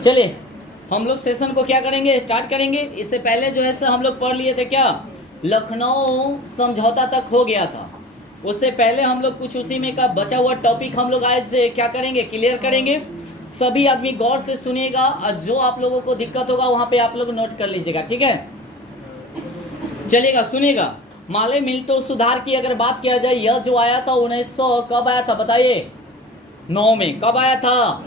चलिए हम लोग सेशन को क्या करेंगे, स्टार्ट करेंगे। इससे पहले जो है सर हम लोग पढ़ लिए थे क्या, लखनऊ समझौता तक हो गया था। उससे पहले हम लोग कुछ उसी में का बचा हुआ टॉपिक हम लोग आज से क्या करेंगे, क्लियर करेंगे। सभी आदमी गौर से सुनिएगा और जो आप लोगों को दिक्कत होगा वहां पे आप लोग नोट कर लीजिएगा, ठीक है। चलिएगा सुनिएगा। माले मिल्टो सुधार की अगर बात किया जाए, यह जो आया था 1900 कब आया था बताइए, 9 में। कब आया था,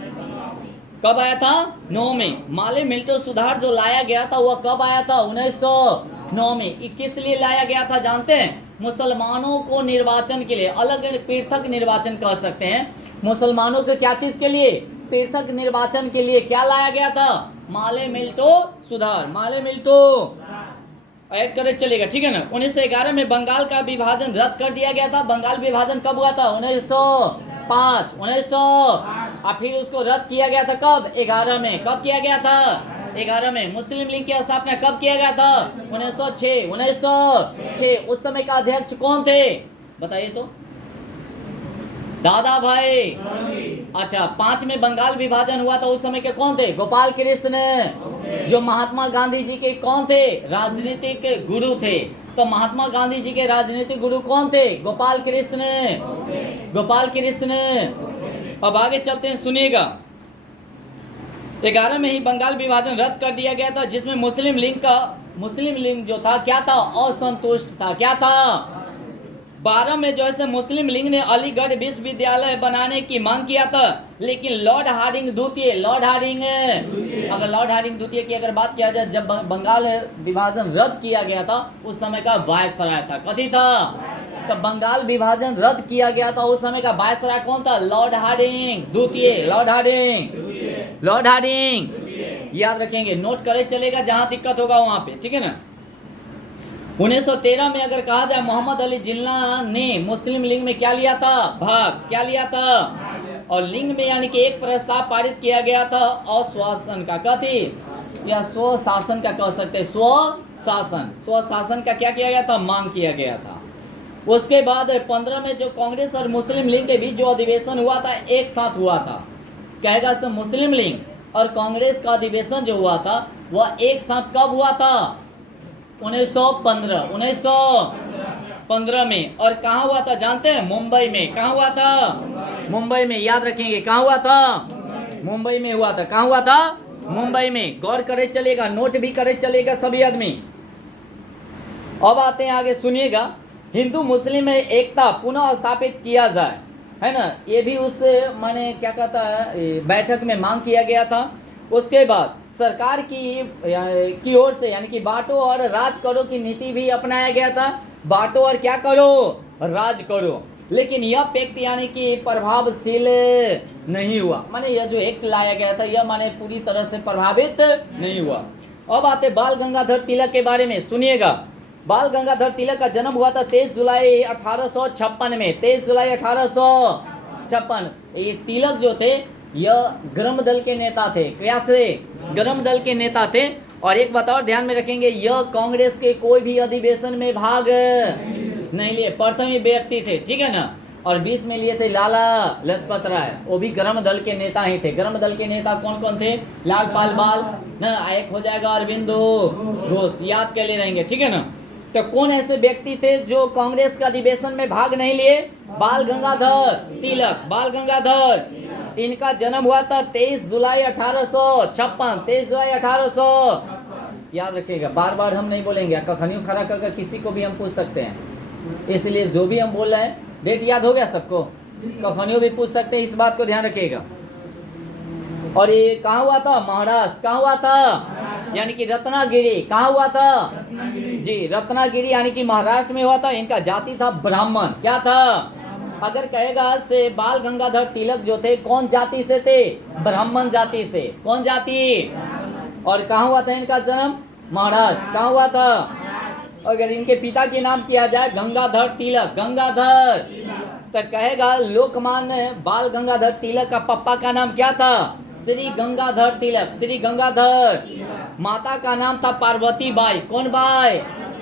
कब आया था, 9 में। माले मिल्टो सुधार जो लाया गया था वह कब आया था, 1909 में। किस लिए लाया गया था जानते हैं, मुसलमानों को निर्वाचन के लिए, अलग पृथक निर्वाचन कह सकते हैं। मुसलमानों के क्या चीज के लिए, पृथक निर्वाचन के लिए क्या लाया गया था, माले मिल्टो सुधार। माले मिल्टो ऐड करे चलेगा, ठीक है ना। 1911 में बंगाल का विभाजन रद्द कर दिया गया था। बंगाल विभाजन कब हुआ था, 1905, 1900। और फिर उसको रद्द किया गया था कब, 11 में। कब किया गया था, 11 में। मुस्लिम लीग की स्थापना कब किया गया था, 1906, 1906। उस समय का अध्यक्ष कौन थे बताइए तो, दादा भाई। अच्छा, 5 में बंगाल विभाजन हुआ था, उस समय के कौन थे, गोपाल कृष्ण, जो महात्मा गांधी जी के कौन थे, राजनीतिक गुरु थे। तो महात्मा गांधी जी के राजनीतिक गुरु कौन थे, गोपाल कृष्ण, गोपाल कृष्ण। अब आगे चलते हैं, सुनिएगा। 11 में ही बंगाल विभाजन रद्द कर दिया गया था, जिसमें मुस्लिम लीग जो था क्या था, असंतुष्ट था। क्या था, 12 में जो है मुस्लिम लीग ने अलीगढ़ विश्वविद्यालय बनाने की मांग किया था, लेकिन लॉर्ड हार्डिंग द्वितीय, अगर लॉर्ड हार्डिंग द्वितीय की अगर बात किया जाए, जब बंगाल विभाजन रद्द किया गया था उस समय का वायसराय था, कथी था, तो बंगाल विभाजन रद्द किया गया था उस समय का वायसराय कौन था, लॉर्ड हार्डिंग द्वितीय, लॉर्ड हार्डिंग। याद रखेंगे, नोट करे चलेगा, जहां दिक्कत होगा वहां पे, ठीक है ना। 1913 में अगर कहा जाए, मोहम्मद अली जिन्ना ने मुस्लिम लीग में क्या लिया था, भाग, क्या लिया था, और लीग में यानी कि एक प्रस्ताव पारित किया गया था अश्वासन का, कथी, या स्वशासन का कह सकते हैं, स्वशासन का क्या किया गया था, मांग किया गया था। उसके बाद 15 में जो कांग्रेस और मुस्लिम लीग के बीच जो अधिवेशन हुआ था, एक साथ हुआ था, कहेगा सर मुस्लिम लीग और कांग्रेस का अधिवेशन जो हुआ था वह एक साथ कब हुआ था, 1915 में। और कहाँ हुआ था जानते हैं, मुंबई में। कहाँ हुआ था, मुंबई में। याद रखेंगे, कहाँ हुआ था, मुंबई में हुआ था। कहाँ हुआ था, मुंबई में। गौर करे चलेगा, नोट भी करे चलेगा सभी आदमी। अब आते हैं आगे, सुनिएगा। हिंदू मुस्लिम में एकता पुनः स्थापित किया जाए, है ना, ये भी उस माने क्या कहता है बैठक में मांग किया गया था। उसके बाद सरकार की ओर से यानी कि बांटो और राज करो की नीति भी अपनाया गया था। बांटो और क्या करो, राज करो। लेकिन यह पैक्ट यानी कि प्रभावशील नहीं हुआ, माने यह जो एक्ट लाया गया था यह माने पूरी तरह से प्रभावित नहीं हुआ। अब आते बाल गंगाधर तिलक के बारे में, सुनिएगा। बाल गंगाधर तिलक का जन्म हुआ था 23 जुलाई 1856 में, 23 जुलाई 1856। ये तिलक जो थे यह ग्रम दल के नेता थे। क्या थे, ग्रम दल के नेता थे। और एक बात और ध्यान में रखेंगे, यह कांग्रेस के कोई भी अधिवेशन में भाग नहीं लिए, प्रथम ही व्यक्ति थे, ठीक है ना। और 20 में लिए थे लाला लजपत राय, वो भी ग्रम दल के नेता ही थे। ग्रम दल के नेता कौन कौन थे, लाल पाल बाल न, एक हो जाएगा अरविंदो घोष, याद कर ले रहेंगे, ठीक है ना। तो कौन ऐसे व्यक्ति थे जो कांग्रेस का अधिवेशन में भाग नहीं लिए, बाल गंगाधर तिलक, बाल गंगाधर। इनका जन्म हुआ था 23 जुलाई 1856, 23 जुलाई 1800। याद रखिएगा, बार बार हम नहीं बोलेंगे, कखनियों खड़ा कर किसी को भी हम पूछ सकते हैं, इसलिए जो भी हम बोल रहे हैं, डेट याद हो गया सबको, कखनियों भी पूछ सकते हैं, इस बात को ध्यान रखिएगा। और ये कहाँ हुआ था, महाराष्ट्र। कहाँ हुआ था, यानी कि रत्नागिरी। कहाँ हुआ था जी, रत्नागिरी यानी कि महाराष्ट्र में हुआ था। इनका जाति था ब्राह्मण। क्या था, अगर कहेगा से बाल गंगाधर तिलक जो थे कौन जाति से थे, ब्राह्मण जाति से। कौन जाति, और कहाँ हुआ था इनका जन्म, महाराष्ट्र। कहाँ हुआ था, अगर इनके पिता के नाम किया जाए गंगाधर तिलक, गंगाधर, तो कहेगा लोकमान्य बाल गंगाधर तिलक का पापा का नाम क्या था, श्री गंगाधर तिलक, श्री गंगाधर। माता का नाम था पार्वती बाई। कौन बाई,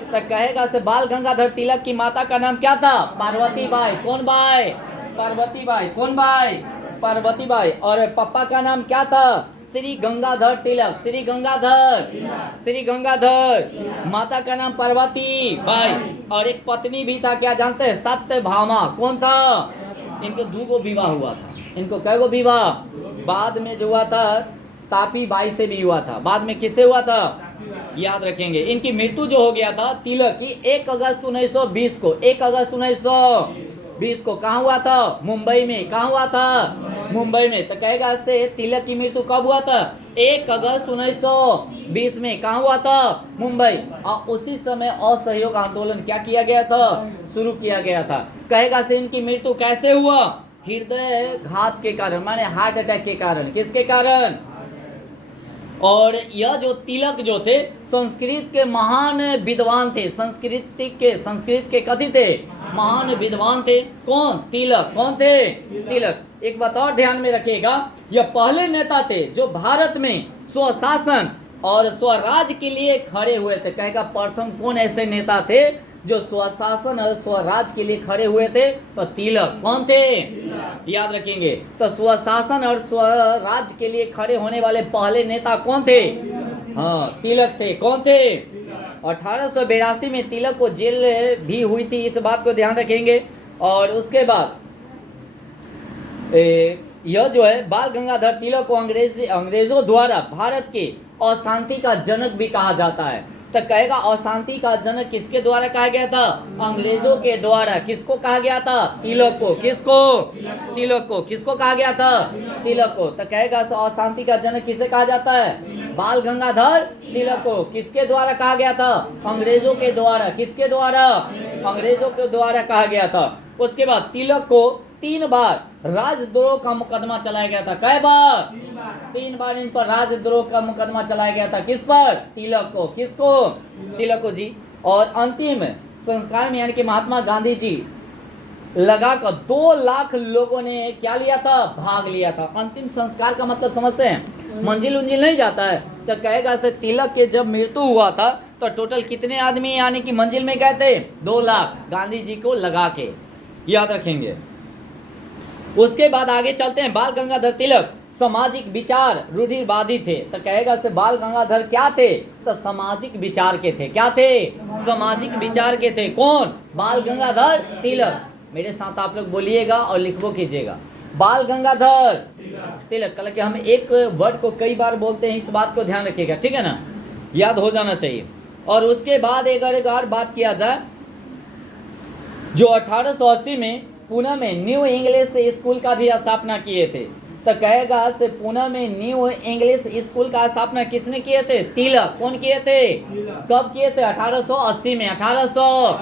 तो कहेगा से बाल गंगाधर तिलक की माता का नाम क्या था, पार्वती बाई। कौन बाई, पार्वती बाई। कौन बाई, पार्वती बाई। और पापा का नाम क्या था, श्री गंगाधर तिलक, श्री गंगाधर, श्री गंगाधर। माता का नाम पार्वती बाई और एक पत्नी भी था, क्या जानते हैं? सत्यभामा। कौन था? इनको 2 विवाह हुआ था। इनको कै विवाह? बाद में जो हुआ था तापी बाई से भी हुआ था। बाद में किससे हुआ था? याद रखेंगे। इनकी मृत्यु जो हो गया था तिलक की 1 अगस्त 1920 को, 1 अगस्त 1920 को। कहाँ हुआ था? मुंबई में। कहाँ हुआ था? मुंबई में। तो कहेगा से तिलक की मृत्यु कब हुआ था? 1 अगस्त 1920 में। कहाँ हुआ था? मुंबई। और उसी समय असहयोग आंदोलन क्या किया गया था? शुरू किया गया था। कहेगा से इनकी मृत्यु कैसे हुआ? हृदय घात के कारण, माने हार्ट अटैक के कारण। किसके कारण? और यह जो तिलक जो थे संस्कृत के महान विद्वान थे। संस्कृत के कथी थे? महान विद्वान थे। कौन? तिलक। कौन थे? तिलक। एक बात और ध्यान में रखिएगा, यह पहले नेता थे जो भारत में स्वशासन और स्वराज के लिए खड़े हुए थे। कहेगा प्रथम कौन ऐसे नेता थे जो स्वशासन और स्वराज के लिए खड़े हुए थे? तो तिलक। कौन थे? याद रखेंगे। तो स्वशासन और स्वराज के लिए खड़े होने वाले पहले नेता कौन थे? हाँ, तिलक थे। कौन थे? 1882 में तिलक को जेल भी हुई थी, इस बात को ध्यान रखेंगे। और उसके बाद यह जो है बाल गंगाधर तिलक को अंग्रेजों द्वारा भारत के अशांति का जनक भी कहा जाता है। तो कहेगा अशांति का जनक किसके द्वारा कहा गया था? अंग्रेजों के द्वारा। किसको कहा गया था? तिलक को। किसको? तिलक को। किसको कहा गया था? तिलक को। तो कहेगा अशांति का जनक किसे कहा जाता है? बाल गंगाधर तिलक को। किसके द्वारा कहा गया था? अंग्रेजों के द्वारा। किसके द्वारा? अंग्रेजों के द्वारा कहा गया था। उसके बाद तिलक को 3 बार राजद्रोह का मुकदमा चलाया गया था। कै बार? 3 बार इन पर राजद्रोह का मुकदमा चलाया गया था। किस पर? तिलक को। किसको? तिलक को जी। और अंतिम संस्कार में यानी कि महात्मा गांधी जी लगाकर 2 लाख लोगों ने क्या लिया था? भाग लिया था। अंतिम संस्कार का मतलब समझते हैं? मंजिल उंजिल नहीं जाता है। तो कहेगा से तिलक के जब मृत्यु हुआ था तो टोटल कितने आदमी यानी कि मंजिल में गए थे? 2 लाख गांधी जी को लगा के। याद रखेंगे। उसके बाद आगे चलते हैं। बाल गंगाधर तिलक सामाजिक विचार रूढ़िवादी थे। तो कहेगा से बाल गंगाधर क्या थे? तो सामाजिक विचार के थे। क्या थे? सामाजिक विचार के थे। कौन? बाल गंगाधर तिलक। मेरे साथ आप लोग बोलिएगा और लिखवो कीजिएगा। बाल गंगाधर तिलक। कल के हम एक वर्ड को कई बार बोलते हैं, इस बात को ध्यान रखिएगा, ठीक है ना? याद हो जाना चाहिए। और उसके बाद एक और बात किया जाए, जो 1880 में पुणे में न्यू इंग्लिश स्कूल का भी स्थापना किए थे। तो कहेगा से पुणे में न्यू इंग्लिश स्कूल का स्थापना किसने किए थे? तिलक। कौन किए थे? कब किए थे? 1880 में। 1800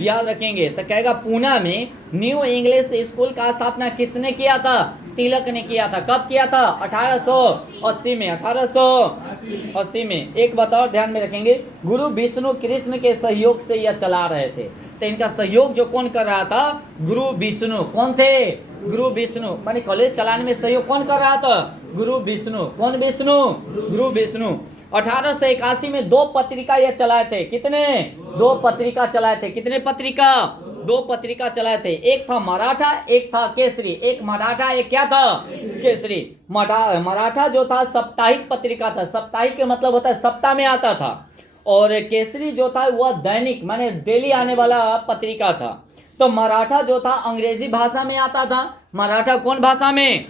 याद रखेंगे। तो कहेगा पुणे में न्यू इंग्लिश स्कूल का स्थापना किसने किया था? तिलक ने किया था। कब किया था? 1880 में। 1880 में। एक बात और ध्यान में रखेंगे, गुरु विष्णु कृष्ण के सहयोग से यह चला रहे थे। तो इनका सहयोग जो कौन कर रहा था? गुरु विष्णु। कौन थे? गुरु विष्णु। माने कॉलेज चलाने में सहयोग कौन कर रहा था? गुरु विष्णु। कौन विष्णु? गुरु विष्णु। 1881 में 2 पत्रिका यह चलाए थे। कितने? 2 पत्रिका चलाए थे। कितने पत्रिका? 2 पत्रिका चलाए थे। एक था मराठा, एक था केसरी। एक मराठा, एक क्या था? केसरी। मराठा जो था साप्ताहिक पत्रिका था। साप्ताहिक के मतलब होता है सप्ताह में आता था। और केसरी जो था वह दैनिक माने डेली आने वाला पत्रिका था। तो मराठा जो था अंग्रेजी भाषा में आता था। मराठा कौन भाषा में?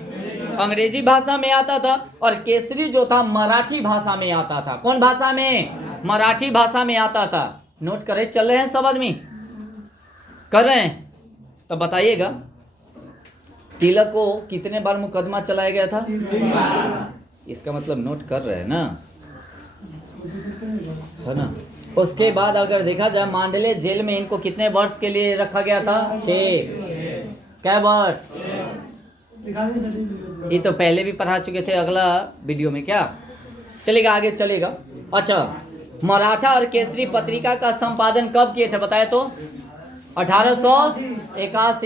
अंग्रेजी भाषा में आता था। और केसरी जो था मराठी भाषा में आता था। कौन भाषा में? मराठी भाषा में आता था। नोट करे चल रहे हैं सब आदमी? कर रहे हैं? तो बताइएगा तिलक को कितने बार मुकदमा चलाया गया था? इसका मतलब नोट कर रहे हैं ना, है ना? उसके बाद अगर देखा जाए मांडले जेल में इनको कितने वर्ष के लिए रखा गया था? 6। क्या वर्ष? ये तो पहले भी पढ़ा चुके थे अगला वीडियो में। क्या चलेगा? आगे चलेगा। अच्छा, मराठा और केसरी पत्रिका का संपादन कब किए थे बताए तो? 1881।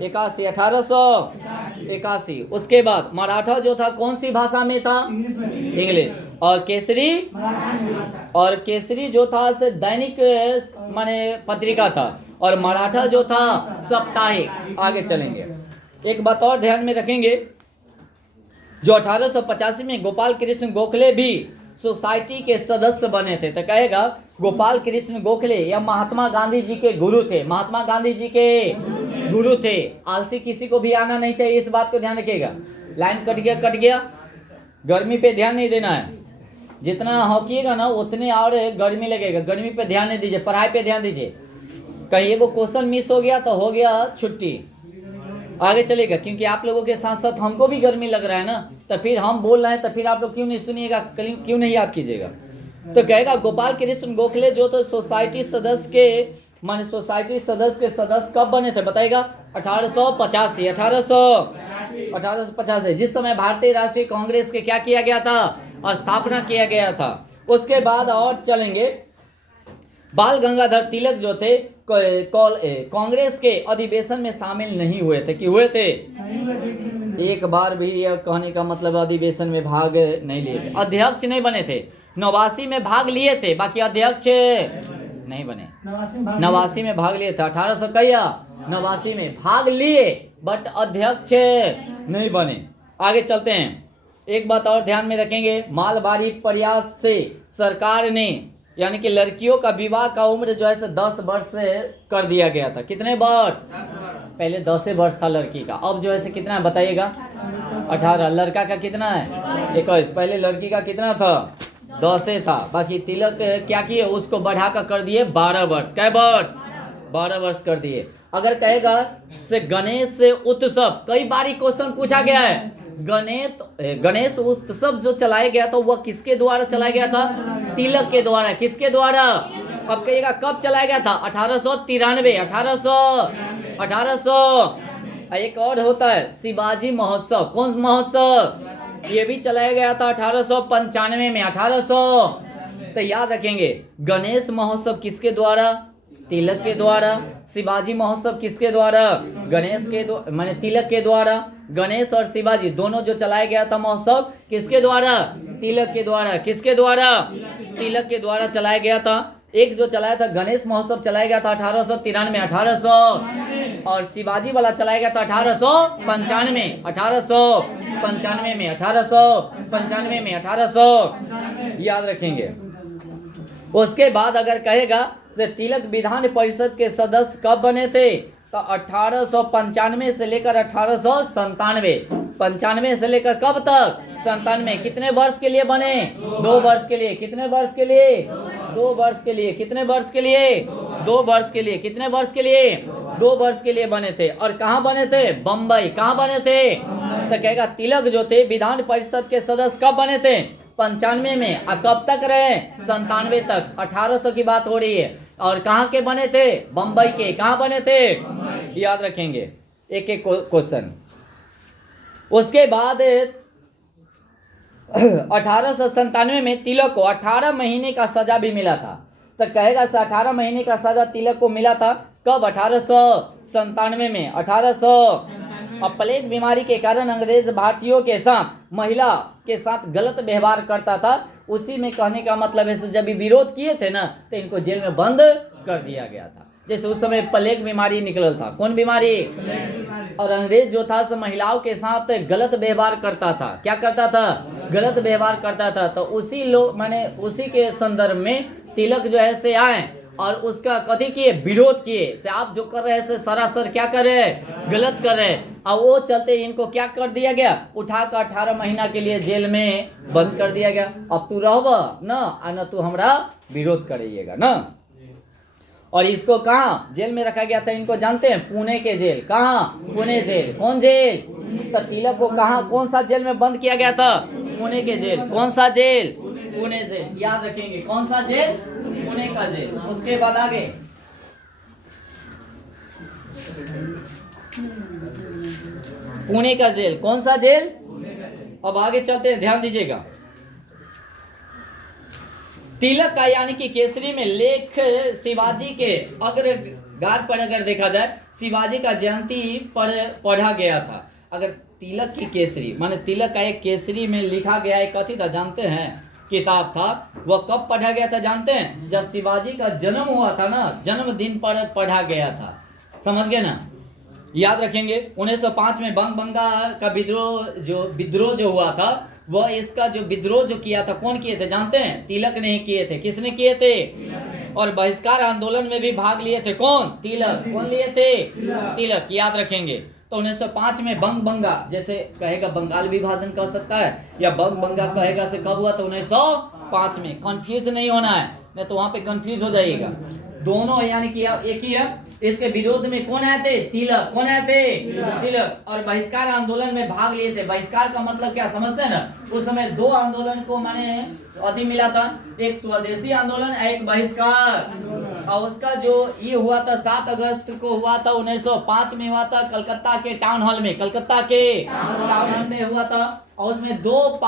1881। उसके बाद मराठा जो था कौन सी भाषा में था? इंग्लिश। और केसरी जो था से दैनिक माने पत्रिका था। और मराठा जो था साप्ताहिक। आगे चलेंगे। एक बात और ध्यान में रखेंगे, जो 1885 में गोपाल कृष्ण गोखले भी सोसाइटी के सदस्य बने थे। तो कहेगा गोपाल कृष्ण गोखले या महात्मा गांधी जी के गुरु थे, महात्मा गांधी जी के गुरु थे। आलसी किसी को भी आना नहीं चाहिए, इस बात को ध्यान रखिएगा। लाइन कट गया, गर्मी पे ध्यान नहीं देना है। जितना हौकिएगा ना उतने और गर्मी लगेगा। गर्मी पे ध्यान नहीं दीजिए, पढ़ाई पे ध्यान दीजिए। कहीं एगो क्वेश्चन मिस हो गया तो हो गया छुट्टी, आगे चलेगा। क्योंकि आप लोगों के साथ साथ हमको भी गर्मी लग रहा है ना, तो फिर हम बोल रहे हैं तो फिर आप लोग क्यों नहीं सुनिएगा, क्यों नहीं याद कीजिएगा। तो कहेगा गोपाल कृष्ण गोखले जो तो सोसाइटी सदस्य के माने सोसाइटी सदस्य के सदस्य कब बने थे बताइएगा? 1885 जिस समय भारतीय राष्ट्रीय कांग्रेस के क्या किया गया था? स्थापना किया गया था। उसके बाद और चलेंगे, बाल गंगाधर तिलक जो थे कांग्रेस के अधिवेशन में शामिल नहीं हुए थे। कि हुए थे? एक बार भी यह कहने का मतलब अधिवेशन में भाग नहीं लिए थे, अध्यक्ष नहीं बने थे। 89 में भाग लिए थे, बाकी अध्यक्ष नहीं बने। 89 में भाग लिए थे, 1889 में भाग लिए बट अध्यक्ष नहीं बने। आगे चलते हैं। एक बात और ध्यान में रखेंगे, मालबारी प्रयास से सरकार ने यानी कि लड़कियों का विवाह का उम्र जो है 10 वर्ष से कर दिया गया था। कितने वर्ष? पहले 10 वर्ष था लड़की का, अब जो है कितना है बताइएगा? 18। लड़का का कितना है? 21। पहले लड़की का कितना था? 10 था। बाकी तिलक क्या किए? उसको बढ़ा कर दिए 12 वर्ष। कै वर्ष? 12 वर्ष कर दिए। अगर कहेगा से गणेश उत्सव, कई बार क्वेश्चन पूछा गया है, गणेश उत्सव जो चलाया गया था वह किसके द्वारा चलाया गया था? तिलक के द्वारा। किसके द्वारा? अब कहिएगा कब चलाया गया था? 1893। 1800। एक और होता है शिवाजी महोत्सव। कौन सा महोत्सव? ये भी चलाया गया था 1895 में। 1800। तो याद रखेंगे, गणेश महोत्सव किसके द्वारा? तिलक के द्वारा। शिवाजी महोत्सव किसके द्वारा? गणेश के द्वारा, माने तिलक के द्वारा। गणेश और शिवाजी दोनों जो चलाया गया था महोत्सव किसके द्वारा? तिलक के द्वारा। किसके द्वारा? तिलक के द्वारा चलाया गया था। एक जो चलाया था गणेश महोत्सव चलाया गया था 1893। 1800। और शिवाजी वाला चलाया गया था 1895। 1895 में। 1895 में। 1800 याद रखेंगे। उसके बाद अगर कहेगा से तिलक विधान परिषद के सदस्य कब बने थे? तो 1895 से लेकर 1897। 95 से लेकर कब तक? 97। कितने वर्ष के लिए बने? 2 वर्ष के लिए। कितने वर्ष के लिए? 2 वर्ष के लिए। कितने वर्ष के लिए? 2 वर्ष के लिए। कितने वर्ष के लिए? 2 वर्ष के लिए बने थे। और कहाँ बने थे? बम्बई। कहाँ बने थे? तो कहेगा तिलक जो थे विधान परिषद के सदस्य कब बने थे? 95 में। और कब तक रहे? 97 तक। 1800 की बात हो रही है। और कहाँ के बने थे? बम्बई के। कहाँ बने थे? याद रखेंगे एक एक क्वेश्चन। उसके बाद 1897 में तिलक को 18 महीने का सजा भी मिला था। तो कहेगा 18 महीने का सजा तिलक को मिला था कब? 1897 में। 1800। अब प्लेग बीमारी के कारण अंग्रेज भारतीयों के साथ, महिला के साथ गलत व्यवहार करता था। उसी में कहने का मतलब है जब विरोध किए थे ना तो इनको जेल में बंद कर दिया गया था। जैसे उस समय प्लेग बीमारी निकल था। कौन बीमारी? और अंग्रेज जो था महिलाओं के साथ गलत व्यवहार करता था। क्या करता था? गलत व्यवहार करता था। तो उसी लोग माने उसी के संदर्भ में तिलक जो है से आए और उसका कथी किए? विरोध किए से आप जो कर रहे हैं से सरासर क्या कर रहे हैं? गलत कर रहे हैं। और वो चलते इनको क्या कर दिया गया? उठाकर 18 महीना के लिए जेल में बंद कर दिया गया। अब तू रहब न तू हमरा विरोध करिएगा ना। और इसको कहाँ जेल में रखा गया था? इनको जानते हैं? पुणे के जेल। कहाँ? पुणे जेल। कौन जेल? तो तिलक को कहाँ कौन सा जेल में बंद किया गया था? पुणे के जेल। कौन सा जेल? पुणे जेल। याद रखेंगे कौन सा जेल? पुणे का जेल। उसके बाद आगे पुणे का जेल। कौन सा जेल? अब आगे चलते हैं, ध्यान दीजिएगा। तिलक का यानी कि केसरी में लेख शिवाजी के अग्रगार पर अगर देखा जाए शिवाजी का जयंती पर पढ़ा गया था। अगर तिलक की केसरी माने तिलक का एक केसरी में लिखा गया एक कथी था जानते हैं? किताब था। वह कब पढ़ा गया था जानते हैं? जब शिवाजी का जन्म हुआ था ना, जन्मदिन पर पढ़ा गया था। समझ गए ना? याद रखेंगे 1905 में बंग बंगा का विद्रोह जो हुआ था, वह इसका जो विद्रोह जो किया था कौन किए थे जानते हैं? तिलक ने किए थे। किसने किए थे? और बहिष्कार आंदोलन में भी भाग लिए थे कौन? तिलक। कौन लिए थे? तिलक। याद रखेंगे। तो 1905 में बंग बंगा, जैसे कहेगा बंगाल विभाजन कह सकता है, या बंग बंगा कहेगा से कब हुआ? तो 1905 में। कंफ्यूज नहीं होना है, नहीं तो वहां पे कंफ्यूज हो जाइएगा। दोनों यानी कि एक ही है। इसके विरोध में कौन आए थे? तिलक। कौन आए थे? तिलक। और बहिष्कार आंदोलन में भाग लिए थे। बहिष्कार का मतलब क्या समझते हैं ना? उस समय दो आंदोलन को माने अति मिला था, एक स्वदेशी आंदोलन, एक बहिष्कार। और उसका जो ये हुआ था 7 अगस्त को हुआ था, 1905 में हुआ था, कलकत्ता के टाउन हॉल में। कलकत्ता के टाउन हॉल में हुआ था। और उसमें दो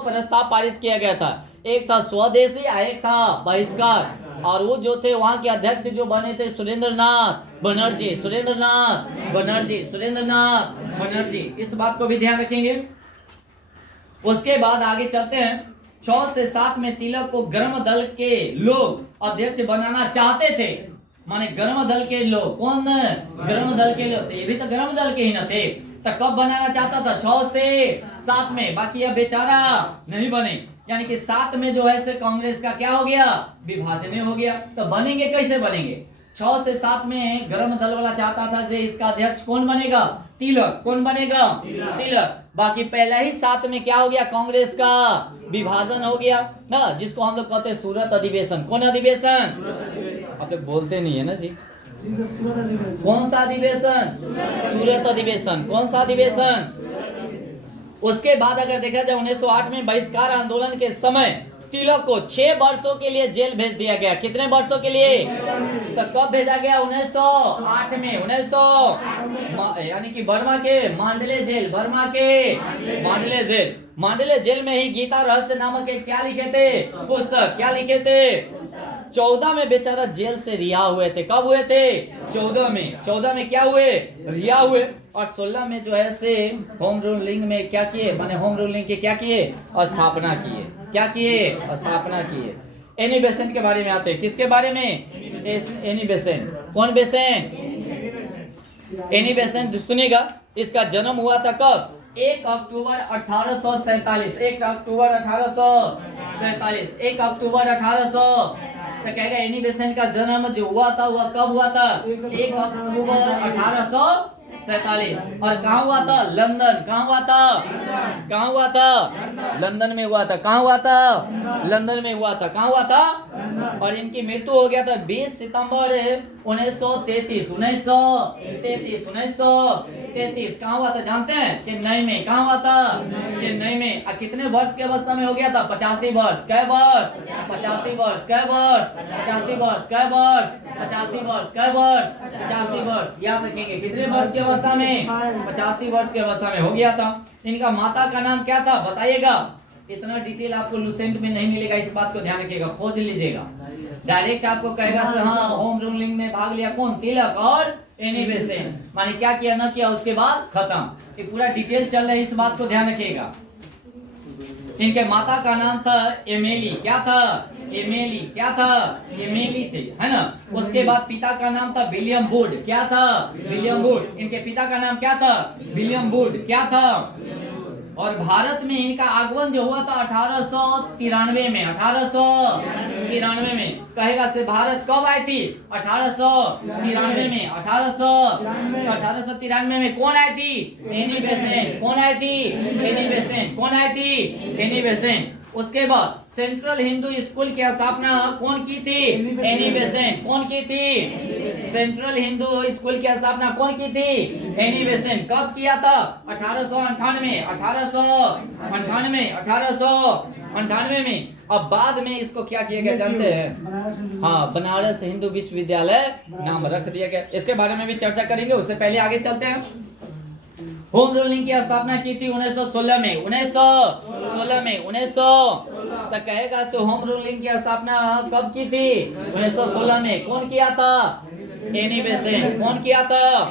प्रस्ताव पारित किया गया था। एक था स्वदेशी, एक था बहिष्कार। और वो जो थे वहां के अध्यक्ष जो बने थे सुरेंद्रनाथ बनर्जी। सुरेंद्रनाथ बनर्जी। इस बात को भी ध्यान रखेंगे। उसके बाद आगे चलते हैं। 6 से 7 में तिलक को गर्म दल के लोग अध्यक्ष बनाना चाहते थे। माने गर्म दल के लोग, कौन? गर्म दल के लोग। ये भी तो गर्म दल के ही न थे। तो कब बनाना चाहता था? 6 से 7 में। बाकी अब बेचारा नहीं बने। यानी कि 7 में जो है से कांग्रेस का क्या हो गया? विभाजन हो गया। तो बनेंगे कैसे? बनेंगे 6 से 7 में गर्म दल वाला चाहता था कि इसका अध्यक्ष कौन बनेगा? तिलक। कौन बनेगा? तिलक। बाकी पहले ही 7 में क्या हो गया? कांग्रेस का विभाजन हो गया ना, जिसको हम लोग कहते हैं सूरत अधिवेशन। कौन अधिवेशन? आप लोग बोलते नहीं है ना जी। कौन सा अधिवेशन? सूरत अधिवेशन। कौन सा अधिवेशन? उसके बाद अगर देखा जाए 1908 में बहिष्कार आंदोलन के समय तिलक को 6 वर्षों के लिए जेल भेज दिया गया। कितने वर्षों के लिए? तो कब भेजा गया? 1908 में। 1900 यानी कि बर्मा के मांडले जेल। बर्मा के मांडले जेल में ही गीता रहस्य नामक एक क्या लिखे थे? पुस्तक। क्या लिखे थे? 14 में बेचारा जेल से रिहा हुए थे। कब हुए थे? 14 में क्या हुए? रिहा हुए। और 16 में जो है से होम रूलिंग में क्या किए? माने होम रूलिंग के क्या किए? स्थापना किए। क्या किए? स्थापना किए। एनी बेसेंट के बारे में आते हैं। किसके बारे में? Annie Besant. कौन बेसेंट? एनी बेसेंट सुनिएगा। इसका जन्म हुआ था कब? 1 अक्टूबर 1847। 1 अक्टूबर 1847। 1 अक्टूबर 1800। तो कहेगा एनी बेसेंट का जन्म जो हुआ था वह कब हुआ था? 1 अक्टूबर 1847। और कहाँ हुआ था? लंदन। कहाँ हुआ था? लंदन में हुआ था। कहाँ हुआ था? लंदन में हुआ था। कहाँ हुआ था? और इनकी मृत्यु हो गया था 20 सितंबर 1933। 1933 कहाँ हुआ था जानते हैं? चेन्नई में। कहाँ हुआ था? चेन्नई में। और कितने वर्ष की अवस्था में हो गया था? 85 वर्ष। कै वर्ष? 85 वर्ष। कै वर्ष? 85 वर्ष। कै वर्ष? 85 वर्ष। कै वर्ष? 85 वर्ष। याद रखेंगे कितने वर्ष की अवस्था में? 85 वर्ष की अवस्था में हो गया था। इनका माता का नाम क्या था बताइएगा? इतना डिटेल आपको लुसेंट में नहीं मिलेगा, इस बात को ध्यान रखिएगा, खोज लीजिएगा। डायरेक्ट आपको कहेगा हाँ होम रूलिंग में भाग लिया कौन? तिलक और एनी बेसेंट। माने क्या किया ना किया उसके बाद खत्म। ये पूरा डिटेल चल रहा है, इस बात को ध्यान रखिएगा। इनके माता का नाम था एमिली। क्या था? एमिली। क्या था? एमिली थी, है ना। उसके बाद पिता का नाम था विलियम वुड। क्या था? William would. इनके पिता का नाम क्या था? William would. क्या था? और भारत में इनका आगमन जो हुआ था 1893 में। 1893 में कहेगा से भारत कब आई थी? 1893 में। 1893 में कौन आई थी? Annie Besant. कौन आई थी? Annie Besant. कौन आई थी? Annie Besant. उसके बाद सेंट्रल हिंदू स्कूल की स्थापना कौन की थी? Annie Besant. कौन की थी? सेंट्रल हिंदू स्कूल की स्थापना कौन की थी? Annie Besant. कब किया था? 1898 में। अब बाद में इसको क्या किया गया जानते हैं? हाँ, बनारस हिंदू विश्वविद्यालय नाम रख दिया गया। इसके बारे में भी चर्चा करेंगे, उससे पहले आगे चलते हैं। होम रूलिंग की स्थापना की थी 1916 में। 1916 में। 1900 तक कहेगा से होम रूलिंग की स्थापना कब की थी? 1916 में। कौन किया था? Annie Besant. कौन किया था?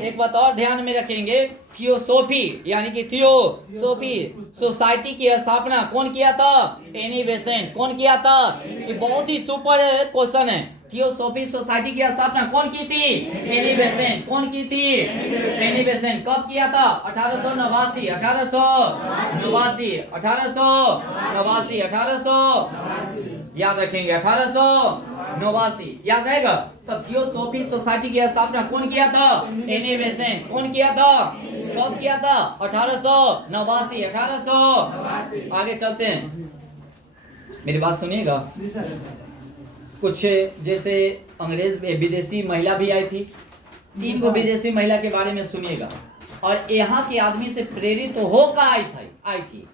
एक बात और ध्यान में रखेंगे, थियोसोफी यानी कि थियोसोफी सोसाइटी की स्थापना कौन किया था? Annie Besant. कौन किया था? ये बहुत ही सुपर क्वेश्चन है। थियोसोफी सोसाइटी की स्थापना कौन की थी? Annie Besant. कौन की थी? Annie Besant. कब किया था? 1889 याद रखेंगे, 1889 याद रहेगा। तो थियोसोफी सोसाइटी की स्थापना कौन किया था? Annie Besant. कौन किया था? कब किया था? 1889। 1800। आगे चलते हैं, मेरी बात सुनिएगा। कुछ जैसे अंग्रेज विदेशी महिला भी आई थी, 3 को विदेशी महिला के बारे में सुनिएगा, और यहाँ के आदमी से प्रेरित होकर आई थी।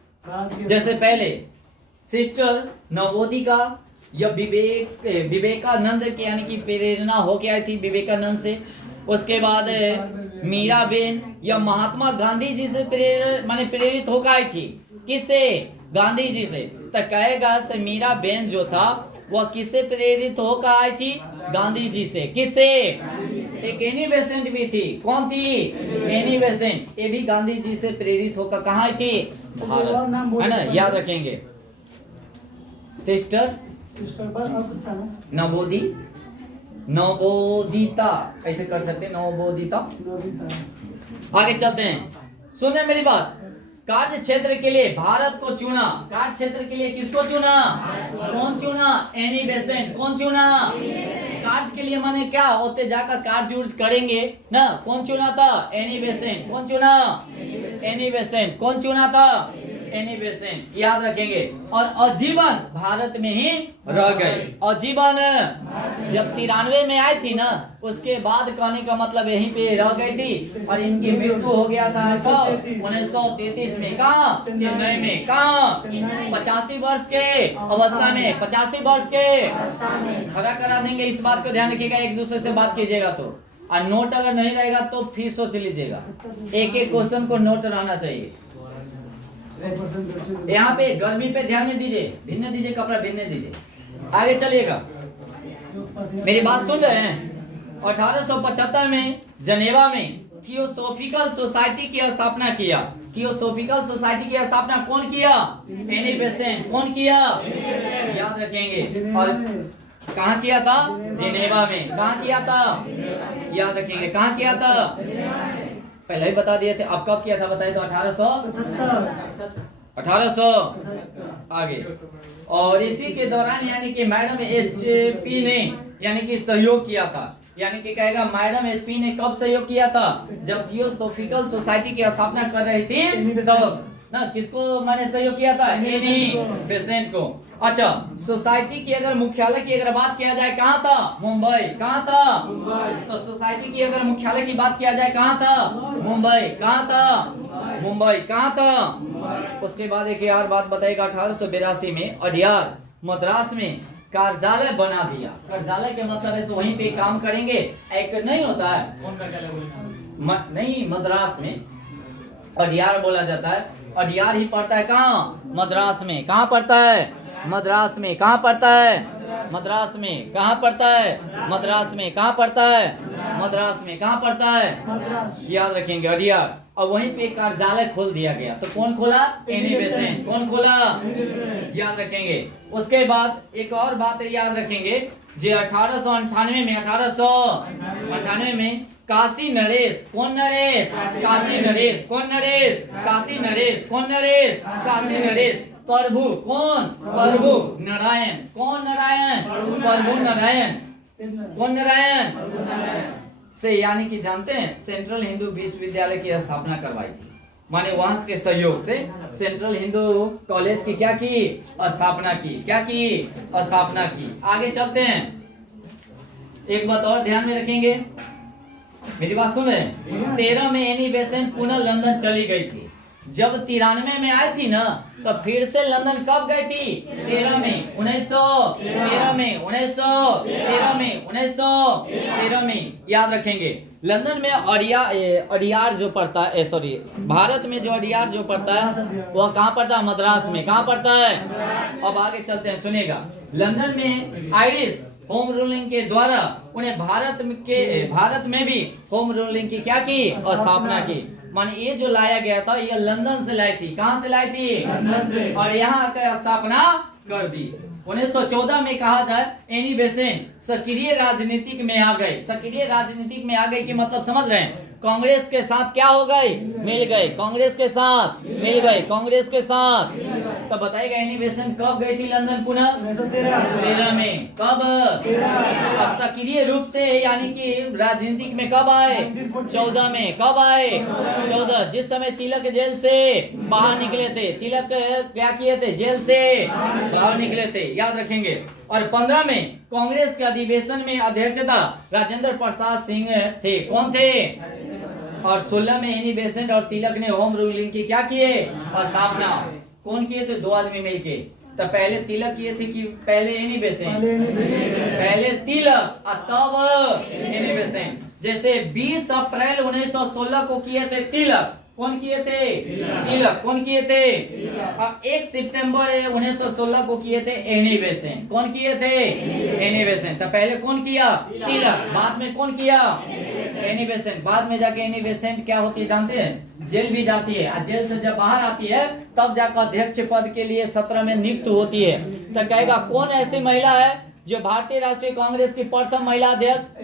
जैसे पहले सिस्टर नवोदिका या विवेकानंद के यानी कि प्रेरणा होके आई थी विवेकानंद से। उसके बाद मीराबेन या महात्मा गांधी जी से प्रेरित होकर आई थी। किससे? गांधी जी से। तो कहेगा से मीराबेन जो था वह किससे प्रेरित होकर आई थी? गांधी जी से। किससे? एक एनी बेसेंट भी थी। कौन थी? Annie Besant. ये भी गांधी जी से प्रेरित होकर कहाँ आई थी? भारत, है ना, याद रखेंगे। सिस्टर नवोदिता ऐसे कर सकते हैं, नवोदिता। आगे चलते हैं, सुने मेरी बात। कार्य क्षेत्र के लिए भारत को चुना। कार्य क्षेत्र के लिए किसको चुना? कौन चुना? Annie Besant. कौन चुना? कार्य के लिए माने क्या होते जाकर कार्य करेंगे ना। कौन चुना था? Annie Besant. कौन चुना? Annie Besant. कौन चुना था? Annie Besant. याद रखेंगे। और आजीवन भारत में ही रह गए। आजीवन जब 93 में आई थी ना, उसके बाद कहने का मतलब यहीं पे रह गई थी। और इनकी मृत्यु हो गया था 1933 में। कहाँ? चेन्नई में। कहाँ? 85 वर्ष के अवस्था में। 85 वर्ष के खड़ा करा देंगे। इस बात को ध्यान रखिएगा, एक दूसरे से बात कीजिएगा तो। और नोट अगर नहीं रहेगा तो फिर सोच लीजिएगा। एक एक क्वेश्चन को नोट रहना चाहिए। यहाँ पे गर्मी पे ध्यान दीजिए, भिन्न दीजिए, कपड़ा भिन्न दीजिए। आगे चलिएगा, मेरी बात सुन रहे हैं। 1875 में जनेवा में थियोसोफिकल सोसाइटी की स्थापना किया। थियोसोफिकल सोसाइटी की स्थापना कौन किया? Annie Besant. कौन किया? याद रखेंगे। और कहाँ किया था? जिनेवा में। कहाँ किया था? याद रखेंगे, कहाँ किया था? पहले ही बता दिए थे। अब कब किया था बताइए तो? 1800। आगे, और इसी के दौरान यानी कि मैडम HP ने यानी कि सहयोग किया था। यानी कि कहेगा मैडम HP ने कब सहयोग किया था? जब थियोसोफिकल सोसाइटी की स्थापना कर रही थी तब ना। किसको मैंने सहयोग किया था? एनी बेसेंट को। अच्छा, सोसाइटी की अगर मुख्यालय की अगर बात किया जाए कहाँ था? मुंबई। कहाँ था? तो सोसाइटी की अगर मुख्यालय की बात किया जाए कहाँ था? मुंबई। कहाँ था? मुंबई। कहाँ था? उसके बाद एक और बात बताएगा। 1882 में अडियार मद्रास में कार्यालय बना दिया। कार्यालय के मतलब है वहीं पे काम करेंगे। एक नहीं होता है नहीं, मद्रास में अडियार बोला जाता है। अडियार ही पड़ता है कहाँ? मद्रास में। कहाँ पड़ता है? मद्रास में। कहाँ पड़ता है? मद्रास में। कहाँ पड़ता है? मद्रास में। कहाँ पड़ता है? मद्रास में। कहाँ पड़ता है? याद रखेंगे, अडियार। और वहीं पे कार्यालय खोल दिया गया। तो कौन खोला? Annie Besant. कौन खोला? याद रखेंगे। उसके बाद एक और बात याद रखेंगे, जो 1898 में काशी नरेश। कौन नरेश? काशी नरेश। कौन नरेश? काशी नरेश। कौन नरेश? काशी नरेश। प्रभु। कौन? प्रभु नारायण। कौन नारायण? प्रभु नारायण। कौन नारायण? से यानी कि जानते हैं सेंट्रल हिंदू विश्वविद्यालय की स्थापना करवाई थी। माने वहां के सहयोग से सेंट्रल हिंदू कॉलेज की क्या की? स्थापना की। क्या की? स्थापना की। आगे चलते हैं, एक बात और ध्यान में रखेंगे, मेरी बात सुन रहे हैं। 13 में एनी बेसेंट पुनः लंदन चली गई थी। जब 93 में आई थी ना, तो फिर से लंदन कब गई थी? 13 में 1913 में। याद रखेंगे। लंदन में अडियार जो पड़ता है, सॉरी, भारत में जो अडियार जो पड़ता है वह कहाँ पड़ता है? मद्रास में। कहाँ पड़ता है? अब आगे चलते हैं, सुनेगा। लंदन में आयरिश होम रूलिंग के द्वारा उन्हें भारत में भी होम रूलिंग की क्या की, स्थापना की। मान ये जो लाया गया था ये लंदन से लाई थी। कहां से लाई थी? लंदन। और यहाँ का स्थापना कर दी। 1914 में कहा जाए एनी बेसेंट सक्रिय राजनीतिक में आ गए। सक्रिय राजनीतिक में आ गए कि मतलब समझ रहे हैं, कांग्रेस के साथ क्या हो गए? मिल गए। कांग्रेस के साथ मिल गए। कांग्रेस के साथ। तो बताइएगा एनी बेसेंट कब गई थी लंदन पुनः? 1913 में। कब? सक्रिय रूप से यानी कि राजनीतिक में कब आए? 14 में। कब आए? 14। जिस समय तिलक जेल से बाहर निकले थे। तिलक क्या किए थे? जेल से बाहर निकले थे, याद रखेंगे। और 15 में कांग्रेस के अधिवेशन में अध्यक्षता राजेंद्र प्रसाद सिंह थे। कौन थे? और 16 में एनी बेसेंट और तिलक ने होम रूलिंग की क्या किए? स्थापना। कौन किए थे? दो आदमी मिलके। तो पहले तिलक किए थे कि पहले एनी बेसेंट? पहले तिलक और तब एनी बेसेंट। जैसे 20 अप्रैल 1916 को किए थे तिलक। कौन किए थे? तिलक। कौन किए थे? और 1 सितंबर 1916 को किए थे एनी बेसेंट। कौन किए थे? Annie Besant. तो पहले कौन किया? तिलक। बाद में कौन किया? Annie Besant. बाद में जाके एनी बेसेंट क्या होती है जानते हैं? जेल भी जाती है। और जेल से जब बाहर आती है तब जाकर अध्यक्ष पद के लिए 17 में नियुक्त होती है। तो कहेगा कौन ऐसी महिला है जो भारतीय राष्ट्रीय कांग्रेस की प्रथम महिला अध्यक्ष?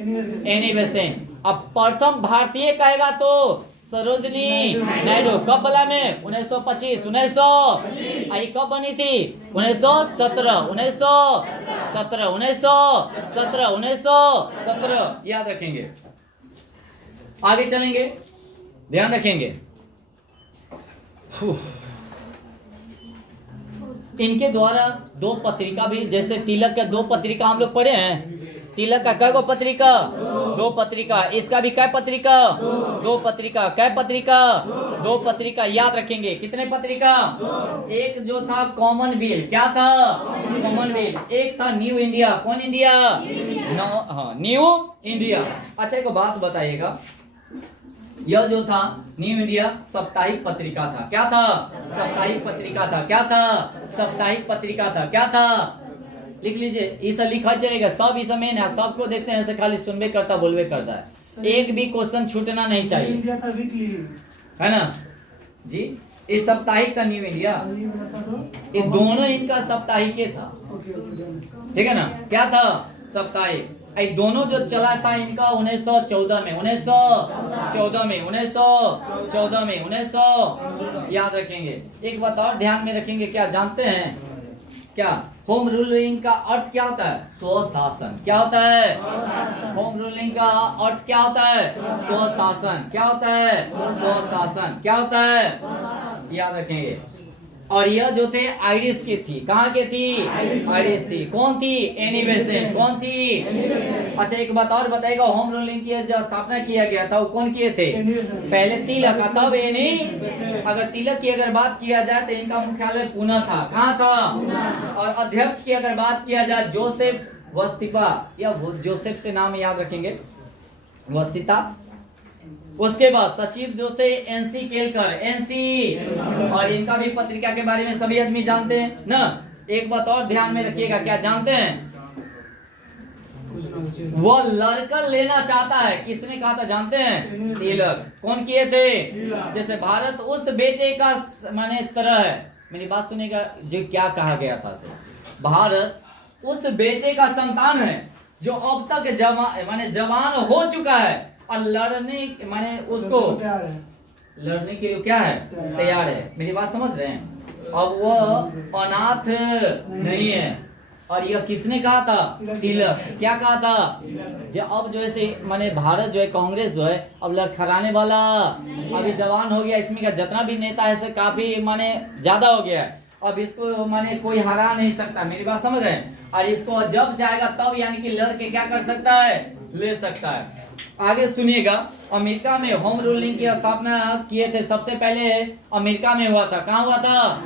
Annie Besant. अब प्रथम भारतीय कहेगा तो सरोजनी नायडू। कब बला में? 1925। 1900 आई कब बनी थी? 1917। 1917। 1917। 1917 याद रखेंगे। आगे चलेंगे, ध्यान रखेंगे। इनके द्वारा 2 पत्रिका भी, जैसे तिलक के 2 पत्रिका हम लोग पढ़े हैं। तिलक का कै गो पत्रिका? 2 पत्रिका। इसका भी कै पत्रिका? 2 पत्रिका। कै पत्रिका? 2 पत्रिका। याद रखेंगे। कितने पत्रिका? एक जो था कॉमनवेल्थ। क्या था? कॉमनवेल्थ। एक था न्यू इंडिया। कौन इंडिया? New India. अच्छा एक बात बताइएगा, यह जो था न्यू इंडिया साप्ताहिक पत्रिका था। क्या था? साप्ताहिक पत्रिका था। क्या था? साप्ताहिक पत्रिका था। क्या था? लिख लीजिए। ये सब लिखा चलेगा। सब इस मेन है। सबको देखते हैं ऐसे खाली सुनबे करता बोलबे करता है। एक भी क्वेश्चन छूटना नहीं चाहिए, है ना जी। इस साप्ताहिक था न्यू इंडिया। ये दोनों इनका साप्ताहिक था, ठीक है ना। क्या था? साप्ताहिक। दोनों जो चला था इनका 1914 में। 1914 में। 1914 में। 1900 याद रखेंगे। एक बात और ध्यान में रखेंगे, क्या जानते हैं? क्या होम रूलिंग का अर्थ क्या होता है? स्वशासन। क्या होता है? होम रूलिंग का अर्थ क्या होता है? स्वशासन। क्या होता है? स्वशासन। क्या होता है? याद रखेंगे। और यह जो थे आयरिश की थी। कहाँ के थी? आयरिश थी। कौन थी? Annie Besant. कौन थी? अच्छा एक बात और बताएगा, होम रूलिंग की जो स्थापना किया गया था वो कौन किए थे? पहले तिलक तब एनी। अगर तिलक की अगर बात किया जाए तो इनका मुख्यालय पुणे था। कहाँ था? और अध्यक्ष की अगर बात किया जाए जोसेफ वस्तिफा, या जोसेफ से नाम याद रखेंगे, वस्तिता। उसके बाद सचिव जो थे एनसी केलकर। एनसी। और इनका भी पत्रिका के बारे में सभी आदमी जानते हैं ना। एक बात और ध्यान में रखिएगा, क्या जानते हैं? वो लड़का लेना चाहता है। किसने कहा था जानते हैं? तिलक। कौन किए थे? जैसे भारत उस बेटे का माने तरह है। मेरी बात सुनेगा, जो क्या कहा गया था से, भारत उस बेटे का संतान है जो अब तक जवान हो चुका है और लड़ने माने उसको लड़ने के लिए क्या है? तैयार है। मेरी बात समझ रहे हैं? अब वो अनाथ नहीं है। और यह किसने कहा था? तिलक। क्या कहा था? जो अब जो ऐसे माने भारत जो है कांग्रेस जो है अब लड़खड़ाने वाला अभी जवान हो गया। इसमें का जितना भी नेता है काफी माने ज्यादा हो गया। अब इसको माने कोई हरा नहीं सकता। मेरी बात समझ रहे हैं? और इसको जब चाहेगा तब यानी कि लड़के क्या कर सकता है? ले सकता है। आगे सुनिएगा। अमेरिका में होम रूलिंग की स्थापना किए थे सबसे पहले अमेरिका में हुआ था। कहाँ हुआ था?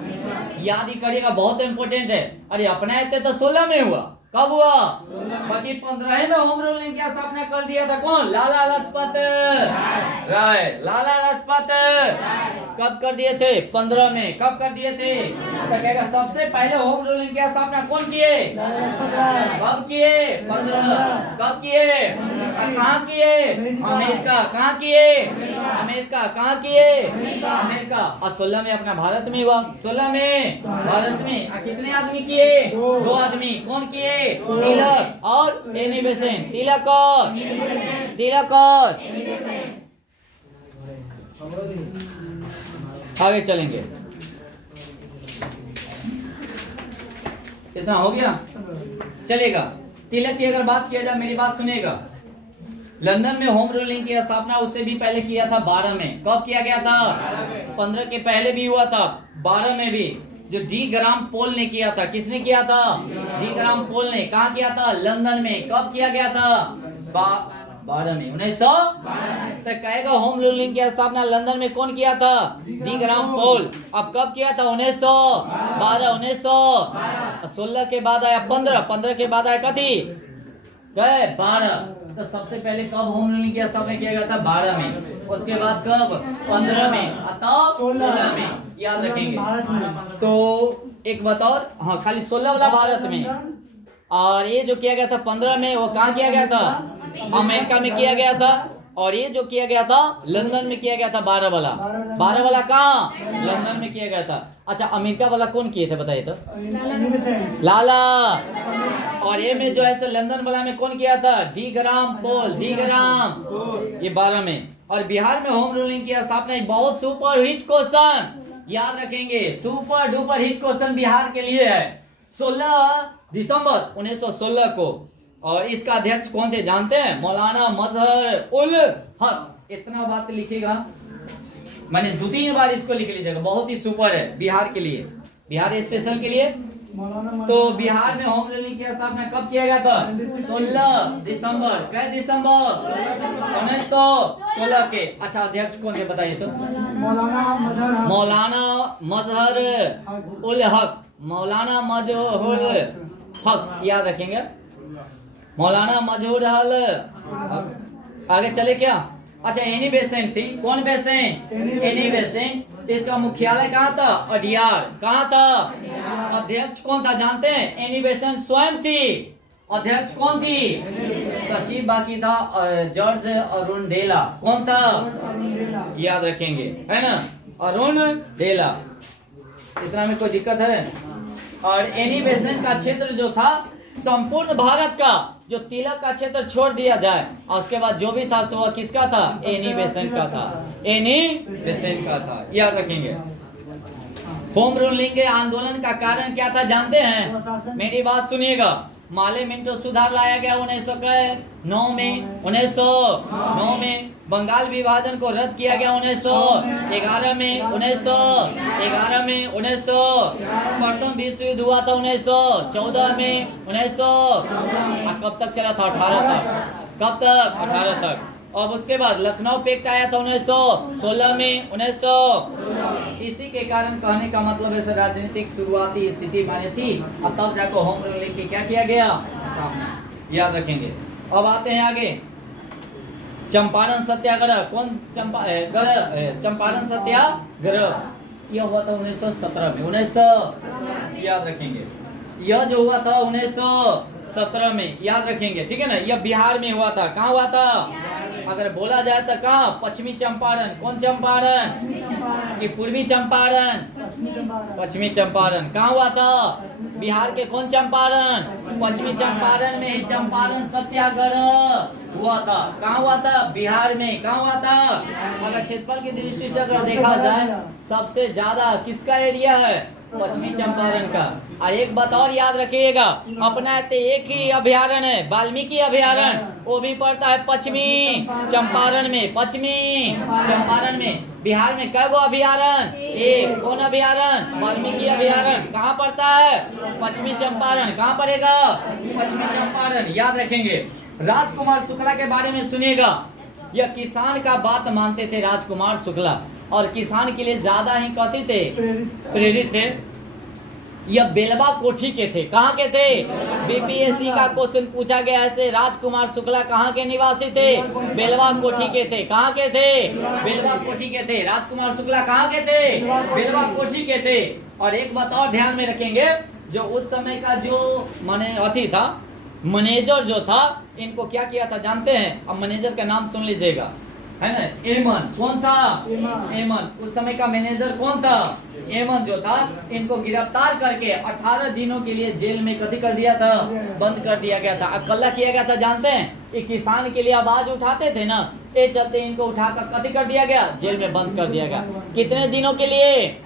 याद ही करिएगा, बहुत इंपॉर्टेंट है। अरे अपनाए थे तो 16 में हुआ। कब हुआ? बाकी 15 में होम रूल की स्थापना कर दिया था कौन? लाला लाजपत राय। लाला लाजपत कब कर दिए थे? 15 में। कब कर दिए थे? तो कहेगा सबसे पहले होम रूल की स्थापना कौन किए? कब किए? 15। कब किए? कहाँ किए? अमेरिका। कहाँ किए? अमेरिका। कहाँ किए? अमेरिका। और 16 में अपना भारत में हुआ। 16 में भारत में। कितने आदमी किए? 2 आदमी। कौन किए? तिलक और एनी बेसेंट। तिलक और आगे चलेंगे। इतना हो गया, चलेगा। तिलक की अगर बात किया जाए, मेरी बात सुनेगा। लंदन में होम रूलिंग की स्थापना उससे भी पहले किया था 12 में। कब किया गया था? 15 के पहले भी हुआ था, 12 में भी। जो डी ग्राम पोल ने किया था। किसने किया था? डी ग्राम पोल ने। कहाँ किया था? लंदन में। कब किया गया था? 12 में। 1900 तो कहेगा होम रूलिंग की स्थापना लंदन में कौन किया था? डी ग्राम पोल। अब कब किया था? 1912। 1916 के बाद आया 15। 15 के बाद आया कथी? 12। तो सबसे पहले कब होम रूलिंग की स्थापना किया गया था? 12 में। उसके बाद कब? 15 में। अतः 16 में। याद रखेंगे। तो एक बताओ, हाँ खाली 16 वाला भारत में। और ये जो किया गया था 15 में, वो कहाँ किया गया था? अमेरिका में किया गया था। और ये जो किया गया था लंदन में किया गया था 12 वाला। 12 वाला कहाँ? लंदन में किया गया था। अच्छा, अमेरिका वाला कौन किए थे बताइए तो? लाला। और ये में जो है लंदन वाला में कौन किया था? डी ग्राम पोल। डी ग्राम ये 12 में। और बिहार में होम रूलिंग की स्थापना एक बहुत सुपर हिट क्वेश्चन, याद रखेंगे, super duper hit question Bihar के लिए है। 16 दिसंबर 1916 को। और इसका अध्यक्ष कौन थे जानते हैं? मौलाना मजहर उल हक। इतना बात लिखेगा, मैंने 2-3 बार इसको लिख लीजिएगा, बहुत ही सुपर है बिहार के लिए, बिहार स्पेशल के लिए। तो बिहार में होम रूलिंग की स्थापना कब किया गया था? 16 दिसंबर। कै दिसंबर? 1916 के। अच्छा, अध्यक्ष कौन थे बताइए तो? मौलाना मजहर उल हक। मौलाना मजहर हक, याद रखेंगे, मौलाना मजहर हक। आगे चले क्या? अच्छा, एनी बेसेंट थी। कौन बेसेंट? Annie Besant. इसका मुख्यालय कहाँ था? अडियार। कहाँ था? अध्यक्ष कौन था जानते हैं? एनी बेसेंट स्वयं थी। अध्यक्ष कौन थी? सचिव बाकी था जॉर्ज अरुणडेला। कौन था? याद रखेंगे, है ना, अरुणडेला। इतना में कोई दिक्कत है? और एनी बेसेंट का क्षेत्र जो था संपूर्ण भारत का, जो तिलक का क्षेत्र छोड़ दिया जाए, और उसके बाद जो भी था सो वह किसका था? एनी बेसेंट का था। एनी बेसेंट का था, याद रखेंगे। होम रूलिंग आंदोलन का कारण क्या था जानते हैं? मेरी बात सुनिएगा। माले मिंटो सुधार लाया गया 1909 में। 1909 में बंगाल विभाजन को रद्द किया गया 1911 में। 1911 में। 1900 प्रथम विश्व युद्ध हुआ था 1914 में। 1900 कब तक चला था? 18 तक। कब तक? 18 तक। और उसके बाद लखनऊ पैक्ट आया था 1916 में। 1900 इसी के कारण कहने का मतलब है राजनीतिक शुरुआती स्थिति माने थी, और तब जाकर होम रूलिंग की क्या किया गया? सामने, याद रखेंगे। अब आते हैं आगे। चंपारण सत्याग्रह। कौन? चंपारण सत्याग्रह यह हुआ था 1917 में। 1900 याद रखेंगे। यह जो हुआ था 1917 में, याद रखेंगे, ठीक है ना। यह बिहार में हुआ था। कहाँ हुआ था? अगर बोला जाए तो कहाँ? पश्चिमी चंपारण। कौन चंपारण? कि पूर्वी चंपारण? पश्चिमी चंपारण। कहाँ हुआ था? बिहार के कौन चंपारण? पश्चिमी चंपारण में ही चंपारण सत्याग्रह हुआ था। कहाँ हुआ था? बिहार में। कहाँ हुआ था? अगर क्षेत्रफल की दृष्टि से अगर देखा जाए, सबसे ज्यादा किसका एरिया है? पश्चिमी चंपारण का। और एक बात और याद रखिएगा, अपना एक ही अभ्यारण्य है, वाल्मीकि अभ्यारण्य, वो भी पड़ता है पश्चिमी चंपारण में। पश्चिमी चंपारण में। बिहार में कै गो अभ्यारण्य? एक। कौन अभ्यारण्य? वाल्मीकि अभ्यारण्य। कहाँ पड़ता है? पश्चिमी चंपारण। कहाँ पड़ेगा? पश्चिमी चंपारण, याद रखेंगे। राजकुमार शुक्ला के बारे में सुनिएगा। यह किसान का बात मानते थे राजकुमार शुक्ला, और किसान के लिए ज्यादा ही कथित थे, प्रेरित थे। यह बेलवा कोठी के थे। कहाँ के थे? बीपीएससी का क्वेश्चन पूछा गया है, राजकुमार शुक्ला कहाँ के निवासी थे? बेलवा कोठी के थे। कहाँ के थे? बेलवा कोठी के थे। राजकुमार शुक्ला कहाँ के थे? बेलवा कोठी के थे। और एक बात और ध्यान में रखेंगे, जो उस समय का जो अथी था, मैनेजर जो था, इनको क्या किया था जानते हैं? अब मैनेजर का नाम सुन लीजिएगा, है ना? एमन। कौन था? एमन। उस समय का मैनेजर कौन था? एमन जो था, इनको गिरफ्तार करके 18 दिनों के लिए जेल में कथी कर दिया था? बंद कर दिया गया था। अकल्ला किया गया था जानते हैं? कि किसान के लिए आवाज उठाते थे ना, ये चलते इनको उठाकर कथी कर दिया गया? जेल में बंद कर दिया गया। कितने दिनों के लिए?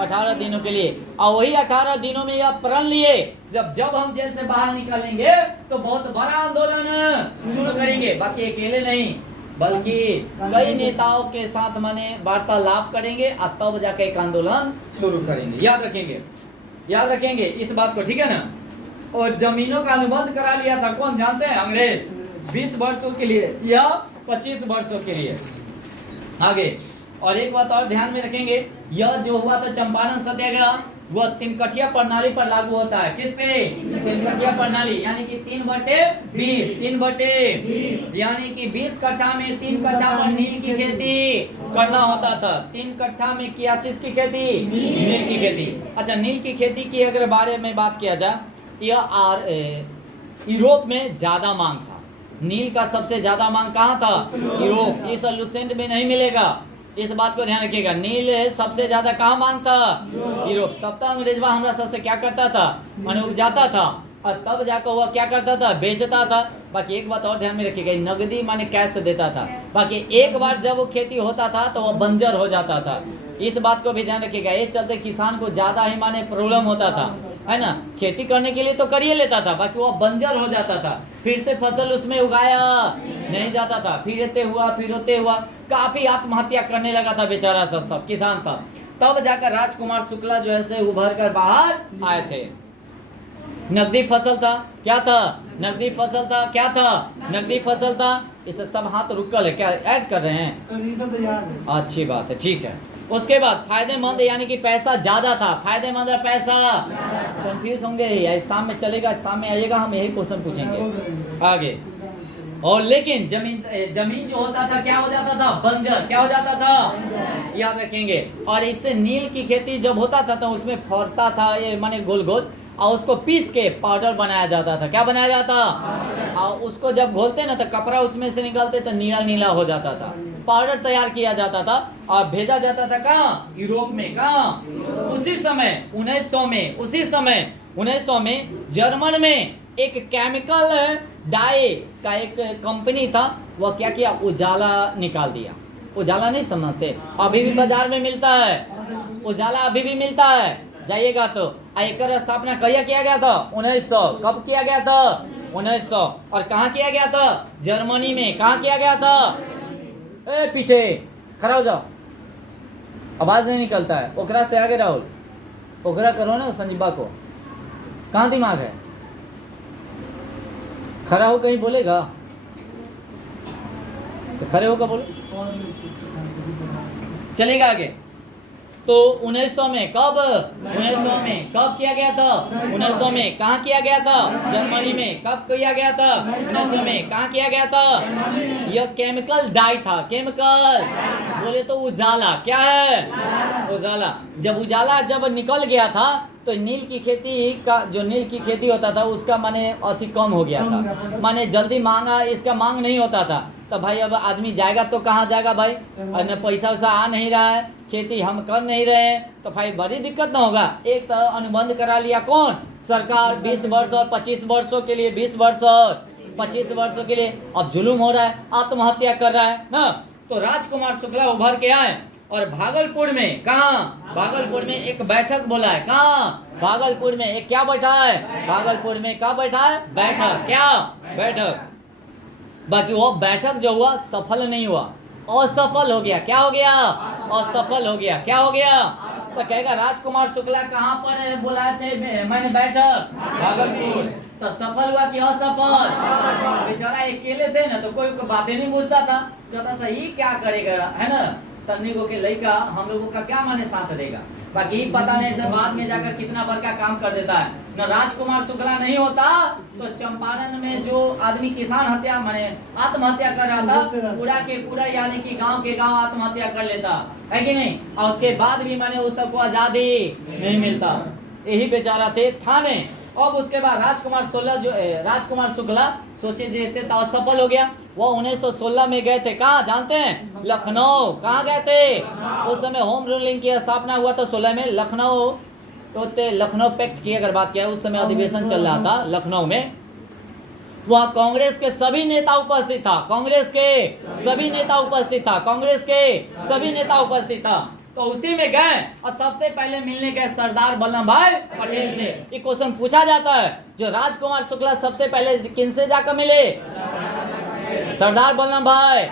18 दिनों के लिए। और वही 18 दिनों में यह प्रण लिए, जब हम जेल से बाहर निकलेंगे तो बहुत बड़ा आंदोलन शुरू करेंगे। बाकी अकेले नहीं, बल्कि कई नेताओं के साथ वार्तालाप करेंगे और तब जाकर एक आंदोलन शुरू करेंगे। याद रखेंगे इस बात को, ठीक है ना? और जमीनों का अनुबंध करा लिया था कौन जानते हैं? अंग्रेज। 20 वर्षों के लिए या 25 वर्षों के लिए। आगे और एक बात और ध्यान में रखेंगे, यह जो हुआ था चंपारण सत्याग्रह, वह 3 कठिया प्रणाली पर लागू होता है। किस पे? 3 कठिया प्रणाली, यानी कि 3/20, 3/20, यानी कि 20 कट्ठा में 3 कट्ठा पर नील की खेती करना होता था। 3 कट्ठा में क्या चीज की खेती? नील की खेती। अच्छा, नील की खेती की अगर बारे में बात किया जाए, यह यूरोप में ज्यादा मांग था। नील का सबसे ज्यादा मांग कहाँ था? यूरोप। इस लुसेंट में नहीं मिलेगा, इस बात को ध्यान रखिएगा। नील सबसे ज्यादा कहाँ मांग था? यूरोप। तब तक अंग्रेजवा हमरा सबसे क्या करता था? उपजाता था, और तब जाकर वह क्या करता था? बेचता था। बाकी एक बात और ध्यान में रखिएगा, नगदी माने कैश देता था। बाकी एक बार जब वो खेती होता था तो वह बंजर हो जाता था। इस बात को भी ध्यान रखिएगा। ये चलते किसान को ज्यादा ही प्रॉब्लम होता था, है ना? खेती करने के लिए तो कर ही लेता था, बाकी वो बंजर हो जाता था, फिर से फसल उसमें उगाया नहीं जाता था। फिर होते हुआ काफी आत्महत्या करने लगा था बेचारा सब किसान था। तब जाकर राजकुमार शुक्ला जो है से उभर कर बाहर आए थे। नकदी फसल था, क्या था? नकदी फसल था, क्या था? नकदी फसल था। इसे सब हाथ रुकल है, क्या ऐड कर रहे हैं? अच्छी बात है, ठीक है। उसके बाद फायदेमंद, यानी कि पैसा ज्यादा था। फायदेमंद है पैसा। कंफ्यूज होंगे, शाम में चलेगा, शाम में आइएगा, हम यही क्वेश्चन पूछेंगे आगे। और लेकिन जमीन जो होता था क्या हो जाता था? बंजर। क्या हो जाता था? याद रखेंगे। और इससे नील की खेती जब होता था तो उसमें फौरता था, ये माने गोल गोल, और उसको पीस के पाउडर बनाया जाता था। क्या बनाया जाता? और उसको जब घोलते ना तो कपड़ा उसमें से निकलते तो नीला नीला हो जाता था। पाउडर तैयार किया जाता था और भेजा जाता था कहाँ? यूरोप में। कहाँ? उसी समय 1900 में जर्मन में एक केमिकल डाई का एक कंपनी था, वह क्या किया? उजाला निकाल दिया। उजाला नहीं समझते? अभी भी बाजार में मिलता है उजाला, अभी भी मिलता है, जाइएगा तो। एक स्थापना कहिया किया गया था? 1900। कब किया गया था? 1900। और कहाँ किया गया था? जर्मनी में। कहाँ किया गया था? पीछे खड़ा हो जाओ, आवाज नहीं निकलता है। ओकरा से आगे राहुल, ओकरा करो ना संजीवा को। कहाँ दिमाग है? खड़ा हो कहीं बोलेगा तो खड़े होकर बोलो, चलेगा आगे। तो 1900 में कब? 1900 में कब किया गया था? 1900 में। कहाँ किया गया था? जर्मनी में। कब किया गया था? 1900 में। कहाँ किया गया था? यह केमिकल डाई था। केमिकल बोले तो उजाला। क्या है? उजाला। जब उजाला जब निकल गया था तो नील की खेती का, जो नील की खेती होता था उसका माने अति कम हो गया था, माने जल्दी मांगा, इसका मांग नहीं होता था। तो भाई अब आदमी जाएगा तो कहाँ जाएगा भाई? न पैसा वैसा आ नहीं रहा है, खेती हम कर नहीं रहे हैं, तो भाई बड़ी दिक्कत ना होगा। एक तो अनुबंध करा लिया कौन? सरकार। 20 वर्ष और 25 वर्षों के लिए, 20 वर्ष और 25 वर्षों के लिए। अब जुलूम हो रहा है, आत्महत्या कर रहा है ना। तो राजकुमार शुक्ला उभर के आए और भागलपुर में, कहाँ? भागलपुर में एक बैठक बोला है। कहाँ? भागलपुर में। एक क्या बैठा है? भागलपुर में। क्या बैठा है? बैठक। क्या? बैठक। बाकी वो बैठक जो हुआ सफल नहीं हुआ, असफल हो गया। क्या हो गया? असफल हो गया। क्या हो गया? तो कहेगा राजकुमार शुक्ला कहाँ पर बुलाए थे मैंने बैठक? भागलपुर। तो सफल हुआ कि असफल? बेचारा अकेले थे ना, तो कोई बातें नहीं पूछता था, कहता था ये क्या करेगा, है ना? तन्नी को के लड़का हम लोगों का क्या माने साथ देगा। बाकी पता नहीं से बाद में जाकर कितना बड़का काम कर देता है। न राजकुमार शुक्ला नहीं होता तो चंपारण में जो आदमी किसान हत्या माने आत्महत्या कर रहा था पूरा के पूरा यानी कि गांव के गांव आत्महत्या कर लेता है कि नहीं, और उसके बाद भी माने उस सबको आजादी नहीं मिलता। यही बेचारा थे थाने। अब उसके बाद राजकुमार शुक्ला सोचे जीते तो असफल हो गया। वो 1916 में गए थे कहाँ जानते हैं? लखनऊ। कहाँ गए थे? उस समय होम रूलिंग की स्थापना हुआ था 16 में लखनऊ। तो लखनऊ पैक्ट की अगर बात किया उस समय अधिवेशन चल रहा था लखनऊ में। वहाँ कांग्रेस के सभी नेता उपस्थित था, कांग्रेस के सभी नेता उपस्थित था, कांग्रेस के सभी नेता उपस्थित था। तो उसी में गए और सबसे पहले मिलने गए सरदार वल्लभ भाई पटेल से। ये क्वेश्चन पूछा जाता है जो राजकुमार शुक्ला सबसे पहले किनसे जाकर मिले? सरदार वल्लभ भाई।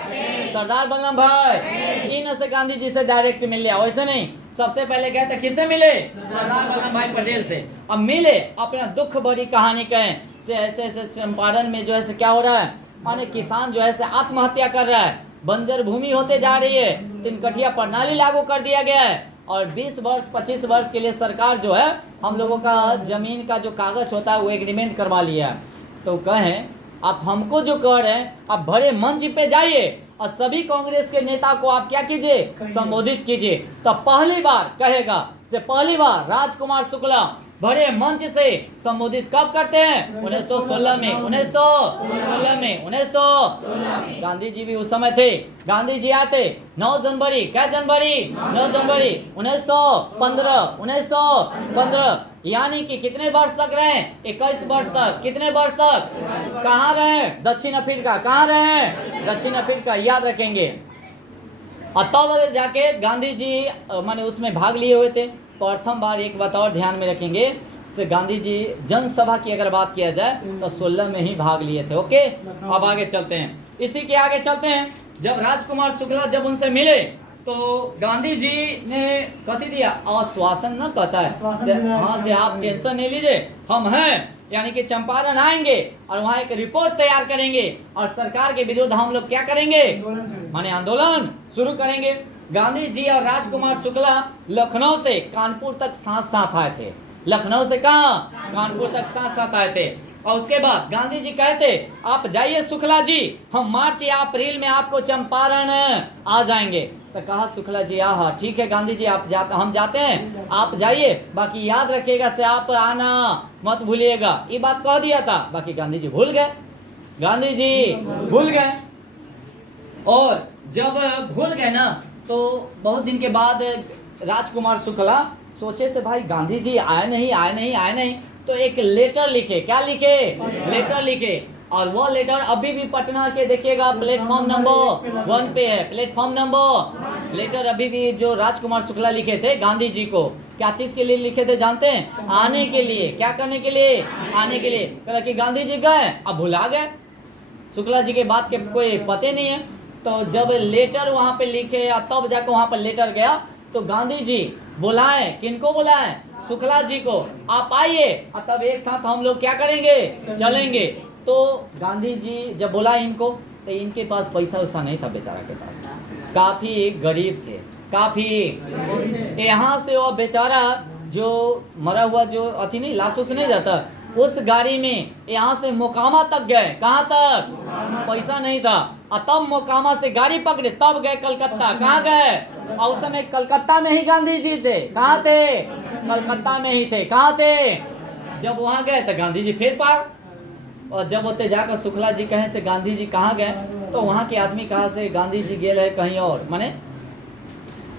इन से गांधी जी से डायरेक्ट मिल लिया, वैसे नहीं। सबसे पहले गए थे किससे मिले? सरदार वल्लभ भाई पटेल से। अब मिले, अपना दुख भरी कहानी कहें से ऐसे चंपारण में जो है क्या हो रहा है, माने किसान जो है आत्महत्या कर रहा है, बंजर भूमि होते जा रही है, तिनकठिया प्रणाली लागू कर दिया गया है और 20 वर्ष 25 वर्ष के लिए सरकार जो है हम लोगों का जमीन का जो कागज होता है वो एग्रीमेंट करवा लिया है। तो कहें आप हमको जो कह रहे हैं आप बड़े मंच पे जाइए और सभी कांग्रेस के नेता को आप क्या कीजिए? संबोधित कीजिए। तो पहली बार कहेगा से पहली बार राजकुमार शुक्ला बड़े मंच से संबोधित कब करते हैं? 1916 में। 1916 गांधी जी भी उस समय थे। गांधी जी आते 9 जनवरी, क्या जनवरी? 9 जनवरी 1915 यानी कि कितने वर्ष तक रहे? 21 वर्ष तक। कितने वर्ष तक? कहाँ रहे? दक्षिण अफ्रीका। कहाँ रहे? दक्षिण अफ्रीका, याद रखेंगे। और तब जाके गांधी जी माने उसमें भाग लिए हुए थे प्रथम बार। एक बात और ध्यान में रखेंगे से गांधी जी जनसभा की अगर बात किया जाए तो 16 में ही भाग लिए थे। ओके, अब आगे चलते हैं। इसी के आगे चलते हैं। जब राजकुमार शुक्ला जब उनसे मिले तो गांधी जी ने कथी दिया? आश्वासन न कहता है हाँ से आप टेंशन नहीं लीजिए, हम हैं, यानी कि चंपारण आएंगे और वहाँ एक रिपोर्ट तैयार करेंगे और सरकार के विरुद्ध हम लोग क्या करेंगे? माने आंदोलन शुरू करेंगे। गांधी जी और राजकुमार शुक्ला लखनऊ से कानपुर तक साथ साथ आए थे। लखनऊ से कहाँ? कानपुर तक साथ साथ आए थे। और उसके बाद गांधी जी कहते आप जाइए शुक्ला जी, हम मार्च या अप्रैल में आपको चंपारण आ जाएंगे। तो कहा शुक्ला जी हाँ ठीक है गांधी जी हम जाते हैं, आप जाइए, बाकी याद रखिएगा से आप आना मत भूलिएगा। ये बात कह दिया था, बाकी गांधी जी भूल गए। गांधी जी भूल गए। और जब भूल गए ना तो बहुत दिन के बाद राजकुमार शुक्ला सोचे से भाई गांधी जी आए नहीं, तो एक लेटर लिखे। क्या लिखे? लेटर लिखे। और वो लेटर अभी भी पटना के देखिएगा प्लेटफॉर्म नंबर 1 पे है। प्लेटफॉर्म नंबर लेटर अभी भी जो राजकुमार शुक्ला लिखे थे गांधी जी को, क्या चीज के लिए लिखे थे जानते हैं? आने के लिए। क्या करने के लिए? आने के लिए। कहा कि गांधी जी गए, अब भुला गए, शुक्ला जी के बात के कोई पते नहीं है। तो जब लेटर वहाँ पे लिखे और तब जाकर वहाँ पर लेटर गया तो गांधी जी बुलाए। किनको बुलाए? शुक्ला जी को, आप आइए और तब एक साथ हम लोग क्या करेंगे? चलेंगे। तो गांधी जी जब बुला इनको तो इनके पास पैसा वैसा नहीं था, बेचारा के पास, काफ़ी गरीब थे, काफ़ी। यहाँ से वो बेचारा जो मरा हुआ जो अथी नहीं लाशों से नहीं जाता, उस गाड़ी में यहाँ से मोकामा तक गए। कहाँ तक? पैसा नहीं था और तब मोकामा से गाड़ी पकड़े तब गए कलकत्ता। कहाँ गए? और उस समय कलकत्ता में ही गांधी जी थे। कहाँ थे? कलकत्ता में ही थे। कहाँ थे? जब वहाँ गए तो गांधी जी फिर पार। और जब होते जाकर शुक्ला जी कहें से गांधी जी कहाँ गए तो वहाँ के आदमी कहा से गांधी जी गए है कहीं और, माने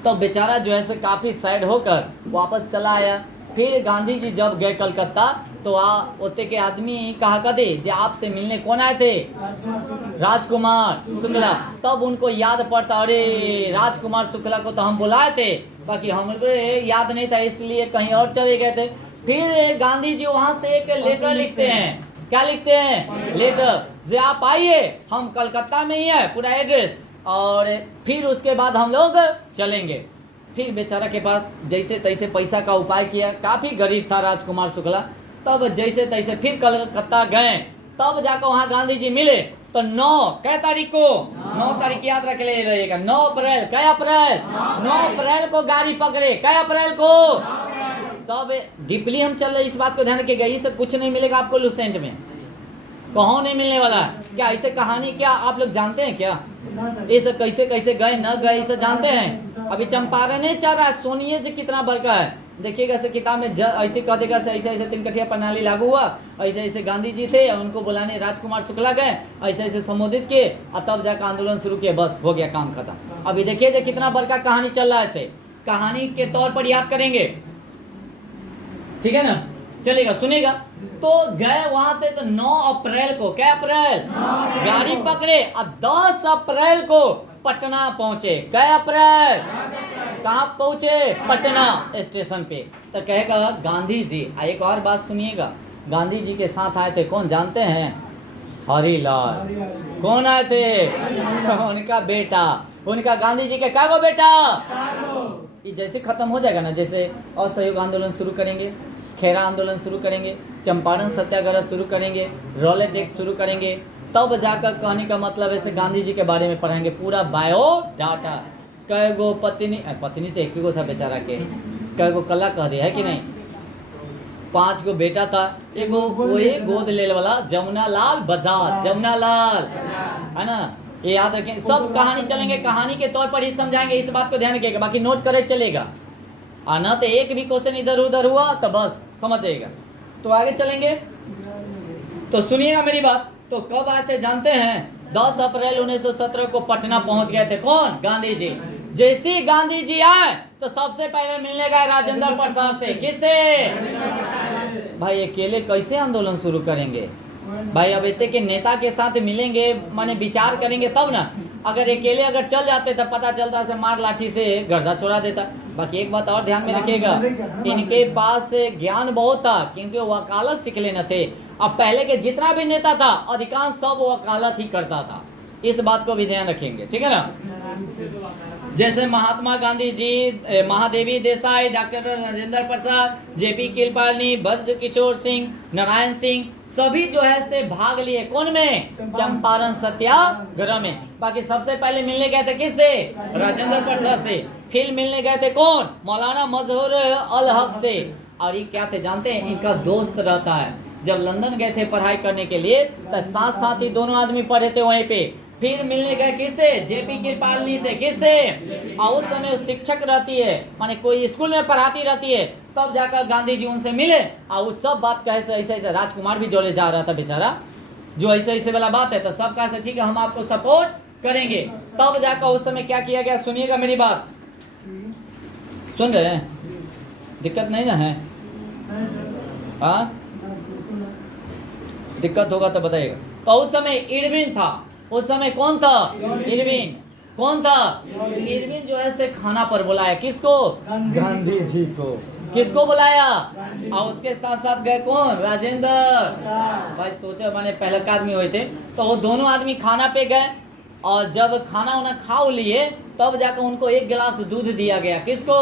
तो बेचारा जो है से काफ़ी सैड होकर वापस चला आया। फिर गांधी जी जब गए कलकत्ता तो ओते के आदमी कहा कदे जे आपसे मिलने कौन आए थे? राजकुमार शुक्ला। तब उनको याद पड़ता अरे राजकुमार शुक्ला को तो हम बुलाए थे, बाकी हमको याद नहीं था इसलिए कहीं और चले गए थे। फिर गांधी जी वहाँ से एक लेटर लिखते हैं। क्या लिखते हैं? लेटर जे आप आइए, हम कलकत्ता में ही है, पूरा एड्रेस, और फिर उसके बाद हम लोग चलेंगे। फिर बेचारा के पास जैसे तैसे पैसा का उपाय किया, काफ़ी गरीब था राजकुमार शुक्ला। तब जैसे तैसे फिर कलकत्ता गए, तब जाकर वहाँ गांधी जी मिले तो 9 कै तारीख को 9 तारीख याद रख ले रहेगा। 9 अप्रैल कै अप्रैल 9 अप्रैल को गाड़ी पकड़े। कै अप्रैल को सब डीपली हम चल रहे, इस बात को ध्यान रखिएगा। इससे कुछ नहीं मिलेगा आपको लुसेंट में, कहाँ नहीं मिलने वाला है। क्या ऐसे कहानी क्या आप लोग जानते हैं क्या? इसे कैसे कैसे गए न गए इसे जानते हैं? अभी चंपारण नहीं चल रहा है, सुनिए जी कितना बड़का है। देखिएगा ऐसे किताब में ऐसे कह देगा ऐसे ऐसे 3 कठिया प्रणाली लागू हुआ, ऐसे ऐसे गांधी जी थे और उनको बुलाने राजकुमार शुक्ला गए, ऐसे ऐसे संबोधित किए और तब जाकर आंदोलन शुरू किए, बस हो गया काम खत्म। अभी देखिए जो कितना बड़का कहानी चल रहा है, ऐसे कहानी के तौर पर याद करेंगे, ठीक है ना? चलेगा, सुनेगा। तो गए वहां थे तो 9 अप्रैल को, क्या अप्रैल गाड़ी पकड़े और 10 अप्रैल को पटना पहुंचे। क्या अप्रैल कहाँ पहुंचे? पटना स्टेशन पे। तो कहेगा गांधी जी, एक और बात सुनिएगा, गांधी जी के साथ आए थे कौन जानते हैं? हरिलाल। कौन आए थे? उनका बेटा, उनका गांधी जी के क्या गो बेटा? ये जैसे खत्म हो जाएगा ना, जैसे असहयोग आंदोलन शुरू करेंगे, खेरा आंदोलन शुरू करेंगे, चंपारण सत्याग्रह शुरू करेंगे, रॉलेट एक्ट शुरू करेंगे, तब जाकर कहने का मतलब ऐसे गांधी जी के बारे में पढ़ेंगे पूरा बायोडाटा। कई गो पत्नी तो एक ही गो था बेचारा के, कई गो कला कह दिया है कि नहीं? 5 गो बेटा था, एगो वही गोद ले वाला जमुना लाल बजाज, जमुना लाल है ना, ये याद रखें। सब कहानी चलेंगे, कहानी के तौर पर ही समझाएंगे, इस बात को ध्यान रखिएगा, बाकी नोट करे चलेगा। आना तो एक भी क्वेश्चन इधर उधर हुआ तो बस समझ जाएगा। तो आगे चलेंगे, तो सुनिएगा मेरी बात। तो कब आए थे जानते हैं? 10 अप्रैल 1917 को पटना पहुंच गए थे। कौन? गांधी जी। जैसे ही गांधी जी आए तो सबसे पहले मिलने गए राजेंद्र प्रसाद से। किससे? भाई अकेले कैसे आंदोलन शुरू करेंगे भाई? अब इतने के नेता के साथ मिलेंगे, माने विचार करेंगे तब ना। अगर अकेले अगर चल जाते तो पता चलता से मार लाठी से गर्दा छोड़ा देता। बाकी एक बात और ध्यान में रखिएगा, इनके पास ज्ञान बहुत था क्योंकि वकालत सीख लेना थे। अब पहले के जितना भी नेता था अधिकांश सब वकालत ही करता था, इस बात को भी ध्यान रखेंगे, ठीक है ना? जैसे महात्मा गांधी जी, महादेवी देसाई, डॉक्टर राजेंद्र प्रसाद, जेपी कृपलानी, ब्रज किशोर सिंह, नारायण सिंह, सभी जो है से भाग लिए। कौन में? चंपारण सत्याग्रह में। बाकी सबसे पहले मिलने गए थे किससे? राजेंद्र प्रसाद से। फिर मिलने गए थे कौन? मौलाना मजहूर अल हक से। और ये क्या थे जानते हैं? इनका दोस्त रहता है। जब लंदन गए थे पढ़ाई करने के लिए तो साथ साथ ही दोनों आदमी पढ़े थे वहीं पे। फिर मिलने गए किससे? जेपी कृपलानी से। किससे? और उस समय शिक्षक रहती है, माने कोई स्कूल में पढ़ाती रहती है। तब जाकर गांधी जी उनसे मिले और उस सब बात कहे से ऐसे ऐसे राजकुमार भी जोड़े जा रहा था बेचारा, जो ऐसे ऐसे वाला बात है, तो सब कहा से ठीक है हम आपको सपोर्ट करेंगे। तब जाकर उस समय क्या किया गया, सुनिएगा मेरी बात। सुन रहे हैं? दिक्कत नहीं ना है? हाँ, दिक्कत होगा तो बताइएगा। तो उस समय इरविन था। उस समय कौन था? इरविन। कौन था? इरविन जो है से खाना पर बुलाया किसको? गांधी जी को। किसको बुलाया? और उसके साथ साथ गए कौन? राजेंद्र। भाई सोचो, मैंने पहले का आदमी हुए थे, तो वो दोनों आदमी खाना पे गए और जब खाना उन्हें खा लिए तब जाकर उनको 1 गिलास दूध दिया गया। किसको?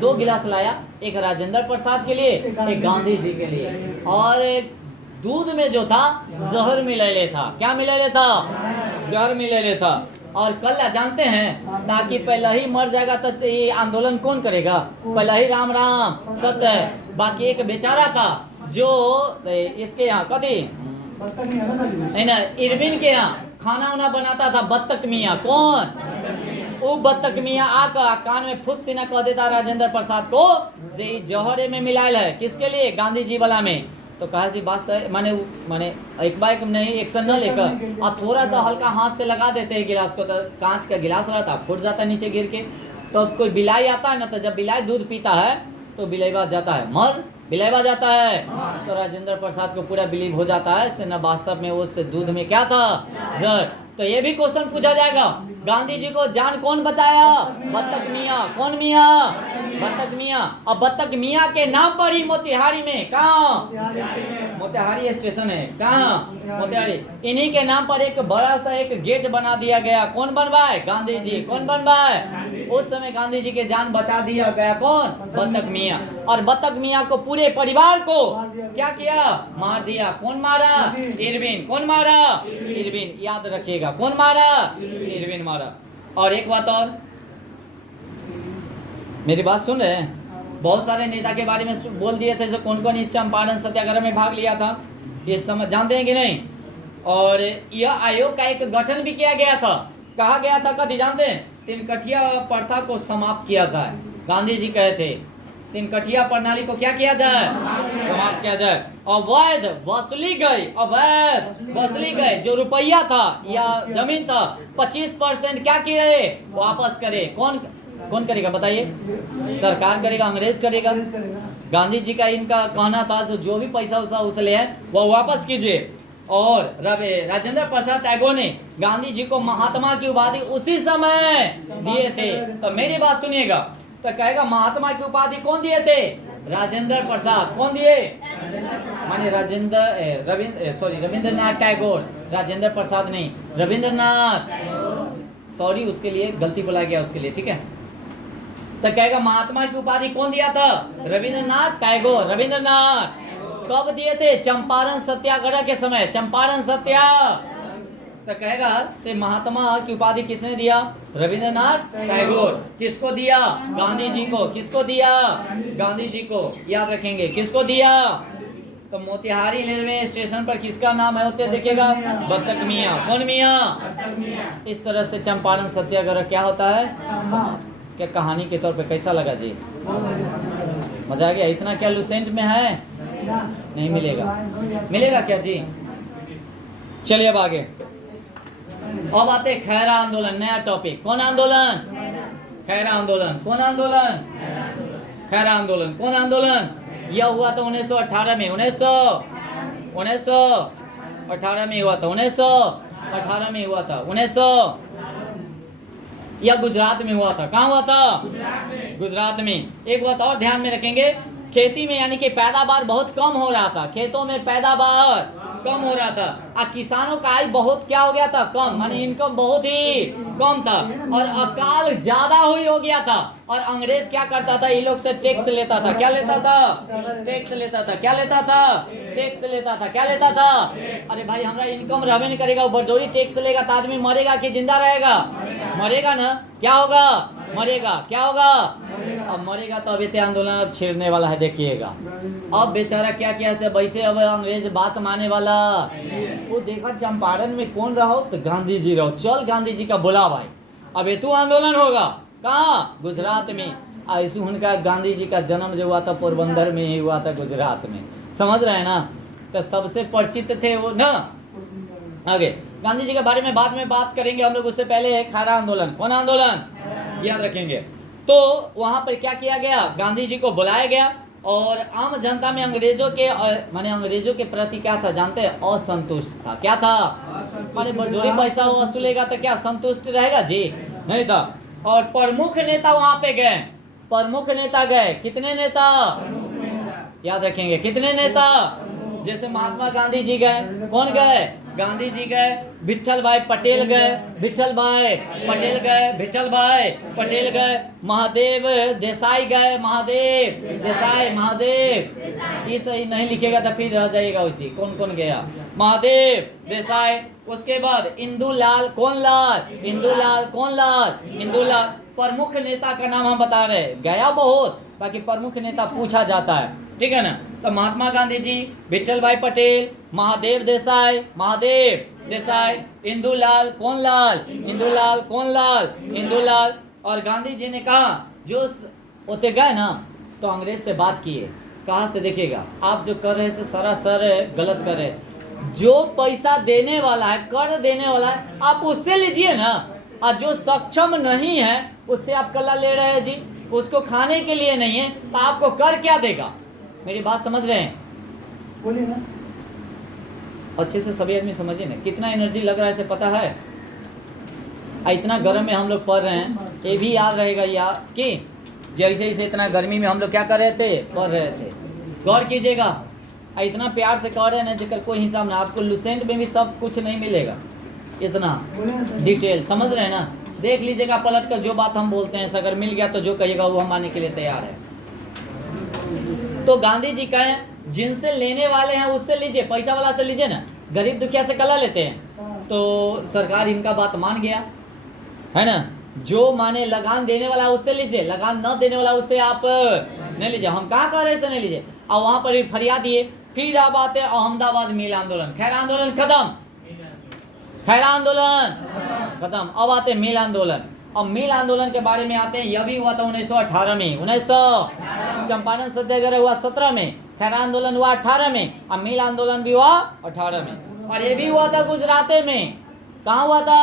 2 गिलास लाया, एक राजेंद्र प्रसाद के लिए, एक गांधी जी के लिए। और दूध में जो था जहर मिलाए था। क्या मिलाए था? जहर मिलाए था। और कल जानते हैं, ताकि पहले ही मर जाएगा तो ये आंदोलन कौन करेगा? पहले ही राम राम सत्य। बाकी एक बेचारा था जो इसके यहाँ कथी नहीं ना, इरविन के यहाँ खाना उना बनाता था, बत्तख मियाँ। कौन? वो बत्तख मियाँ आकर कान में फुस सीना कह देता राजेंद्र प्रसाद को जे जहरे में मिलायल है। किसके लिए? गांधी जी वाला में। तो कहा सी बात सही, माने एक बार नहीं एक्शन न लेकर और थोड़ा सा हल्का हाथ से लगा देते हैं गिलास को, तो कांच का गिलास रहता फूट जाता है नीचे गिर के। तो अब कोई बिलाई आता है ना, तो जब बिलाई दूध पीता है तो बिलाईबा जाता है मर, बिलाईबा जाता है। तो राजेंद्र प्रसाद को पूरा बिलीव हो जाता है से न वास्तव में उस दूध में क्या था? जहर। तो ये भी क्वेश्चन पूछा जाएगा, गांधी जी को जान कौन बताया? बत्तख मियाँ। कौन मियाँ? बत्तख मियाँ। अब बत्तख मियाँ के नाम पर ही मोतिहारी में, कहाँ मोतिहारी स्टेशन है, कहाँ मोतिहारी, इन्हीं के नाम पर एक बड़ा सा एक गेट बना दिया गया। कौन बनवाए? गांधी जी। कौन बनवाए? उस समय गांधी जी के जान बचा दिया गया। कौन? बत्तख मियाँ। और बत्तख मियाँ को पूरे परिवार को क्या किया? मार दिया। कौन मारा? इरविन। कौन मारा? इरविन। याद रखिएगा, कौन मारा? इरविन मारा। और एक बात और, मेरी बात सुन रहे हैं? बहुत सारे नेता के बारे में बोल दिए थे जो कौन कौन इस चंपारण सत्याग्रह में भाग लिया था, ये समझ जानते हैं कि नहीं? और यह आयोग का एक गठन भी किया गया था। कहा गया था, कभी जानते हैं? तिनकठिया प्रथा को समाप्त किया जाए। गांधी जी कहे थे तिनकठिया प्रणाली को क्या किया जाए? समाप्त किया जाए। अवैध वसूली गई, अवैध वसूली गई, जो रुपया था या जमीन था 25% क्या किए? वापस करे। कौन कौन करेगा बताइए? सरकार करेगा, अंग्रेज करेगा? गांधी जी का इनका कहना था जो भी पैसा उसे है वो वापस कीजिए। और राजेंद्र प्रसाद टैगोर ने गांधी जी को महात्मा की उपाधि उसी समय दिए थे। तो मेरी बात सुनिएगा, तो कहेगा महात्मा की उपाधि कौन दिए थे? राजेंद्र प्रसाद। कौन दिए? माने रविंद्रनाथ टैगोर, राजेंद्र प्रसाद नहीं, रविंद्रनाथ। सॉरी, उसके लिए गलती बोला गया, उसके लिए, ठीक है। तो कहेगा महात्मा की उपाधि कौन दिया था? रविंद्रनाथ टैगोर। रविंद्रनाथ कब दिए थे? चंपारण सत्याग्रह के समय, चंपारण सत्याग्रह। तो कहेगा से महात्मा की उपाधि किसने दिया? रविंद्रनाथ टैगोर। किसको दिया? गांधी जी को। किसको दिया? गांधी जी को। याद रखेंगे, किसको दिया? तो मोतिहारी रेलवे स्टेशन पर किसका नाम है होते देखिएगा? बत्तख मियाँ। कौन मियाँ? इस तरह से चंपारण सत्याग्रह क्या होता है? क्या कहानी के तौर पे कैसा लगा जी? मजा आ गया? इतना क्या लुसेंट में है? नहीं मिलेगा। मिलेगा क्या जी? चलिए अब आगे। अब आते खैरा आंदोलन, नया टॉपिक। कौन आंदोलन? खैरा आंदोलन। कौन आंदोलन? खैरा आंदोलन। कौन आंदोलन? यह हुआ था 1918 में। 1918 में हुआ था। 1918 में हुआ था। 1900 यह गुजरात में हुआ था। कहाँ हुआ था? गुजरात में। एक बात और ध्यान में रखेंगे, खेती में यानी कि पैदावार बहुत कम हो रहा था। खेतों में पैदावार कम हो रहा था और किसानों का आय बहुत क्या हो गया था? कम, माने इनकम बहुत ही कम था और अकाल ज्यादा हुई हो गया था। और अंग्रेज क्या करता था? ये लोग से टैक्स लेता था। क्या लेता था? टैक्स लेता था। क्या लेता था? टैक्स लेता था। क्या लेता था? अरे भाई, हमारा इनकम रहबे नहीं करेगा, बरजोरी टैक्स लेगा तो आदमी मरेगा कि जिंदा रहेगा? मरेगा ना। क्या होगा? मरेगा। क्या होगा? अब मरेगा तो अभी आंदोलन अब छेड़ने वाला है, देखिएगा। अब बेचारा क्या किया से वैसे अब अंग्रेज बात माने वाला वो देखा चंपारण में कौन रहो? तो गांधी जी रहो। चल गांधी जी का बुला भाई, अब हेतु आंदोलन होगा। कहाँ? गुजरात में। ऐसे उनका गांधी जी का जन्म जो हुआ था पोरबंदर में ही हुआ था, गुजरात में। समझ रहे हैं ना? तो सबसे परिचित थे वो ना। आगे गांधी जी के बारे में बाद में बात करेंगे हम लोग, उससे पहले खैरा आंदोलन। कौन आंदोलन? याद रखेंगे। तो वहां पर क्या किया गया? गांधी जी को बुलाया गया और आम जनता में अंग्रेजों के माने अंग्रेजों के प्रति क्या था जानते हैं? असंतुष्ट था। क्या था? माने बरजोरी पैसा वसूलेगा तो क्या संतुष्ट रहेगा जी? नहीं था। और प्रमुख नेता वहां पे गए। प्रमुख नेता गए। कितने नेता? याद रखेंगे, कितने नेता? जैसे महात्मा गांधी जी गए। कौन गए? गांधी जी गए। विठल भाई पटेल गए। विठल भाई पटेल गए। विठल भाई पटेल गए। महादेव देसाई गए। महादेव देसाई। महादेव ये सही नहीं लिखेगा तो फिर रह जाएगा उसी। कौन कौन गया? महादेव देसाई। उसके बाद इंदुलाल। कौन लाल? इंदुलाल। कौन लाल? इंदुलाल। प्रमुख नेता का नाम हम बता रहे हैं, गया बहुत, बाकी प्रमुख नेता पूछा जाता है, ठीक है ना? तो महात्मा गांधी जी, विठल भाई पटेल, महादेव देसाई। महादेव देसाई। इंदुलाल। कौन लाल? इंदुलाल। कौन लाल? इंदुलाल। और गांधी जी ने कहा जो होते गए ना तो अंग्रेज से बात किए। कहाँ से? देखिएगा, आप जो कर रहे हैं सरासर गलत कर रहे। जो पैसा देने वाला है, कर देने वाला है, आप उससे लीजिए ना। और जो सक्षम नहीं है उससे आप कल्ला ले रहे हैं जी, उसको खाने के लिए नहीं है तो आपको कर क्या देगा? मेरी बात समझ रहे हैं? बोलिए ना अच्छे से सभी आदमी समझिए ना। कितना एनर्जी लग रहा है इसे पता है? इतना गर्म में हम लोग पढ़ रहे हैं, ये भी याद रहेगा यार कि जैसे जैसे इतना गर्मी में हम लोग क्या कर रहे थे, पढ़ रहे थे। गौर कीजिएगा, इतना प्यार से कह रहे हैं ना जिक्र कोई हिसाब ना। आपको लुसेंट में भी सब कुछ नहीं मिलेगा, इतना डिटेल, समझ रहे हैं ना। देख लीजिएगा पलट कर, जो बात हम बोलते हैं अगर मिल गया तो जो कहिएगा वो हम मानने के लिए तैयार है। तो गांधी जी कहें जिनसे लेने वाले हैं उससे लीजिए, पैसा वाला से लीजिए ना, गरीब दुखिया से कला लेते हैं। तो सरकार इनका बात मान गया है ना। जो माने लगान देने वाला उससे लीजिए, लगान न देने वाला उससे आप नहीं लीजिए। हम कहाँ कह रहे हैं नहीं लीजिए। और वहां पर भी फरियाद दिए। फिर अब आते अहमदाबाद मिल आंदोलन, खैर आंदोलन खत्म, खैर आंदोलन खत्म। अब आते मिल आंदोलन। अब मिल आंदोलन के बारे में आते हैं, यह भी हुआ था 1918 में, 1900 चंपारण सत्याग्रह हुआ 17 में, खैर आंदोलन हुआ 18 में, अब मिल आंदोलन भी हुआ 18 में। और ये भी हुआ था गुजरात में। कहाँ हुआ था?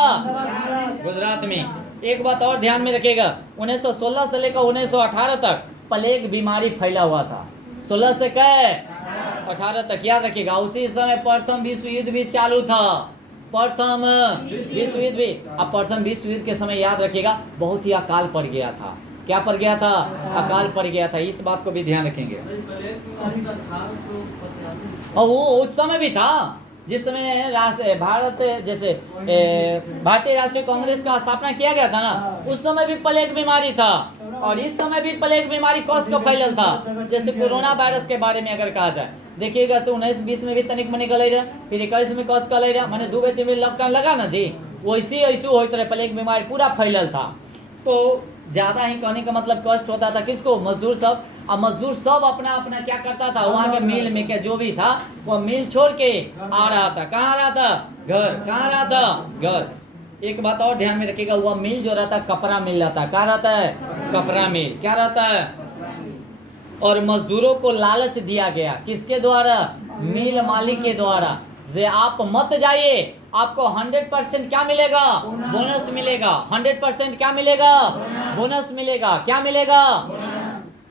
गुजरात में। एक बात और ध्यान में रखिएगा, 1916 से लेकर 1918 तक प्लेग बीमारी फैला हुआ था। 16 से 18 तक याद रखिएगा। उसी समय प्रथम विश्व युद्ध भी चालू था, प्रथम विश्व युद्ध भी। अब प्रथम विश्व युद्ध के समय याद रखिएगा बहुत ही अकाल पड़ गया था। क्या पड़ गया था? अकाल पड़ गया था। इस बात को भी ध्यान रखेंगे। और वो उस समय भी था जिस समय भारत जैसे भारतीय राष्ट्रीय कांग्रेस का स्थापना किया गया था ना, उस समय भी प्लेग बीमारी था। और इस समय भी प्लेग बीमारी कौश का फैलल था। जैसे कोरोना वायरस के बारे में अगर कहा जाए, देखिएगा 19-20 में भी तनिक मनिक गले रहे, फिर 21 में कौश का ले रहा, मैंने 2-3 में लॉकडाउन लगा ना जी, वैसे ऐसे होते रहे, प्लेग बीमारी पूरा फैलल था। तो ज़्यादा ही कहने का मतलब कष्ट होता था किसको? मजदूर सब। अब मजदूर सब अपना अपना क्या करता था, वहाँ के मिल में क्या जो भी था वो मिल छोड़ के आ रहा था। कहाँ आ रहा था? घर। कहाँ आ रहा था? घर। एक बात और ध्यान में रखिएगा, वह मिल जो रहता है कपड़ा मिल रहता है। क्या रहता है? कपड़ा मिल। क्या रहता है? और मजदूरों को लालच दिया गया, किसके द्वारा? मिल मालिक के द्वारा, जे आप मत जाइए, आपको 100% क्या मिलेगा? बोनस मिलेगा। 100% क्या मिलेगा? बोनस मिलेगा। क्या मिलेगा?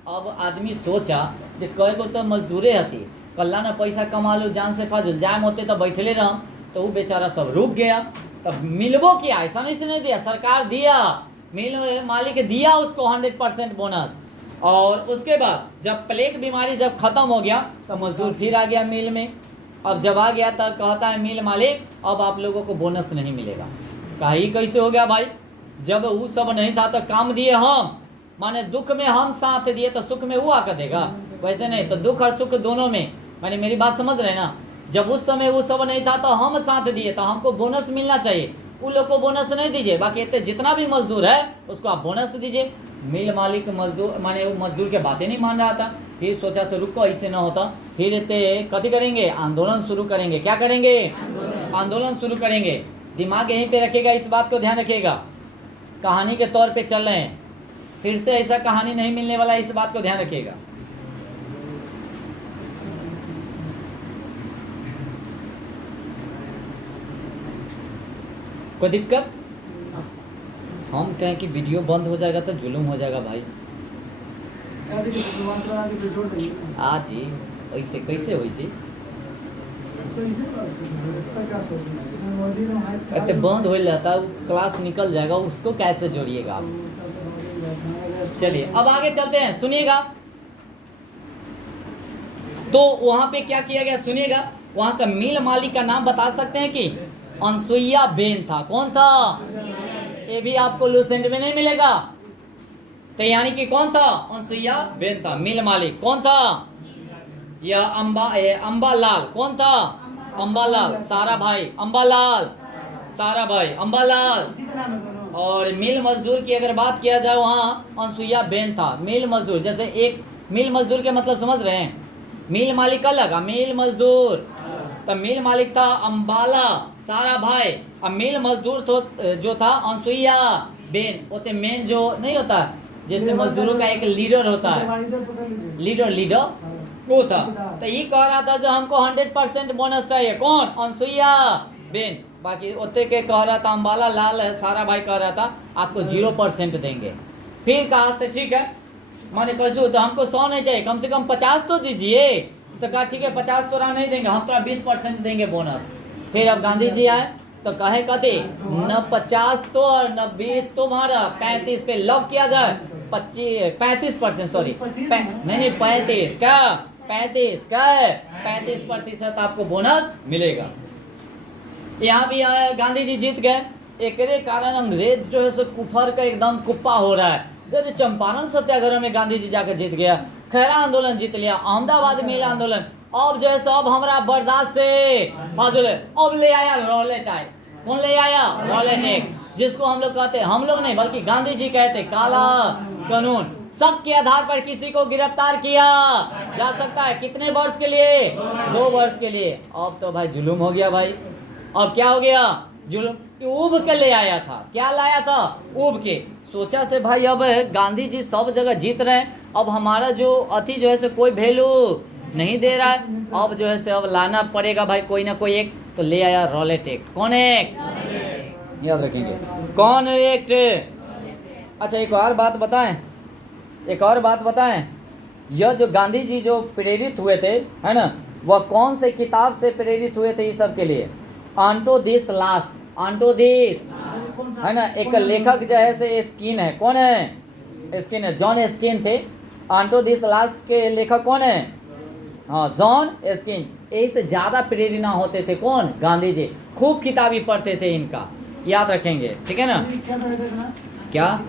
अब आदमी सोचा जे कई गो तो मजदूरे हती, कल्ला ना पैसा कमा लो, जान से फाजुल जाम होते तो बैठले रह, तो वो बेचारा सब रुक गया। तब मिलबो किया, ऐसा नहीं से नहीं दिया, सरकार दिया, मिल मालिक दिया उसको 100% बोनस। और उसके बाद जब प्लेग बीमारी जब खत्म हो गया तो मजदूर फिर आ गया मिल में। अब जब आ गया तो कहता है मिल मालिक अब आप लोगों को बोनस नहीं मिलेगा। कहीं कैसे हो गया भाई? जब वो सब नहीं था तो काम दिए हम, माने दुख में हम साथ दिए तो सुख में वो आकर देगा? वैसे नहीं, तो दुख और सुख दोनों में, माने मेरी बात समझ रहे हैं ना। जब उस समय वो सब नहीं था तो हम साथ दिए, तो हमको बोनस मिलना चाहिए। उन लोग को बोनस नहीं दीजिए, बाकी जितना भी मजदूर है उसको आप बोनस दीजिए। मिल मालिक मजदूर माने मजदूर के बातें नहीं मान रहा था। फिर सोचा से रुको, ऐसे ना होता, फिर कथी करेंगे? आंदोलन शुरू करेंगे। क्या करेंगे? आंदोलन शुरू करेंगे। दिमाग यहीं पे रखिएगा, इस बात को ध्यान रखिएगा। कहानी के तौर पे चल रहे हैं, फिर से ऐसा कहानी नहीं मिलने वाला, इस बात को ध्यान रखिएगा। कोई दिक्कत? हम कहें कि वीडियो बंद हो जाएगा तो जुलूम हो जाएगा भाई। आज जी ऐसे कैसे हुई जी? इतने बंद हो जाता, क्लास निकल जाएगा, उसको कैसे जोड़िएगा आप? चलिए अब आगे चलते हैं, सुनिएगा। तो वहां पे क्या किया गया सुनिएगा। वहां का मिल मालिक का नाम बता सकते हैं कि अनसुईया बेन था। कौन था? ये भी आपको लुसेंट में नहीं मिलेगा। तो यानी कि कौन था? अनसुईया बेन था मिल मालिक। कौन था? यह अंबालाल। कौन था? अंबालाल। सारा भाई अंबालाल, सारा भाई अंबालाल। और मिल मजदूर की अगर बात किया जाए वहाँ अनसुईया बेन था। मिल मजदूर, जैसे एक मिल मजदूर के मतलब समझ रहे हैं, मिल मालिक अलग, मिल मजदूर। तो मिल मालिक था अंबाला सारा भाई, अब मिल मजदूर तो जो था अनसुईया बेन। होते मेन जो नहीं होता, जैसे मजदूरों का एक लीडर होता है, लीडर वो था। तो ये कह रहा था जो हमको 100% बोनस चाहिए। कौन? अनसुईया बेन। बाकी ओते के कह रहा था अंबाला लाल है, सारा भाई कह रहा था आपको 0% देंगे। फिर कहा से ठीक है, माने कैसे होता, हमको 100 नहीं चाहिए, कम से कम 50 तो दीजिए। तो कहा ठीक है 50 तोरा नहीं देंगे, हम तोरा 20% देंगे बोनस। फिर अब गांधी जी आए तो कहे कथे न 50 तो और न 20 तुम्हारा, 35 पे लॉक किया जाए, 35%, सॉरी नहीं 35 का 35% आपको बोनस मिलेगा। यहाँ भी गांधी जी जीत गए, एक कारण अंग्रेज जो है सो कुफर का एकदम कुप्पा हो रहा है। जैसे चंपारण सत्याग्रह में गांधी जी जाकर जीत गया, खैरा आंदोलन जीत लिया, अहमदाबाद में आंदोलन, अब जो है सो अब हमारा बर्दाश्त से फाजुल है, अब ले आया रॉलेट आए। कौन ले आया? रॉलेट एक्ट, जिसको हम लोग कहते हैं, हम लोग नहीं बल्कि गांधी जी कहते काला कानून। शक के आधार पर किसी को गिरफ्तार किया जा सकता है, कितने वर्ष के लिए? 2 वर्ष के लिए। अब तो भाई जुलूम हो गया भाई, अब क्या हो गया? जुलूम। ऊब के ले आया था, क्या लाया था? ऊब के। सोचा से भाई अब गांधी जी सब जगह जीत रहे हैं, अब हमारा जो अति जो है सो कोई वैल्यू नहीं दे रहा है, अब जो है सो अब लाना पड़ेगा भाई कोई ना कोई एक। तो ले आया रॉलेट एक्ट। कौन एक्ट? याद रखेंगे कौन एक्ट। अच्छा एक और बात बताएं, यह जो गांधी जी जो प्रेरित हुए थे, है ना, वह कौन से किताब से प्रेरित हुए थे? इस सब के लिए onto this last, onto this, है ना, एक लेखक जो है से स्किन है। कौन है? स्किन है, जॉन स्किन थे। ऑन्टो दिस लास्ट के लेखक कौन है? हाँ, जॉन स्किन। यही से ज़्यादा प्रेरणा होते थे कौन? गांधी जी। खूब किताबी पढ़ते थे, इनका याद रखेंगे, ठीक है ना। क्या?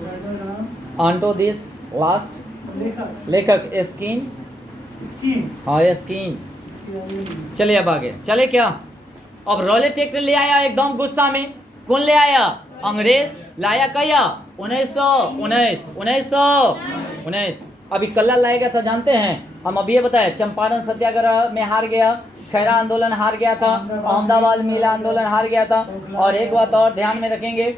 ऑन्टो दिस लास्ट लेखक स्किन, हाँ स्किन। चलिए अब आगे चले क्या। अब रॉलेट एक्ट ले आया एकदम गुस्सा में। कौन ले आया? अंग्रेज लाया। क्या? 1919। अभी कल्ला लाएगा था, जानते हैं हम। अभी ये बताए चंपारण सत्याग्रह में हार गया, खैरा आंदोलन हार गया था, अहमदाबाद मिल आंदोलन हार गया था। और एक बात और ध्यान में रखेंगे,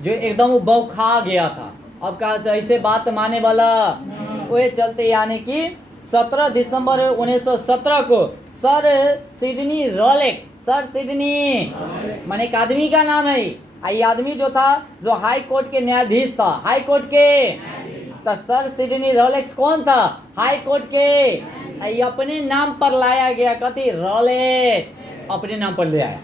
जो एकदम वो बौखा गया था। अब कहा से ऐसे बात माने वाला वो चलते, यानी कि 17 दिसंबर 1917 को sir Sydney Rowlatt, sir Sydney माने एक आदमी का नाम है। ये आदमी जो था, जो हाई कोर्ट के न्यायाधीश था, हाई कोर्ट के, तो सर सिडनी रॉलेट कौन था? हाई कोर्ट के। ये अपने नाम पर लाया गया, कथी? रॉलेट, अपने नाम पर ले आया।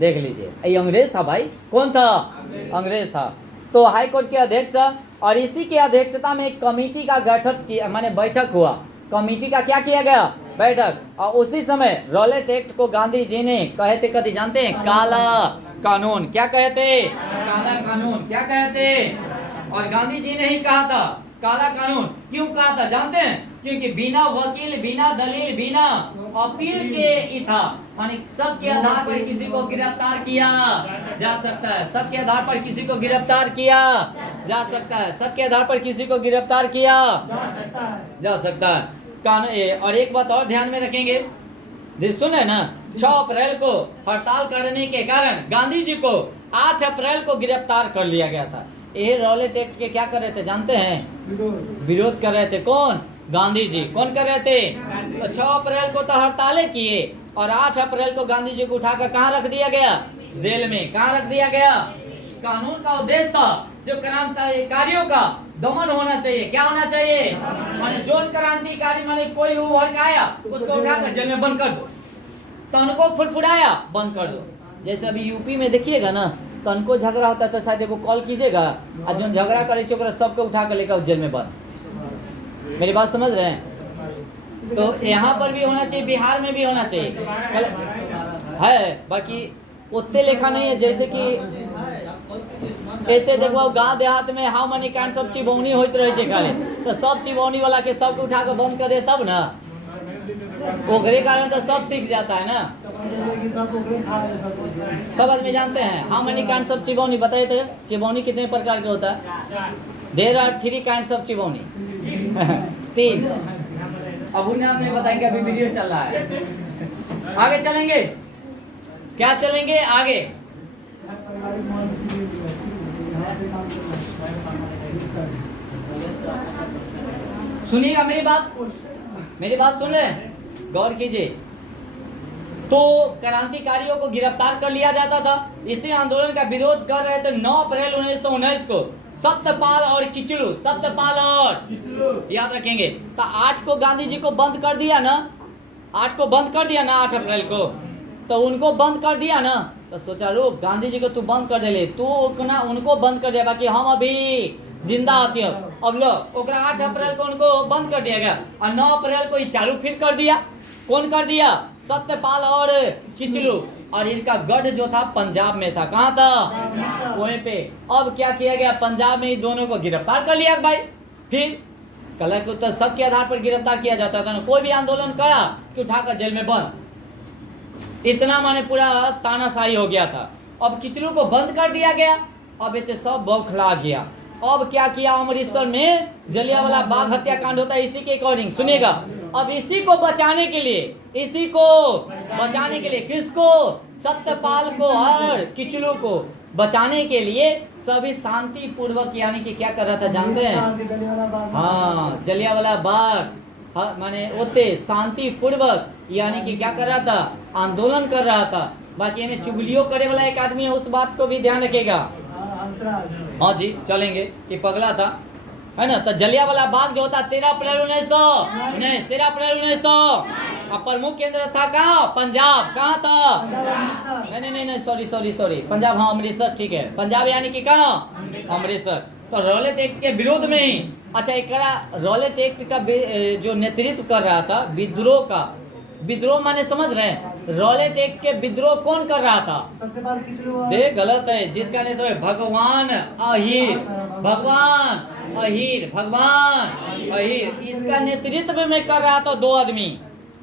देख लीजिए, ये अंग्रेज था भाई। कौन था? अंग्रेज था। तो हाई कोर्ट के अध्यक्ष था, और इसी के अध्यक्षता में एक कमेटी का गठन किया, माने बैठक हुआ। कमेटी का क्या किया गया? बैठक। और उसी समय रॉलेट एक्ट को गांधी जी ने कहे थे, कथी जानते हैं? काला कानून। क्या कहते? काला कानून। क्या कहते? और गांधी जी ने ही कहा था काला कानून। क्यों कहा था जानते हैं? क्योंकि बिना वकील, बिना दलील, बिना अपील के ही था, यानी सबके आधार पर किसी को गिरफ्तार किया जा सकता है। सबके आधार पर किसी को गिरफ्तार किया जा सकता है। सबके आधार पर किसी को गिरफ्तार किया जा सकता है। और एक बात और ध्यान में रखेंगे, सुने ना, 6 अप्रैल को हड़ताल करने के कारण गांधी जी को 8 अप्रैल को गिरफ्तार कर लिया गया था। ये रॉलेट एक्ट के क्या कर रहे थे जानते हैं? विरोध कर रहे थे। कौन? गांधी जी। कौन कर रहे थे? तो 6 अप्रैल को तो हड़तालें किए, और 8 अप्रैल को गांधी जी को उठाकर कहाँ रख दिया गया? जेल में। कहाँ रख दिया गया? कानून का उद्देश्य था जो क्रांतिकारियों का दमन होना चाहिए। क्या होना चाहिए? माने जो क्रांतिकारी, माने कोई भी उभर के आया उसको उठाकर जेल में बंद कर दो, तनको फुड़फुड़ाया बंद कर दो। जैसे अभी यूपी में देखिएगा ना, तनको झगड़ा होता है तो शायद एगो कॉल कीजिएगा, और जो झगड़ा करे सबको उठा कर लेकर जेल में बंद। मेरी बात समझ रहे हैं? तो यहाँ पर भी होना चाहिए, बिहार में भी होना चाहिए है। बाकी उतने लेखा नहीं है, जैसे कि एते देखो गांव देहात में हाउ मनी काइंड सब चिबौनी होइत रहे छे खाली, तो सब चिबौनी वाला के सब उठा के बंद कर दे तब ना, ओकरे कारण तो सब सीख जाता है ना। सब आदमी जानते हैं हाउ मनी काइंड सब चिबौनी। बताइए तो चिबौनी कितने प्रकार के होता है? देयर आर 3 काइंड्स ऑफ चिबौनी। 3। अब उन्हें हम नहीं बताएंगे, अभी वीडियो चल रहा है। आगे चलेंगे, क्या चलेंगे आगे? सुनिएगा मेरी बात सुन रहे, गौर कीजिए। तो क्रांतिकारियों को गिरफ्तार कर लिया जाता था। इसी आंदोलन का विरोध कर रहे थे 9 अप्रैल 1919 को सत्यपाल और किचलू, सत्यपाल और याद रखेंगे। तो 8 को गांधी जी को बंद कर दिया ना, 8 को बंद कर दिया ना, 8 अप्रैल को तो उनको बंद कर दिया ना। तो सोचा रो गांधी जी को तू बंद कर दे ले, तू उनको बंद कर दिया, बाकी हम अभी जिंदा होती हो। अब लो ओकरा 8 अप्रैल को उनको बंद कर दिया गया और 9 अप्रैल को ये चालू फिर कर दिया। कौन कर दिया? सत्यपाल और किचलू। और इनका गढ़ जो था पंजाब में था। कहाँ था? वहीं पे। अब क्या किया गया? पंजाब में ही दोनों को गिरफ्तार कर लिया भाई। फिर कल को तो शक के आधार पर गिरफ्तार किया जाता था ना, कोई भी आंदोलन करा कि उठाकर जेल में बंद। इतना माने पूरा तानाशाही हो गया था। अब किचलू को बंद कर दिया गया। अब ये सब बौखला गया। अब क्या किया? अमृतसर में जलियांवाला बाग हत्याकांड होता है, इसी के अकॉर्डिंग सुनिएगा। अब इसी को बचाने के लिए, इसी को बचाने के लिए किसको? सत्यपाल को और किचलू को बचाने के लिए सभी शांति पूर्वक यानी कि क्या कर रहा था जानते हैं? हाँ, जलियांवाला बाग माने ओते शांति पूर्वक यानी कि क्या कर रहा था? आंदोलन कर रहा था। बाकी इन्हें चुगलियों करे वाला एक आदमी है, उस बात को भी ध्यान रखेगा। हाँ जी, चलेंगे। ये पगला था, है ना। तो जलियांवाला बाग जो होता 13 अप्रैल 1919, 13 अप्रैल 1900। अब प्रमुख केंद्र था कहाँ? पंजाब। कहाँ था? नहीं, सॉरी, पंजाब। हाँ, अमृतसर, ठीक है। पंजाब यानी कि कहाँ? अमृतसर। तो रॉलेट एक्ट के विरोध में ही, अच्छा एक रॉलेट एक्ट का जो नेतृत्व कर रहा था विद्रोह का, विद्रोह माने समझ रहे हैं? रॉलेट एक्ट के विद्रोह कौन कर रहा था? सत्यपाल किचलू। देख गलत है। जिसका नेतृत्व है भगवान अहीर, भगवान अहीर, भगवान अहीर, इसका नेतृत्व में कर रहा था 2 आदमी।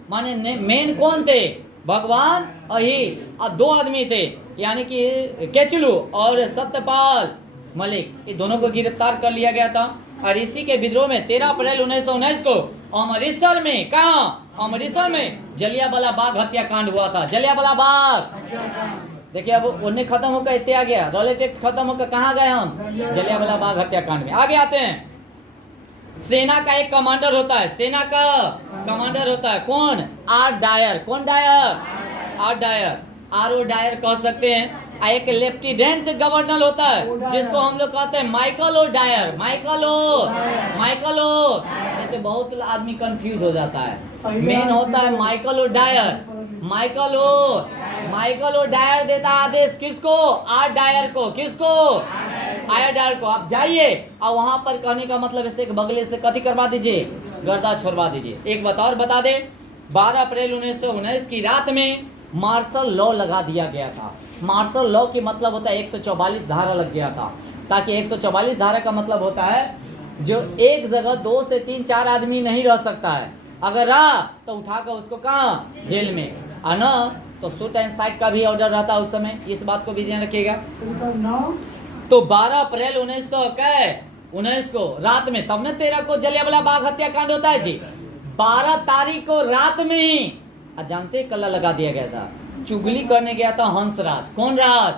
माने मेन कौन थे? भगवान अहीर और 2 आदमी थे यानी कि किचलू और सत्यपाल मलिक। ये दोनों को गिरफ्तार कर लिया गया था। और इसी के विद्रोह में 13 अप्रैल 1919 को अमृतसर में, कहाँ? अमृतसर में जलियांवाला बाग हत्याकांड हुआ था। जलियांवाला बाग देखिए, अब उन्हें खत्म होकर इतने आ गया। रॉलेट एक्ट खत्म होकर कहाँ गए हम? जलियांवाला बाग हत्याकांड में। आगे आते हैं। सेना का एक कमांडर होता है, सेना का कमांडर होता है कौन? R Dyer. कौन Dyer? R Dyer, RO Dyer कह सकते हैं। एक लेफ्टिनेंट गवर्नर होता है जिसको हम लोग कहते हैं Michael O'Dwyer. Michael O ये तो बहुत आदमी कंफ्यूज हो जाता है। मेन होता है Michael O'Dwyer. Michael O'Dwyer देता आदेश किसको? आर डायर को। किसको? आर डायर को। आप जाइए और वहां पर कहने का मतलब ऐसे बगले से कथी करवा दीजिए? गर्दा छोड़वा दीजिए। एक बात और बता दे, 12 अप्रैल 1919 की रात में मार्शल लॉ लगा दिया गया था। मार्शल लॉ की मतलब होता है 144 धारा लग गया था। ताकि 144 धारा का मतलब होता है जो एक जगह 2 से 3 4 आदमी नहीं रह सकता है। अगर रहा तो उठाकर उसको कहाँ? जेल में। और न तो शूट एंड साइट का भी ऑर्डर रहता है उस समय। इस बात को भी ध्यान रखिएगा। तो 12 अप्रैल 1919 को रात में, तब न 13 को जलियांवाला बाग हत्याकांड होता है जी। 12 तारीख को रात में ही जानते कल्ला लगा दिया गया था। चुगली करने गया था हंसराज। कौन राज?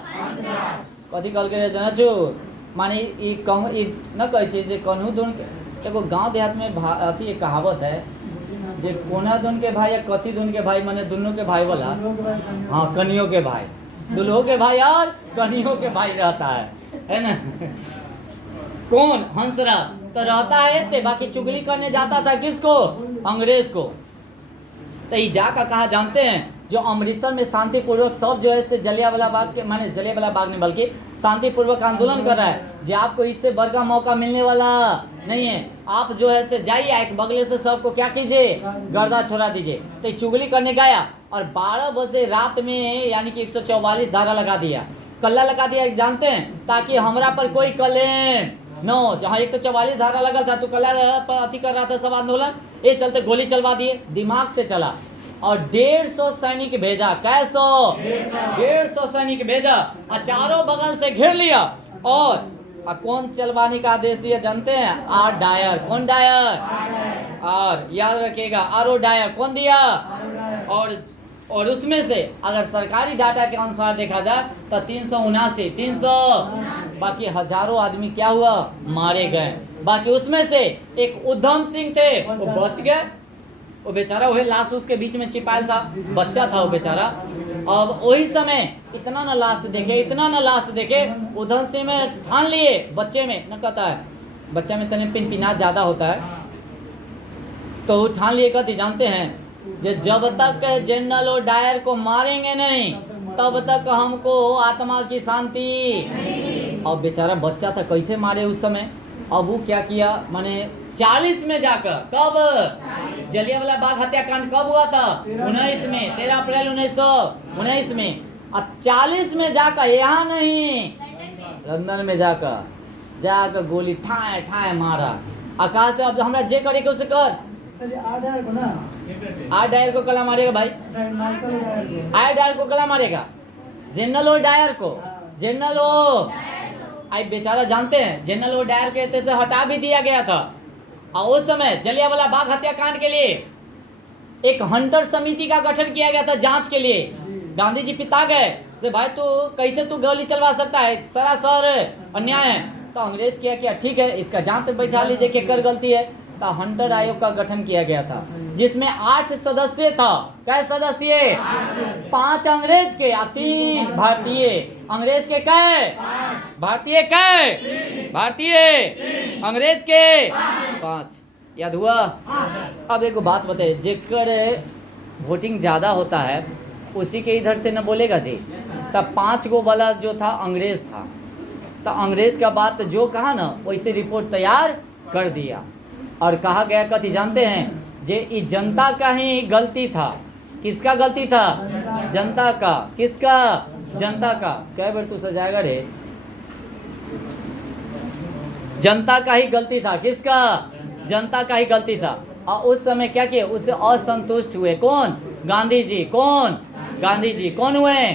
कथी कल के जाना छो माने ई कहूँ ई न कहे छे जे कन्हू दुन के एगो गांव देहात में अथी एक कहावत है जे कोना दुन के भाई या कथी दुन के भाई माने दोनों के भाई वाला। हाँ, कनियों के भाई, दुल्हो के भाई और कनियों के भाई रहता है ना। कौन? हंसराज। तो रहता है ते बाकी चुगली करने जाता था किसको? अंग्रेज को। तो ये जाकर कहा जानते हैं? जो अमृतसर में शांतिपूर्वक सब जो है से जलियांवाला बाग के माने जलियांवाला बाग ने बल्कि शांतिपूर्वक आंदोलन कर रहा है जो आपको इससे बड़ का मौका मिलने वाला नहीं है। आप जो है से जाइए एक बगले से सबको क्या कीजिए? गर्दा छोड़ा दीजिए। तो ये चुगली करने गया और 12 बजे रात में यानी कि 144 धारा लगा दिया। कल्ला लगा दिया जानते हैं? ताकि हमरा पर कोई क्लेम नो। जहाँ 144 धारा लगा था तो कल्ला पर अथी कर रहा था सब आंदोलन, ये चलते गोली चलवा दिए। दिमाग से चला और 150 सैनिक भेजा। कैसो? 150 सैनिक भेजा और चारों बगल से घेर लिया। और कौन चलवाने का आदेश दिया जानते हैं? R Dyer. कौन डायर? और याद रखिएगा RO डायर। कौन दिया? और उसमें से अगर सरकारी डाटा के अनुसार देखा जाए तो 300 बाकी हजारों आदमी क्या हुआ? मारे गए। बाकी उसमें से एक उधम सिंह थे, वो बच गए। वो बेचारा वही लाश उसके बीच में छिपायल था, बच्चा था वो बेचारा। अब वही समय इतना न लाश देखे उधम सिंह में ठान लिए बच्चे में न कहता है बच्चा में तने पिनपिना ज़्यादा होता है तो ठान लिए कहती जानते हैं जब तक जनरल और डायर को मारेंगे नहीं तब तक हमको आत्मा की शांति। और बेचारा बच्चा था, कैसे मारे उस समय? अब वो क्या किया, माने 40 में जाकर, कब जलियांवाला बाग हत्याकांड कब हुआ था? 19 में, 13 अप्रैल 1919 में। अब 40 में जाकर, यहाँ नहीं, लंदन में जाकर गोली ठाए ठाए मारा। आकाश से अब हमरा जे करे के उसे कर। आर डायर को कला मारेगा भाई, आर डायर को कला मारेगा, जनरल ओ डायर को, जनरल ओ आई बेचारा जानते हैं, जनरल ओ डायर कहते से हटा भी दिया गया था। और उस समय जलियांवाला बाग हत्याकांड के लिए एक हंटर समिति का गठन किया गया था जांच के लिए। गांधी जी पिता गए से भाई तू कैसे तू गोली चलवा सकता है, सरासर अन्याय है। तो अंग्रेज किया ठीक है, इसका जांच बैठा लीजिए कि कर गलती है। तो हंटर आयोग का गठन किया गया था जिसमें 8 सदस्य था। कै सदस्य? 5 अंग्रेज के या 3 भारतीय। अंग्रेज के कै? भारतीय कै? भारतीय अंग्रेज के 5। याद हुआ? अब एक बात बताइए, जेकर वोटिंग ज़्यादा होता है उसी के इधर से न बोलेगा जी। तब 5 गो वाला जो था अंग्रेज था, तो अंग्रेज का बात जो कहा ना वैसे रिपोर्ट तैयार कर दिया और कहा गया कथी जानते हैं, जे इस जनता का ही गलती था। किसका गलती था? जनता का। किसका? जनता का। कै बार तू सजाएगा रे? जनता का ही गलती था। किसका? जनता का ही गलती था। और उस समय क्या किए, उससे असंतुष्ट हुए कौन? गांधी जी। कौन? गांधी जी। कौन हुए?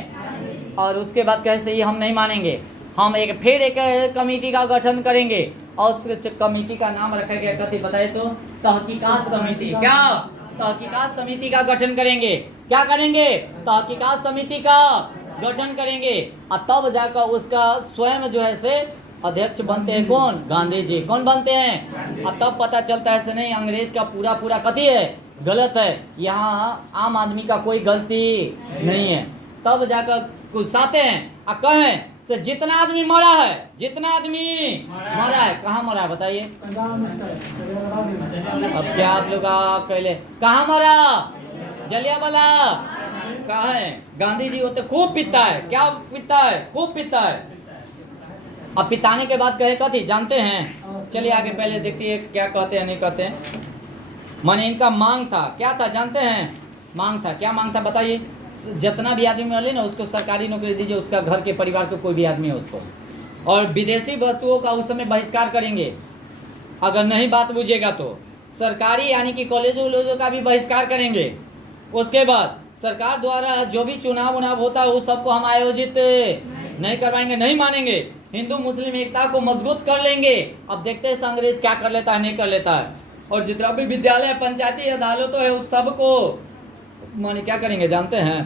और उसके बाद कैसे ये हम नहीं मानेंगे, हम फिर एक कमेटी का गठन करेंगे और उस कमेटी का नाम रखा गया कथी बताए तो? तहकीकात समिति। क्या? तहकीकात समिति का गठन करेंगे। क्या करेंगे? तहकीकात समिति का गठन करेंगे। और तब जाकर उसका स्वयं जो है से अध्यक्ष बनते हैं कौन? गांधी जी। कौन बनते हैं? और तब पता चलता है से नहीं, अंग्रेज का पूरा कथी है, गलत है, यहाँ आम आदमी का कोई गलती नहीं है। तब जाकर गुस्साते हैं और कहें से जितना आदमी मरा है, जितना आदमी मरा है, कहाँ मरा है बताइए? अब क्या आप लोग कहले कहाँ मरा? जलियांवाला। कहाँ है? गांधी जी होते खूब पीता है। क्या पीता है? खूब पीता है। अब पिताने के बाद कहे कथी जानते हैं? चलिए आगे पहले देखिए क्या कहते हैं नहीं कहते हैं। माने इनका मांग था, क्या था जानते हैं? मांग था, क्या मांग था बताइए? जितना भी आदमी मिले ना उसको सरकारी नौकरी दीजिए, उसका घर के परिवार को कोई भी आदमी है उसको। और विदेशी वस्तुओं का उस समय बहिष्कार करेंगे अगर नहीं बात बुझेगा तो। सरकारी यानी कि कॉलेजों का भी बहिष्कार करेंगे। उसके बाद सरकार द्वारा जो भी चुनाव होता है उस सबको हम आयोजित नहीं करवाएंगे, नहीं मानेंगे। हिंदू मुस्लिम एकता को मजबूत कर लेंगे। अब देखते हैं अंग्रेज क्या कर लेता है नहीं कर लेता है। और जितना भी विद्यालय पंचायती अदालतों है उस सबको माने क्या करेंगे जानते हैं?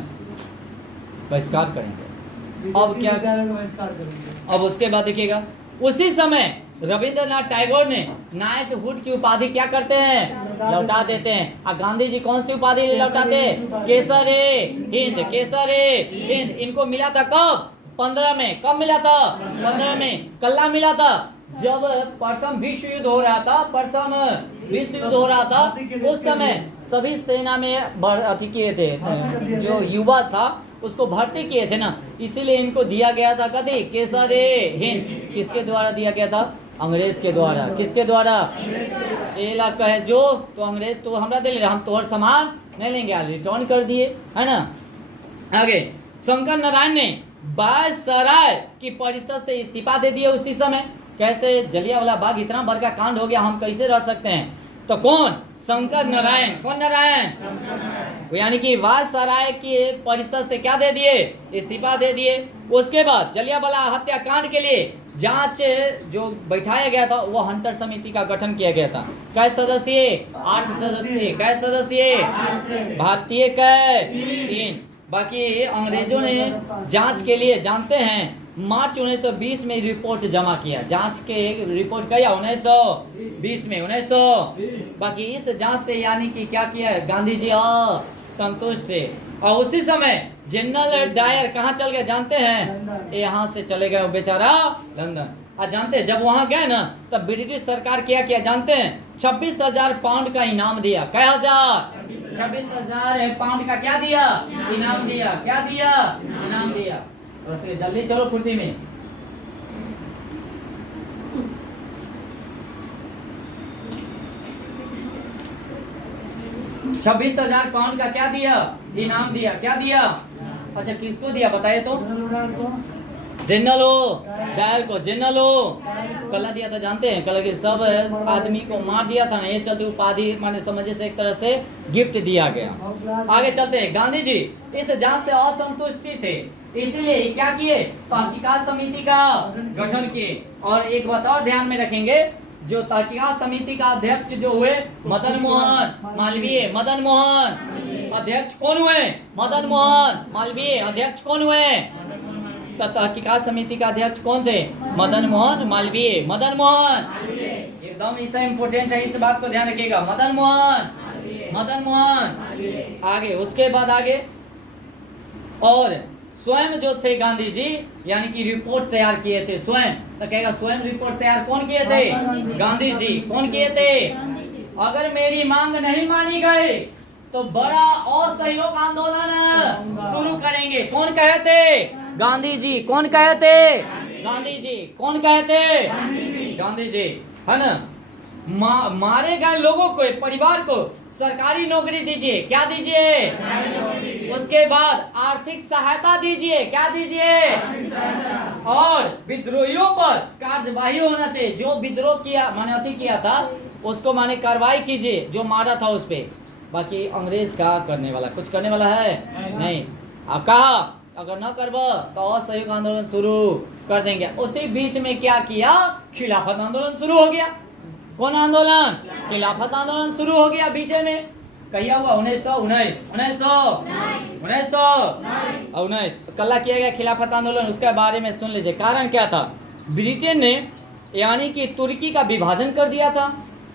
बहिष्कार करेंगे। अब क्या? अब उसके बाद देखिएगा उसी समय रविंद्रनाथ टैगोर ने नाइटहुड की उपाधि क्या करते हैं? लौटा देते हैं। और गांधी जी कौन सी उपाधि लौटाते? केसरे हिंद। केसरे हिंद इनको मिला था कब? 15 में। कब मिला था? 15 में। कल्ला मिला था जब प्रथम विश्व युद्ध हो रहा था। प्रथम विश्व युद्ध हो रहा था उस समय सभी सेना में अति किए थे, जो युवा था उसको भर्ती किए थे ना, इसीलिए इनको दिया गया था कथी? केसरे हिंद। किसके द्वारा दिया गया था? अंग्रेज के द्वारा। किसके द्वारा? एला कहे जो तो अंग्रेज तो हमरा दे ले, हम तोहर सामान नहीं लेंगे, रिटर्न कर दिए, है ना। आगे शंकर नारायण ने वायसराय की परिषद से इस्तीफा दे दिया उसी समय। कैसे? जलियांवाला बाग इतना बड़ा कांड हो गया, हम कैसे रह सकते हैं? तो कौन? शंकर नारायण। कौन नारायण? यानी कि वायसराय की परिषद से क्या दे दिए? इस्तीफा दे दिए। उसके बाद जलियांवाला हत्याकांड के लिए जांच जो बैठाया गया था वो हंटर समिति का गठन किया गया था। कै सदस्य? 8 सदस्य। कै सदस्य? भारतीय कै? 3। बाकी अंग्रेजों ने जांच के लिए जानते हैं मार्च 1920 में रिपोर्ट जमा किया। जांच के रिपोर्ट किया 1920 में। 1900 बाकी इस जांच से यानी कि क्या किया? गांधी जी संतुष्ट थे। और उसी समय जनरल डायर कहाँ चल गए जानते हैं? यहाँ से चले गए बेचारा लंदन। और जानते हैं जब वहाँ गए ना तब ब्रिटिश सरकार क्या किया जानते हैं? 26,000 पाउंड का इनाम दिया। कै हजार? 26,000 पाउंड का क्या दिया? इनाम दिया। क्या दिया? इनाम दिया। तो जल्दी चलो फुर्ती में। 26,000 पाउंड का क्या दिया, इनाम दिया। क्या दिया? अच्छा किसको दिया बताइए तो? जनरल डायल को, जनरल कला दिया था। जानते हैं कला के सब आदमी को मार दिया था ना, ये चलते उपाधि माने समझे से एक तरह से गिफ्ट दिया गया। आगे चलते हैं। गांधी जी इस जांच से असंतुष्टि थे, इसीलिए क्या किए, तहकीकात समिति का गठन किए। और एक बात और ध्यान में रखेंगे, जो तहकीकात समिति का अध्यक्ष जो हुए मदन मोहन मालवीय। मदन मोहन अध्यक्ष कौन हुए? मदन मोहन मालवीय अध्यक्ष कौन हुए? तहकीकात समिति का अध्यक्ष कौन थे? मदन मोहन मालवीय। मदन मोहन एकदम इससे इम्पोर्टेंट है, इस बात को ध्यान रखिएगा। मदन मोहन, मदन मोहन। आगे उसके बाद आगे, और स्वयं जो थे गांधी जी यानी कि रिपोर्ट तैयार किए थे स्वयं। तो कहेगा स्वयं रिपोर्ट तैयार कौन किए थे? गांधी जी। कौन किए थे? अगर मेरी मांग नहीं मानी गई तो बड़ा असहयोग आंदोलन शुरू करेंगे। कौन कहे थे? गांधी जी। कौन कहे थे? गांधी जी। कौन कहे थे? गांधी जी, है ना। मारे गए लोगों को, परिवार को सरकारी नौकरी दीजिए। क्या दीजिए? उसके बाद आर्थिक सहायता दीजिए। क्या दीजिए? और विद्रोहियों पर कार्यवाही होना चाहिए। जो विद्रोह किया माने अति किया था उसको माने कार्रवाई कीजिए, जो मारा था उस पे। बाकी अंग्रेज का करने वाला, कुछ करने वाला है नहीं। अब कहा अगर न करबो तो असहयोग आंदोलन शुरू कर देंगे। उसी बीच में क्या किया, खिलाफत आंदोलन शुरू हो गया। कौन आंदोलन? खिलाफत आंदोलन शुरू हो गया। बीच में कहिया हुआ 1919 कल्ला किया गया खिलाफत आंदोलन। उसके बारे में सुन लीजिए। कारण क्या था? ब्रिटेन ने यानी कि तुर्की का विभाजन कर दिया था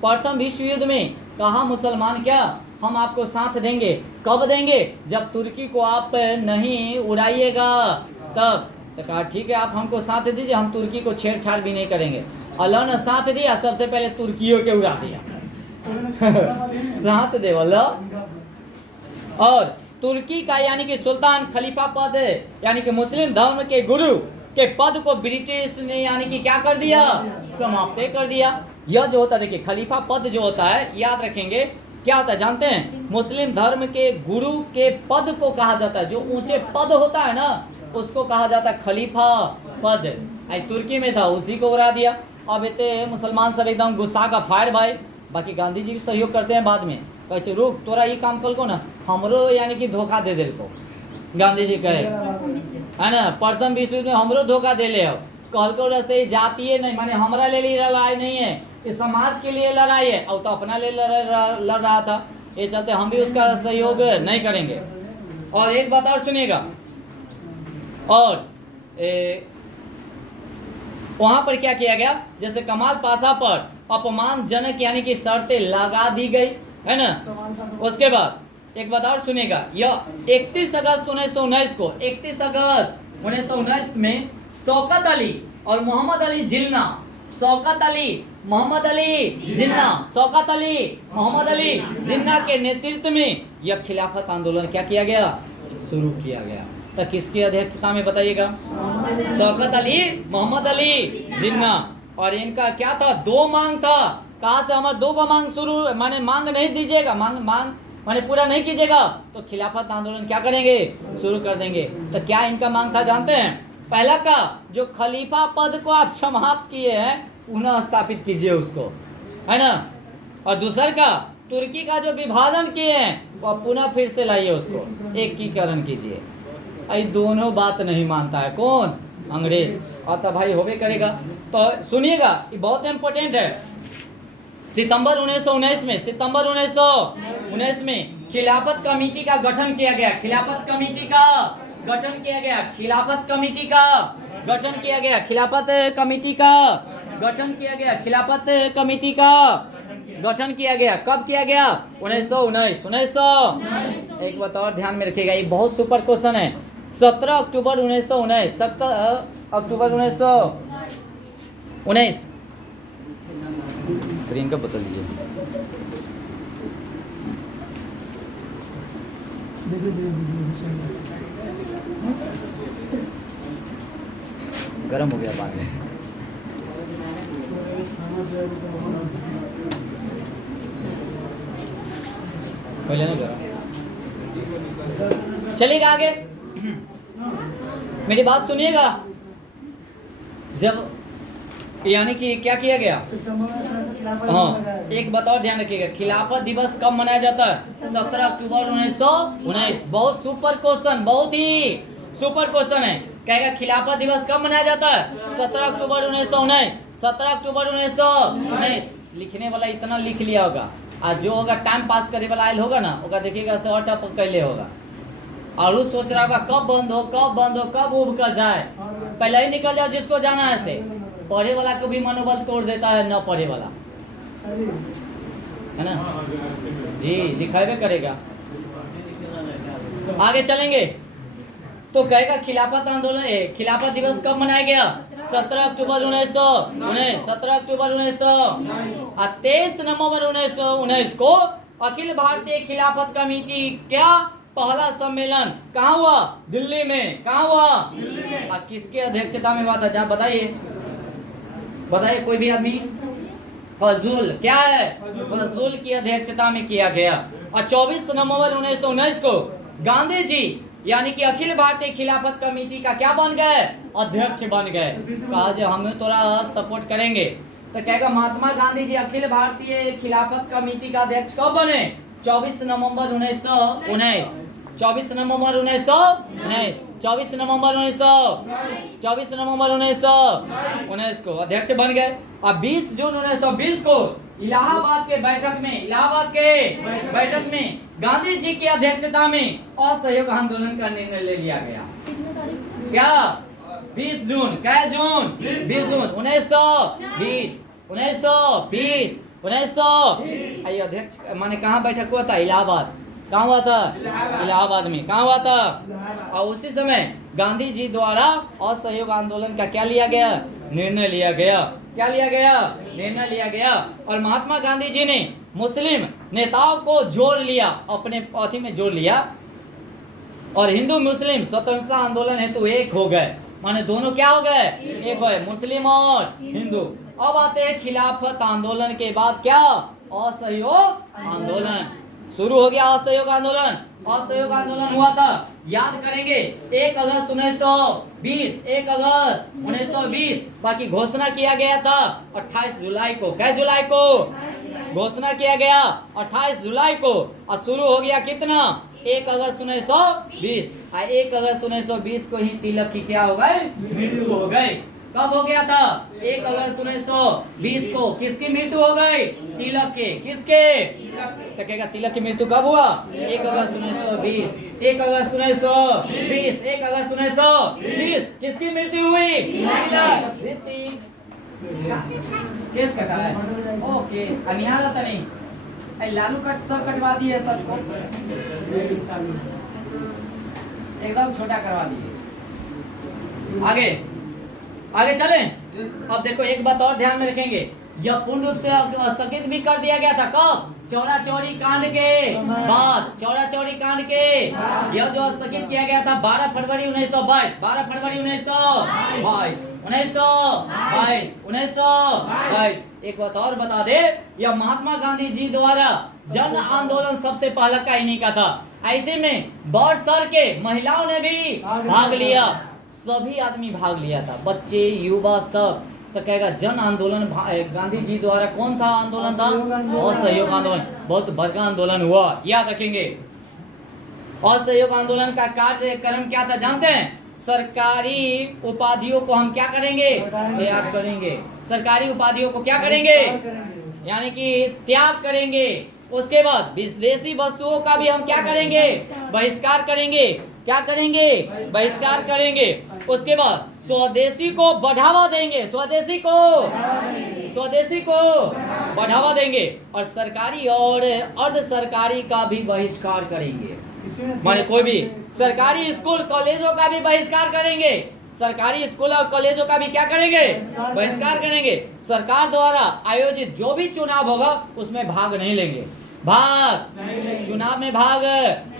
प्रथम विश्व युद्ध में। कहा मुसलमान क्या हम आपको साथ देंगे। कब देंगे? जब तुर्की को आप नहीं उड़ाइएगा तब। तो कहा ठीक है आप हमको साथ दीजिए, हम तुर्की को छेड़छाड़ भी नहीं करेंगे। अल्लाह ने साथ दिया, सबसे पहले तुर्कियों के उड़ा दिया। साथ दे अल्लाह। और तुर्की का यानी कि सुल्तान खलीफा पद यानी कि मुस्लिम धर्म के गुरु के पद को ब्रिटिश ने यानी कि क्या कर दिया, समाप्त कर दिया। यह जो होता है देखिए खलीफा पद जो होता है, याद रखेंगे क्या होता है जानते हैं? मुस्लिम धर्म के गुरु के पद को कहा जाता है। जो ऊंचे पद होता है ना उसको कहा जाता है खलीफा पद। तुर्की में था उसी को उड़ा दिया। अब इतने मुसलमान सब एकदम गुस्सा का फायर भाई। बाकी गांधी जी भी सहयोग करते हैं बाद में, कहे रुक तोरा ये काम कल को ना हमरो यानी कि धोखा दे दे को। गांधी जी कहे है ना प्रथम विश्व में हमरो धोखा दे ले कल को रसे जातीय नहीं माने हमारा ले ली लड़ाई नहीं है, इस समाज के लिए लड़ाई है। और तो अपना ले लड़ रहा था, ये चलते हम भी उसका सहयोग नहीं करेंगे। और एक बात और सुनिएगा, और वहां पर क्या किया गया, जैसे कमाल पाशा पर अपमानजनक यानी कि शर्तें लगा दी गई है ना। उसके बाद एक बात और सुनिएगा, यह 31 अगस्त 1919 को 31 अगस्त 1919 में शौकत अली और मोहम्मद अली जिन्ना, शौकत अली मोहम्मद अली जिन्ना, शौकत अली मोहम्मद अली जिन्ना के नेतृत्व में यह खिलाफत आंदोलन क्या किया गया, शुरू किया गया। तो किसकी अध्यक्षता में बताइएगा? शौकत अली मोहम्मद अली जिन्ना। और इनका क्या था, दो मांग था। कहा से हमारा दो को मांग शुरू माने मांग नहीं दीजिएगा, मांग माने पूरा नहीं कीजिएगा तो खिलाफत आंदोलन क्या करेंगे, शुरू कर देंगे। तो क्या इनका मांग था जानते हैं? पहला का जो खलीफा पद को आप समाप्त किए हैं पुनः स्थापित कीजिए उसको, है ना। और दूसर का तुर्की का जो विभाजन किए हैं वो पुनः फिर से लाइए उसको, एकीकरण कीजिए। ये दोनों बात नहीं मानता है कौन? अंग्रेज। और तब भाई होबे करेगा। तो सुनिएगा ये बहुत इंपॉर्टेंट है। सितंबर 1919 में, सितंबर 1919 में खिलाफत कमेटी का गठन किया गया। खिलाफत कमेटी का गठन किया गया। खिलाफत कमेटी का गठन किया गया। खिलाफत कमेटी का गठन किया गया। खिलाफत कमेटी का गठन किया गया। कब किया गया? 1919। एक बात और ध्यान में रखिएगा, ये बहुत सुपर क्वेश्चन है। 17 अक्टूबर 1919, 17 अक्टूबर 1919 प्रियंका बता दीजिए। गरम हो गया पानी। पहले ना करो, चलेगा आगे। मेरी बात सुनिएगा, जब यानी कि क्या किया गया, हाँ एक बात और ध्यान रखिएगा, खिलाफत दिवस कब मनाया जाता है? 17 अक्टूबर 1919। बहुत सुपर क्वेश्चन, बहुत ही सुपर क्वेश्चन है। कहेगा खिलाफत दिवस कब मनाया जाता है? 17 अक्टूबर 1919। 17 अक्टूबर 1919। लिखने वाला इतना लिख लिया होगा, आज जो होगा टाइम पास करे वाला आयल होगा ना, ओका देखिएगा से और टप कैले होगा, और वो सोच रहा होगा कब बंद हो, कब बंद हो, कब उब कर जाए, पहले ही निकल जाओ जिसको जाना है से। पढ़े वाला को भी मनोबल तोड़ देता है न पढ़े वाला, है ना जी, दिखाई करेगा। आगे चलेंगे तो कहेगा खिलाफत आंदोलन, खिलाफत दिवस कब मनाया गया? 17 अक्टूबर 1919। 17 अक्टूबर 1919 और 23 नवंबर 1919 को अखिल भारतीय खिलाफत कमेटी क्या पहला सम्मेलन कहाँ हुआ? दिल्ली में। कहाँ हुआ? और किसके अध्यक्षता में हुआ था? जहाँ बताइए, बताइए कोई भी आदमी। फजूल, क्या है? फजूल की अध्यक्षता में किया गया। और 24 नवंबर 1919 को गांधी जी यानी कि अखिल भारतीय खिलाफत कमेटी का क्या बन गए? अध्यक्ष बन गए। कहा जो हमें थोड़ा सपोर्ट करेंगे, तो कहेगा महात्मा गांधी जी अखिल भारतीय खिलाफत कमेटी का अध्यक्ष कब बने? 24 नवंबर 1919। 24 नवंबर 1919। 24 नवंबर 1919 को अध्यक्ष बन गए। और 20 जून 1920 को इलाहाबाद के बैठक में गांधी जी की अध्यक्षता में असहयोग आंदोलन का निर्णय ले लिया गया। क्या? 20 जून। क्या जून? 20 जून 1920। 1920 आइए अध्यक्ष माने कहाँ बैठक हुआ था? इलाहाबाद। कहाँ हुआ था? इलाहाबाद में। कहाँ हुआ था? और उसी समय गांधी जी द्वारा असहयोग आंदोलन का क्या लिया गया? निर्णय लिया गया। क्या लिया गया? निर्णय लिया गया। और महात्मा गांधी जी ने मुस्लिम नेताओं को जोड़ लिया, अपने पार्टी में जोड़ लिया, और हिंदू मुस्लिम स्वतंत्रता आंदोलन हेतु एक हो गए। माने दोनों क्या हो गए? एक हो गए, मुस्लिम और हिंदू। अब आते हैं खिलाफत आंदोलन के बाद क्या? असहयोग आंदोलन शुरू हो गया। असहयोग आंदोलन, असहयोग आंदोलन हुआ था, याद करेंगे 1 अगस्त 1920। 1 अगस्त 1920। बाकी घोषणा किया गया था 28 जुलाई को। क्या जुलाई को घोषणा किया गया? 28 जुलाई को। और शुरू हो गया कितना? 1 अगस्त 1920। 1 अगस्त 1920 को ही तिलक की क्या हो गई? मृत्यु हो गई। कब हो गया था? 1 अगस्त 1920 को। किसकी मृत्यु हो गई? तिलक के। किसके? तो कहेगा तिलक की मृत्यु कब हुआ? 1 अगस्त 1920। 1 अगस्त 1920। 1 अगस्त 1920 किसकी मृत्यु हुई? तिलक। केस कटा है। ओके, अनिहाल था नहीं, लालू कट सब कटवा दिए, सबको एकदम छोटा करवा दिए। आगे चलें। अब देखो एक बात और ध्यान में रखेंगे, यह पूर्ण रूप से स्थगित भी कर दिया गया था। कब? चौरा चौरी कांड के बाद। चौरा चौरी कांड के यह जो स्थगित किया गया था 12 फरवरी 1922। 12 फरवरी 1922। 1922। एक बात और बता दे, यह महात्मा गांधी जी द्वारा जन आंदोलन सबसे पहला का इन्हीं का था। ऐसे में बढ़ चढ़ के महिलाओं ने भी भाग लिया, सभी आदमी भाग लिया था, बच्चे युवा सब। तो कहेगा जन आंदोलन गांधी जी द्वारा कौन था? आंदोलन था असहयोग आंदोलन। बहुत बड़ा आंदोलन हुआ, याद रखेंगे। असहयोग आंदोलन का कार्यक्रम क्या था जानते हैं? सरकारी उपाधियों को हम क्या करेंगे? त्याग करेंगे। सरकारी उपाधियों को क्या करेंगे? यानी कि त्याग करेंगे। उसके बाद विदेशी वस्तुओं का भी हम क्या करेंगे? बहिष्कार करेंगे। क्या करेंगे? बहिष्कार करेंगे। उसके बाद स्वदेशी को बढ़ावा देंगे। स्वदेशी को बढ़ावा देंगे। और सरकारी और अर्ध सरकारी का भी बहिष्कार करेंगे। माने कोई भी सरकारी स्कूल कॉलेजों का भी बहिष्कार करेंगे। सरकारी स्कूल और कॉलेजों का भी क्या करेंगे? बहिष्कार करेंगे। सरकार द्वारा आयोजित जो भी चुनाव होगा उसमें भाग नहीं लेंगे। चुनाव में भाग।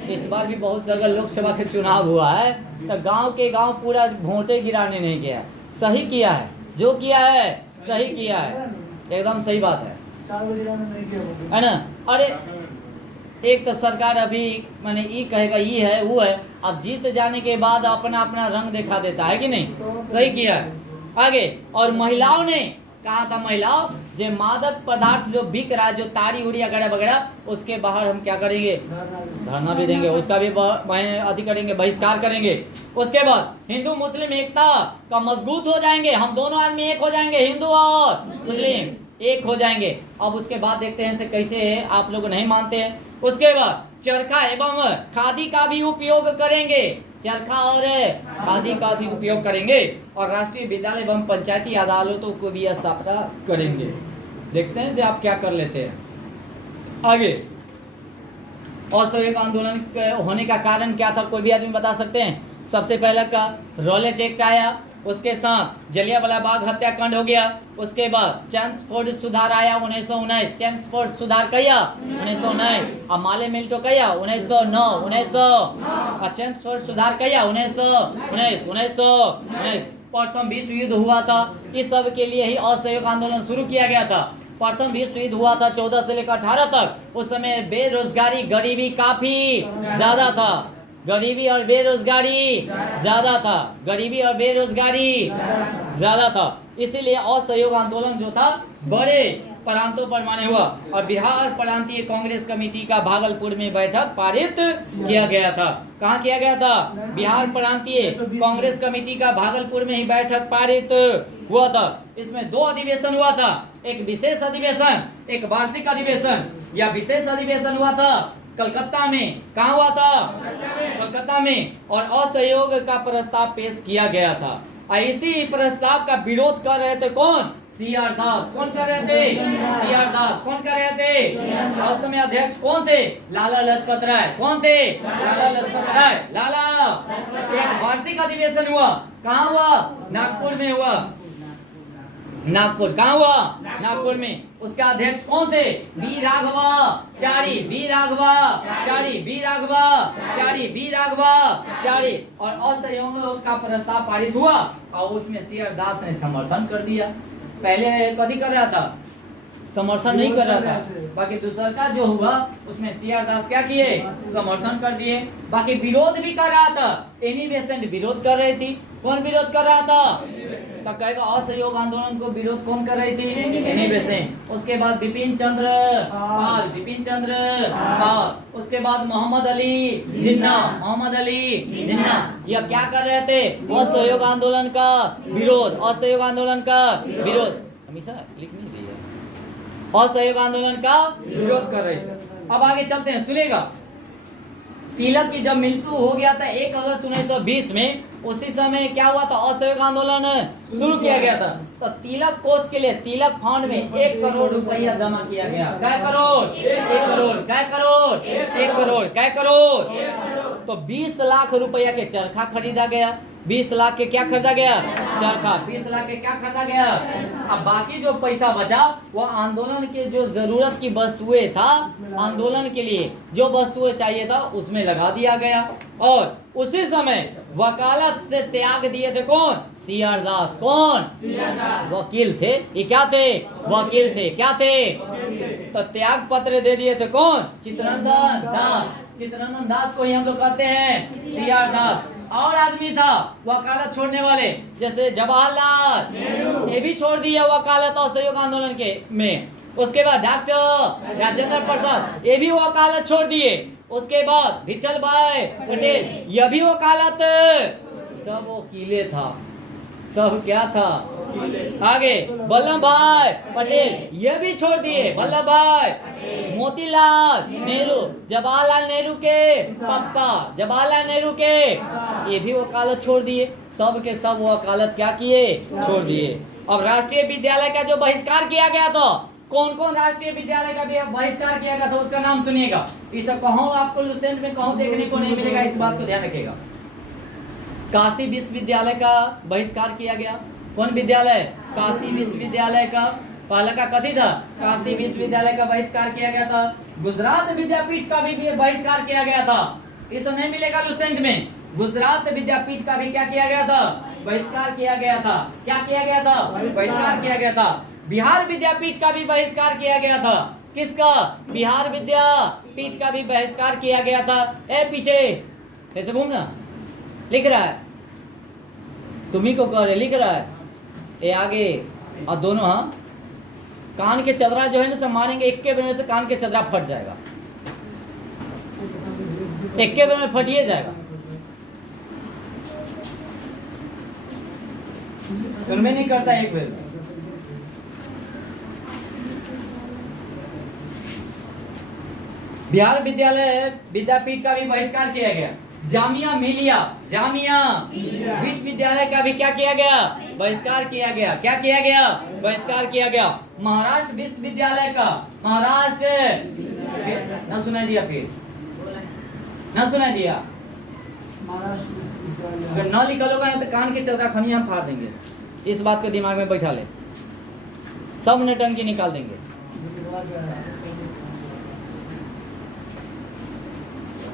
इस बार भी बहुत जगह लोकसभा के चुनाव हुआ है, तो गांव के गांव पूरा वोटें गिराने नहीं गया। सही किया है, जो किया है सही किया है, एकदम सही बात है ना? अरे एक तो सरकार अभी माने ये कहेगा ये है वो है, अब जीत जाने के बाद अपना अपना रंग दिखा देता है कि नहीं, सही किया है। आगे, और महिलाओं ने कहा था, महिलाओं जो मादक पदार्थ जो बिक रहा है, जो तारी उड़ी वगैरह वगैरह, उसके बाहर हम क्या करेंगे, धरना भी देंगे, उसका भी अति करेंगे, बहिष्कार करेंगे। उसके बाद हिंदू मुस्लिम एकता का मजबूत हो जाएंगे, हम दोनों आदमी एक हो जाएंगे, हिंदू और मुस्लिम एक हो जाएंगे। अब उसके बाद देखते हैं से कैसे है, आप लोग नहीं मानते हैं। उसके बाद चरखा एवं खादी का भी उपयोग करेंगे, चरखा और खादी का भी उपयोग करेंगे, और राष्ट्रीय विद्यालय एवं पंचायती अदालतों को भी स्थापना करेंगे। देखते हैं से आप क्या कर लेते हैं। आगे, असहयोग आंदोलन होने का कारण क्या था, कोई भी आदमी बता सकते हैं? सबसे पहला का रॉलेट एक्ट आया, उसके साथ जलियांवाला बाग हत्याकांड हो गया, उसके बाद चेम्सफोर्ड सुधार आया 1919, चेम्सफोर्ड सुधार कया 1919, और माले मिल्टो कया 1909, चेम्सफोर्ड सुधार कया 1919, प्रथम विश्व युद्ध हुआ था। इस सब के लिए ही असहयोग आंदोलन शुरू किया गया था। प्रथम विश्व युद्ध हुआ था 14 से लेकर 18 तक। उस समय बेरोजगारी, गरीबी काफी ज्यादा था, गरीबी और बेरोजगारी ज्यादा था, गरीबी और बेरोजगारी ज्यादा था। इसीलिए असहयोग आंदोलन जो था बड़े प्रांतों पर माने हुआ, और बिहार प्रांतीय कांग्रेस कमेटी का भागलपुर में बैठक पारित किया गया था। कहाँ किया गया था? बिहार प्रांतीय कांग्रेस कमेटी का भागलपुर में ही बैठक पारित हुआ था। इसमें 2 अधिवेशन हुआ था, एक विशेष अधिवेशन, एक वार्षिक अधिवेशन। या विशेष अधिवेशन हुआ था कलकत्ता में। कहाँ हुआ था? कलकत्ता में। और असहयोग का प्रस्ताव पेश किया गया था। इसी प्रस्ताव का विरोध कर रहे थे कौन? CR दास। कौन कर रहे थे? CR दास। कौन कर रहे थे? उस समय अध्यक्ष कौन थे? लाला लजपत राय। कौन थे? लाला लजपत राय। लाला। एक वार्षिक अधिवेशन हुआ, कहाँ हुआ? नागपुर में हुआ। नागपुर। कहाँ हुआ? नागपुर में। उसका अध्यक्ष कौन थे? B Raghavachari. B Raghavachari. B Raghavachari. B Raghavachari. और असहयोग का प्रस्ताव पारित हुआ, और उसमें CR दास ने समर्थन कर दिया। पहले कथी कर रहा था? समर्थन नहीं कर रहा था। बाकी दूसरा का जो हुआ उसमें CR दास क्या किए? समर्थन कर दिए। बाकी विरोध भी कर रहा था, एनी बेसेंट विरोध कर रही थी। कौन विरोध कर रहा था? तो कहेगा असहयोग आंदोलन को विरोध कौन कर रही थी? Annie Besant. उसके बाद बिपिन चंद्र पाल। बिपिन चंद्र पाल। उसके बाद मोहम्मद अली जिन्ना। मोहम्मद अली जिन्ना। यह क्या कर रहे थे? असहयोग आंदोलन का विरोध। असहयोग आंदोलन का विरोध। हमेशा लिख नहीं दिया। असहयोग आंदोलन का विरोध कर रहे थे। अब आगे चलते हैं, सुनेगा। तिलक की जब मृत्यु हो गया था 1 अगस्त 1920 में, उसी समय क्या हुआ था? असहयोग आंदोलन शुरू किया गया था। तो तिलक कोष के लिए, तिलक फंड में 1 करोड़ रुपया जमा किया गया। कै करोड़? 1 करोड़। कै करोड़? 1 करोड़। कै करोड़? तो 20 लाख रुपया के चरखा खरीदा गया। 20 लाख के क्या खरीदा गया? चरखा। 20 लाख के क्या खरीदा गया? अब बाकी जो पैसा बचा वो आंदोलन के जो जरूरत की वस्तुएं था, आंदोलन के लिए जो वस्तुएं चाहिए था उसमें लगा दिया गया। और उसी समय वकालत से त्याग दिए थे कौन? CR दास। कौन? वकील थे। ये क्या थे? वकील थे। क्या थे? तो त्याग पत्र दे दिए थे कौन? चित्तरंजन दास। चित्तरंजन दास को ही हम लोग कहते हैं CR दास। और आदमी था वकालत छोड़ने वाले, जैसे जवाहरलाल, ये भी छोड़ दिया वकालत असहयोग आंदोलन के में। उसके बाद डॉक्टर राजेंद्र प्रसाद, ये भी वकालत छोड़ दिए। उसके बाद विठल भाई पटेल, यह भी वकालत। सब वकीले था, सब क्या था? आगे वल्लभ भाई पटेल, यह भी छोड़ दिए। वल्लभ भाई, मोतीलाल नेहरू, जवाहरलाल नेहरू के पापा, जवाहरलाल नेहरू के, ये भी वकालत छोड़ दिए। सब के सब वकालत क्या किए? छोड़ दिए। अब राष्ट्रीय विद्यालय का जो बहिष्कार किया गया था, कौन कौन राष्ट्रीय विद्यालय का भी बहिष्कार किया गया था उसका नाम सुनिएगा। इस कहो आपको लुसेंट में कहो देखने को नहीं मिलेगा, इस बात को ध्यान रखिएगा। काशी विश्वविद्यालय का बहिष्कार किया गया। कौन विद्यालय? काशी विश्वविद्यालय का। पहला का कथी था? काशी विश्वविद्यालय का बहिष्कार किया गया था। गुजरात विद्यापीठ का भी बहिष्कार किया गया था। इसे नहीं मिलेगा लुसेंट में। गुजरात विद्यापीठ का भी क्या किया गया था? बहिष्कार किया गया था। क्या किया गया था? बहिष्कार किया गया था। बिहार विद्यापीठ का भी बहिष्कार किया गया था। किसका? बिहार विद्यापीठ का भी बहिष्कार किया गया था। पीछे ऐसे घूमना, लिख रहा है, तुम्ही को कह रहे, लिख रहा है ये आगे। और दोनों, हाँ, कान के चदरा जो है ना सब मारेंगे, एक के बेर में से कान के चदरा फट जाएगा, एक के बेर में फटिए जाएगा। सुनवे नहीं करता एक बेर में। बिहार विद्यापीठ का भी बहिष्कार किया गया। जामिया मिलिया, जामिया विश्वविद्यालय का भी क्या किया गया? बहिष्कार किया गया। क्या किया गया? बहिष्कार किया गया। महाराष्ट्र विश्वविद्यालय का, महाराष्ट्र ना सुनाई दिया, फिर ना सुनाई दिया, अगर न लिखल होगा ना तो कान के चदरा खनी हम फाड़ देंगे। इस बात को दिमाग में बैठा ले, सब नटंकी निकाल देंगे।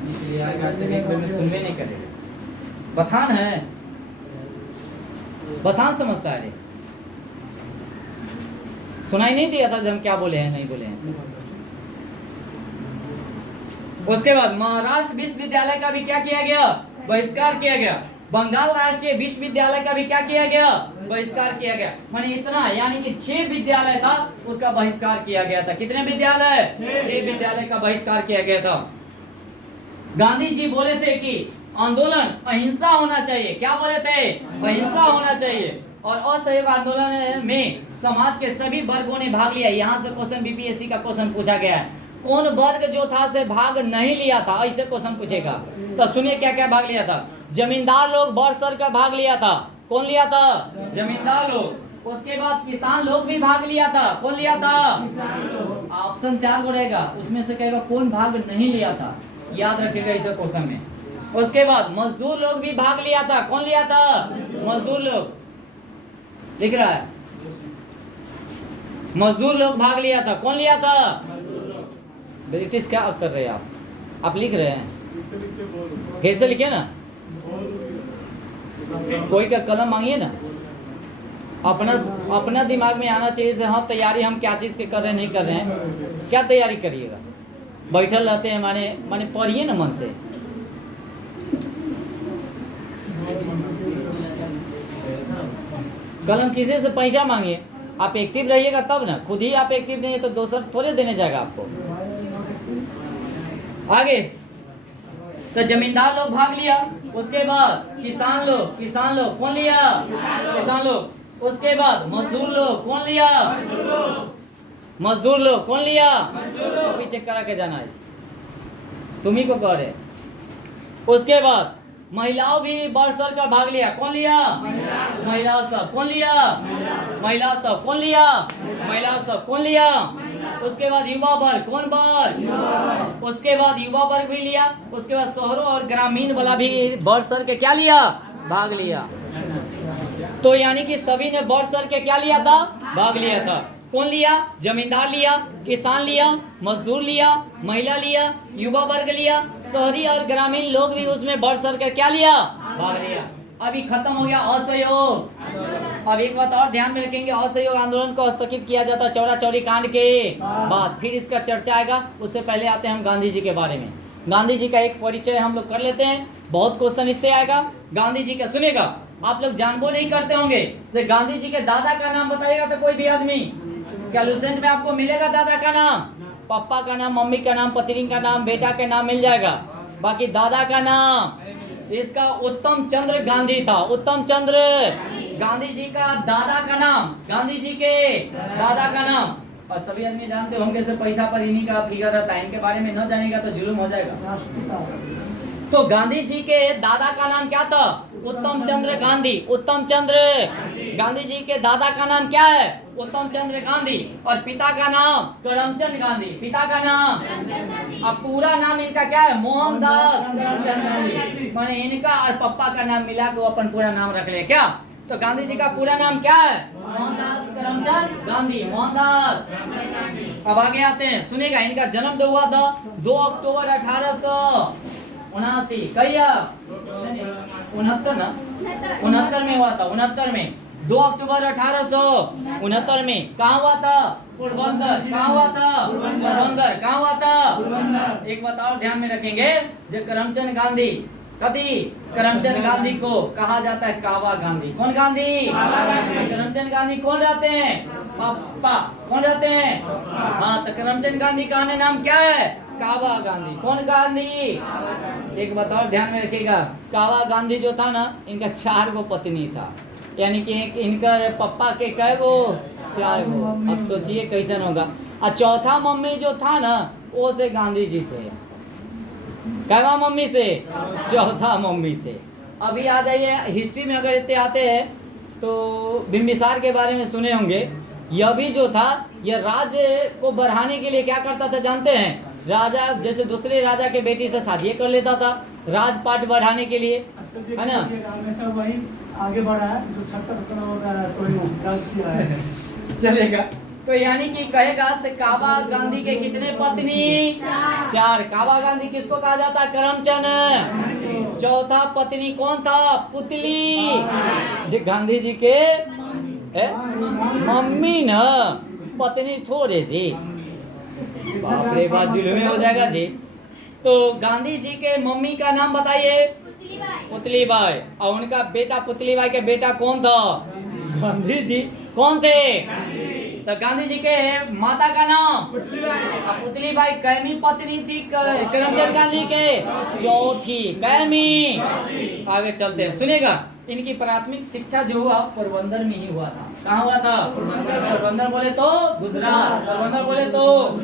इसलिए सुनवे नहीं करेगा। बथान है, बथान समझता है रे। सुनाई नहीं दिया था जब हम क्या बोले हैं, नहीं बोले हैं। उसके बाद महाराष्ट्र विश्वविद्यालय का भी क्या किया गया? बहिष्कार किया गया। बंगाल राष्ट्रीय विश्वविद्यालय का भी क्या किया गया? बहिष्कार किया गया। माने इतना, यानी कि 6 विद्यालय था उसका बहिष्कार किया गया था। कितने विद्यालय? 6 विद्यालय का बहिष्कार किया गया था। गांधी जी बोले थे कि आंदोलन अहिंसा होना चाहिए। क्या बोले थे? अहिंसा होना चाहिए। और असहयोग आंदोलन में समाज के सभी वर्गों ने भाग लिया। यहाँ से क्वेश्चन बीपीएससी का क्वेश्चन पूछा गया है, कौन वर्ग जो था से भाग नहीं लिया था, ऐसे क्वेश्चन पूछेगा। तो सुनिए क्या क्या भाग लिया था। जमींदार लोग बढ़ चढ़ कर भाग लिया था। कौन लिया था? जमींदार लोग। उसके बाद किसान लोग भी भाग लिया था। कौन लिया था? ऑप्शन 4 को रहेगा, उसमें से कहेगा कौन भाग नहीं लिया था, याद रखिएगा इस क्वेश्चन में। उसके बाद मजदूर लोग भी भाग लिया था। कौन लिया था? मजदूर लोग, लिख रहा है, मजदूर लोग भाग लिया था। कौन लिया था? ब्रिटिश क्या कर रहे हैं आप लिख रहे हैं, कैसे लिखे ना, कोई का कलम मांगिए ना। अपना दिमाग में आना चाहिए से हाँ तैयारी हम क्या चीज के कर रहे हैं, नहीं कर रहे हैं। क्या तैयारी करिएगा? बैठल रहते हैं, माने पढ़िए ना मन से। कलम किसी से पैसा मांगिए, आप एक्टिव रहिएगा तब ना। खुद ही आप एक्टिव नहीं है तो दूसरा थोड़े देने जाएगा आपको। आगे तो जमींदार लोग भाग लिया। उसके बाद किसान लोग कौन लिया? किसान लोग। उसके बाद मजदूर लोग कौन लिया? मजदूर लोग कौन लिया? अभी चेक करा के जाना है, तुम्ही को कह रहे। उसके बाद महिलाओं भी बढ़ चढ़ कर भाग लिया। कौन लिया? महिलाओं सब। कौन लिया? महिला सब। कौन लिया? महिला सब। कौन लिया? उसके बाद युवा वर्ग। कौन वर्ग? उसके बाद युवा वर्ग भी लिया। उसके बाद शहरों और ग्रामीण वाला भी बढ़ चढ़ के क्या लिया? भाग लिया। तो यानी कि सभी ने बढ़ चढ़ के क्या लिया था? भाग लिया था। कौन लिया? जमींदार लिया, किसान लिया, मजदूर लिया, महिला लिया, युवा वर्ग लिया, शहरी और ग्रामीण लोग भी उसमें बढ़ चढ़ कर क्या लिया? भाग लिया। अभी खत्म हो गया असहयोग। अब एक बात और ध्यान में रखेंगे, असहयोग आंदोलन को स्थगित किया जाता चौरा चौरी कांड के बाद, फिर इसका चर्चा आएगा। उससे पहले आते हैं हम गांधी जी के बारे में। गांधी जी का एक परिचय हम लोग कर लेते हैं, बहुत क्वेश्चन इससे आएगा। गांधी जी का सुनेगा, आप लोग जानबो नहीं करते होंगे, जैसे गांधी जी के दादा का नाम बताइएगा तो कोई भी आदमी, क्या लुसेंट में आपको मिलेगा दादा का नाम? पापा का नाम, मम्मी का नाम, पत्नी का नाम, बेटा का नाम मिल जाएगा, बाकी दादा का नाम। इसका उत्तम चंद्र गांधी था। उत्तम चंद्र गांधी जी का दादा का नाम, गांधी जी के दादा का नाम। और सभी आदमी जानते होंगे से पैसा पर इन्हीं का फिगर रहता है, इनके बारे में न जानेगा तो जुलूम हो जाएगा। तो गांधी जी के दादा का नाम क्या था? उत्तम चंद्र गांधी। उत्तम चंद्र गांधी जी के दादा का नाम क्या है? उत्तम चंद्र गांधी। और पिता का नाम करमचंद गांधी। पिता का नाम, अब पूरा नाम इनका क्या है? मोहनदास करमचंद गांधी। माने इनका और पापा का नाम मिला के अपन पूरा नाम रख ले क्या? तो गांधी जी का पूरा नाम क्या है? मोहनदास करमचंद गांधी। मोहनदास। अब आगे आते हैं, सुनेगा। इनका जन्म तो हुआ था 2 अक्टूबर 1879। कहिया 69 ना, 69 में हुआ था। 69 में 2 अक्टूबर 1869 में कहाँ हुआ था? पोरबंदर। कहाँ हुआ था? पोरबंदर। कहाँ हुआ था? एक बात और ध्यान में रखेंगे, जो करमचंद गांधी करमचंद गांधी को कहा जाता है कावा गांधी। कौन गांधी? करमचंद गांधी कौन रहते हैं? पापा। कौन रहते हैं? हाँ, तो करमचंद गांधी का अन्य नाम क्या है? कावा गांधी। कौन गांधी? एक बात और ध्यान में रखिएगा, कावा गांधी जो था ना, इनका 4 गो पत्नी था, यानी कि इनका पप्पा के कै गो? 4 गो। अब सोचिए कैसन होगा। और चौथा मम्मी जो था ना, वो से गांधी जी थे। कैवा मम्मी से? चौथा मम्मी से। अभी आ जाइए हिस्ट्री में, अगर इतने आते हैं तो बिम्बिसार के बारे में सुने होंगे। यह भी जो था, यह राज्य को बढ़ाने के लिए क्या करता था जानते हैं? राजा जैसे दूसरे राजा के बेटी से शादी कर लेता था, राजपाट बढ़ाने के लिए, है ना? वही आगे बढ़ा है जो 56 चलेगा। तो यानी कि कहेगा से कावा गांधी के कितने पत्नी? 4। कावा गांधी किसको कहा जाता है? करमचंद। चौथा पत्नी कौन था? पुतली। जी गांधी जी के मम्मी न, पत्नी थोड़े जी। बाप रे बाप, जुल्म हो जाएगा जी। तो गांधी जी के मम्मी का नाम बताइए? पुतली बाई। और उनका बेटा पुतली बाई के बेटा कौन था? गांधी जी। कौन थे? तो गांधी जी के माता का नाम? पुतली बाई कैमी पत्नी थी करमचंद गांधी के? चौथी। कैमी। आगे चलते हैं, सुनिएगा। इनकी प्राथमिक शिक्षा जो हुआ पोरबंदर में ही हुआ था। कहाँ हुआ था? पोरबंदर बोले तो गुजरात, पोरबंदर बोले तो।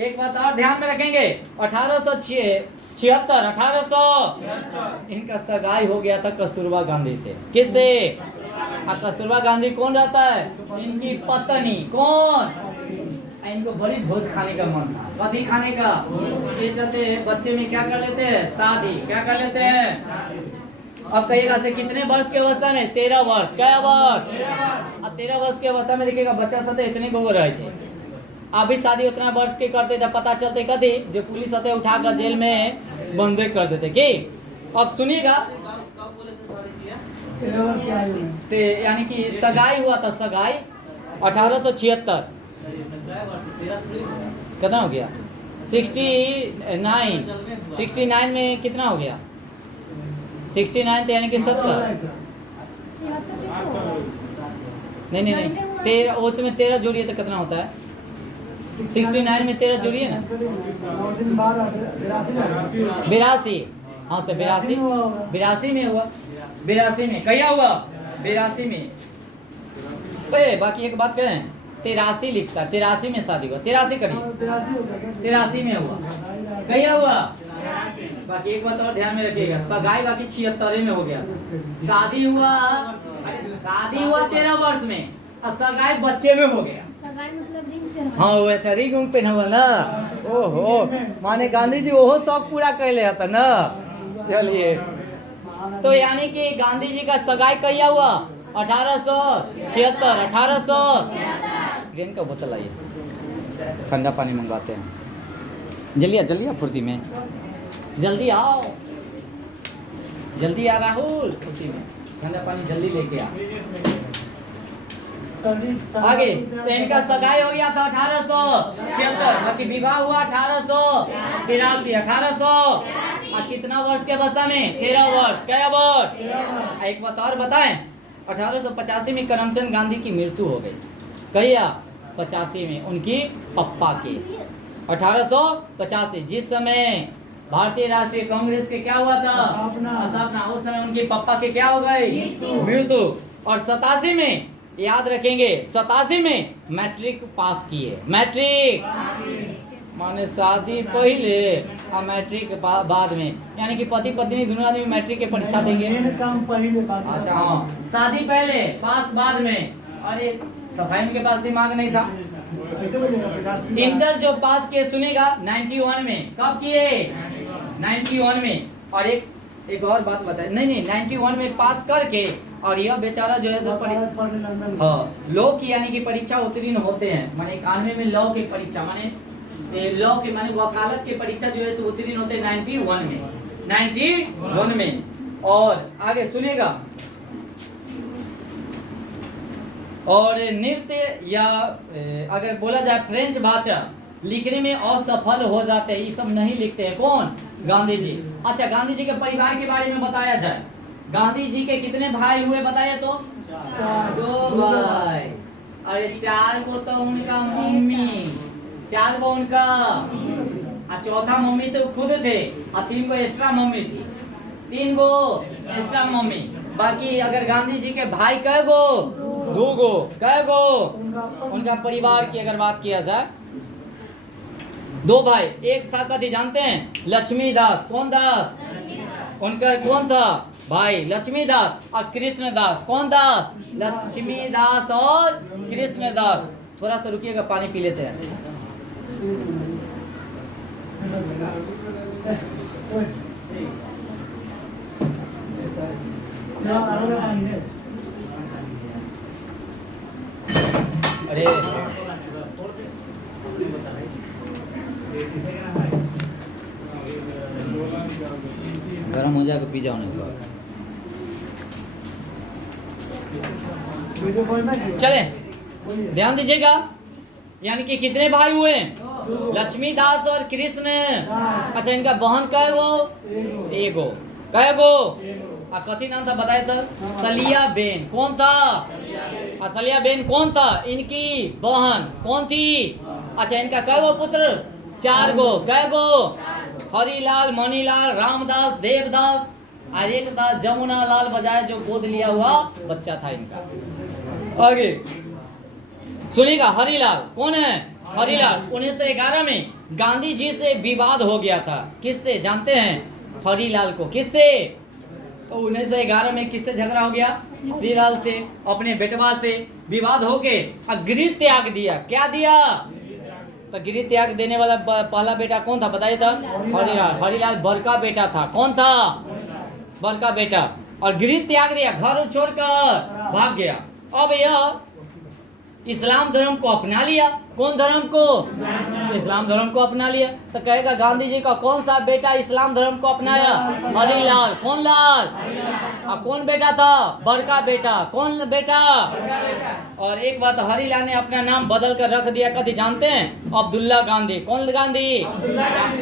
एक बात और ध्यान में रखेंगे, 1876 इनका सगाई हो गया था कस्तूरबा गांधी से। किससे? कस्तूरबा गांधी कौन रहता है? इनकी पत्नी। कौन? इनको बड़ी भोज खाने का मन था। कथी खाने का? ये चलते बच्चे में क्या कर लेते हैं? शादी। क्या कर लेते हैं? अब कहिएगा से कितने वर्ष के अवस्था में? 13 वर्ष। क्या वर्ष? 13 वर्ष के अवस्था में देखिएगा बच्चा सब इतने गो रहे थे। अभी शादी उतना वर्ष के करते थे, पता चलते कथी? जो पुलिस आते उठाकर जेल में बंदे कर देते। कि अब सुनिएगा, तो यानी कि सगाई हुआ था। सगाई 1876। कितना हो गया? 69 में कितना हो गया? 69 तो यानी कि 70। नहीं 13, उसमें 13 जोड़िए तो कितना होता है? 69 में 13 जोड़िए ना, 82। हाँ तो 82 में हुआ। 82 में क्या हुआ? 82 में। बाकी एक बात करें, 83 लिखता है, 83 में शादी हुआ। 83 करिए, 83 में हुआ। क्या हुआ? बाकी एक बात और ध्यान में रखिएगा, सगाई बाकी 76 में हो गया। शादी हुआ 13 वर्ष में और सगाई बच्चे में हो गया। हाँ वो अच्छा रिंग उंग पहना ना। ओहो, माने गांधी जी ओहो शौक पूरा कैले हता ना। चलिए, तो यानी कि गांधी जी का सगाई कहिया हुआ? 1876। 1800 ट्रेन का बोतल आइए, ठंडा पानी मंगवाते हैं। जल्दी आ फुर्ती में, जल्दी आओ, जल्दी आ राहुल, फुर्ती में ठंडा पानी जल्दी लेके आ। आगे तो इनका सगाई हो गया था 1876, बाकी विवाह हुआ 1883। 1800 और कितना वर्ष के अवस्था में? 13 वर्ष। क्या वर्ष? एक बात और बताएं, 1885 में करमचंद गांधी की मृत्यु हो गई। कहिया? 85 में उनकी पप्पा की। 1885 जिस समय भारतीय राष्ट्रीय कांग्रेस के क्या हुआ था? स्थापना। उस समय उनकी पप्पा के क्या हो गई? मृत्यु। और 87 में याद रखेंगे, 87 में मैट्रिक पास किए। मैट्रिक माने शादी पहले और मैट्रिक बाद में, यानी कि पति पत्नी दोनों आदमी मैट्रिक के परीक्षा देंगे। अच्छा हाँ, शादी पहले पास बाद में। अरे सफाई के पास दिमाग नहीं था। इंटर जो पास किए सुनेगा 91 में। कब किए? 91 में। और एक और बात बताए, नहीं 91 में पास करके, और यह बेचारा जो है लॉ की यानी कि परीक्षा उत्तीर्ण होते हैं। माने 91 में लॉ की परीक्षा माने वकालत की परीक्षा जो है उत्तीर्ण होते हैं 91 में। और आगे सुनेगा, और नृत्य या अगर बोला जाए फ्रेंच भाषा लिखने में असफल हो जाते हैं, ये सब नहीं लिखते हैं। कौन? गांधी जी। अच्छा, गांधी जी के परिवार के बारे में बताया जाए। गांधी जी के कितने भाई हुए बताइए तो? 2 भाई। अरे 4 को तो उनका मम्मी, 4 को उनका, और चौथा मम्मी से वो खुद थे, और 3 को एक्स्ट्रा मम्मी थी, 3 को एक्स्ट्रा मम्मी। बाकी अगर गांधी जी के भाई कै गो? 2 गो। कै गो? उनका परिवार की अगर बात किया जाए, 2 भाई। एक था, कथी जानते हैं? लक्ष्मीदास। कौन दास? उनका कौन था भाई? लक्ष्मीदास। और कृष्णदास। कौन दास? लक्ष्मीदास और कृष्णदास। थोड़ा सा रुकिएगा, पानी पी लेते हैं। अरे गरम हो जाएगा, पी जाओ नहीं तो। चले, ध्यान दीजिएगा। यानी कि कितने भाई हुए? लक्ष्मीदास और कृष्ण। अच्छा, इनका बहन कै गो? एगो। कै गो? कथी नाम था बताए तो? सलिया बेन। कौन था? सलिया बेन कौन था? इनकी बहन। कौन थी? अच्छा, इनका कै गो पुत्र? 4 गो। कै गो? हरिलाल, मणिलाल, रामदास, देवदास, और एक था जमुना लाल बजाय, जो गोद लिया हुआ बच्चा था इनका। आगे सुनिएगा। हरिलाल कौन है? हरिलाल 1911 में गांधी जी से विवाद हो गया था। किससे जानते हैं? हरिलाल को। किससे? तो 1911 में किससे झगड़ा हो गया? हरिलाल से, अपने बेटवा से विवाद हो के गृह त्याग दिया। क्या दिया? तो गृह त्याग देने वाला पहला बेटा कौन था बताइए तो? हरिलाल। हरिलाल बड़का बेटा था। कौन था? बड़का बेटा। और गृह त्याग दिया, घर छोड़कर भाग गया। अब यह इस्लाम धर्म को अपना लिया। कौन धर्म को? इस्लाम धर्म को अपना लिया। तो कहेगा गांधी जी का कौन सा बेटा इस्लाम धर्म को अपनाया? हरिलाल। कौन लाल? और कौन बेटा था? बड़का बेटा। कौन बेटा? और एक बात, हरिलाल ने अपना नाम बदल कर रख दिया, कभी जानते हैं? अब्दुल्ला गांधी। कौन गांधी?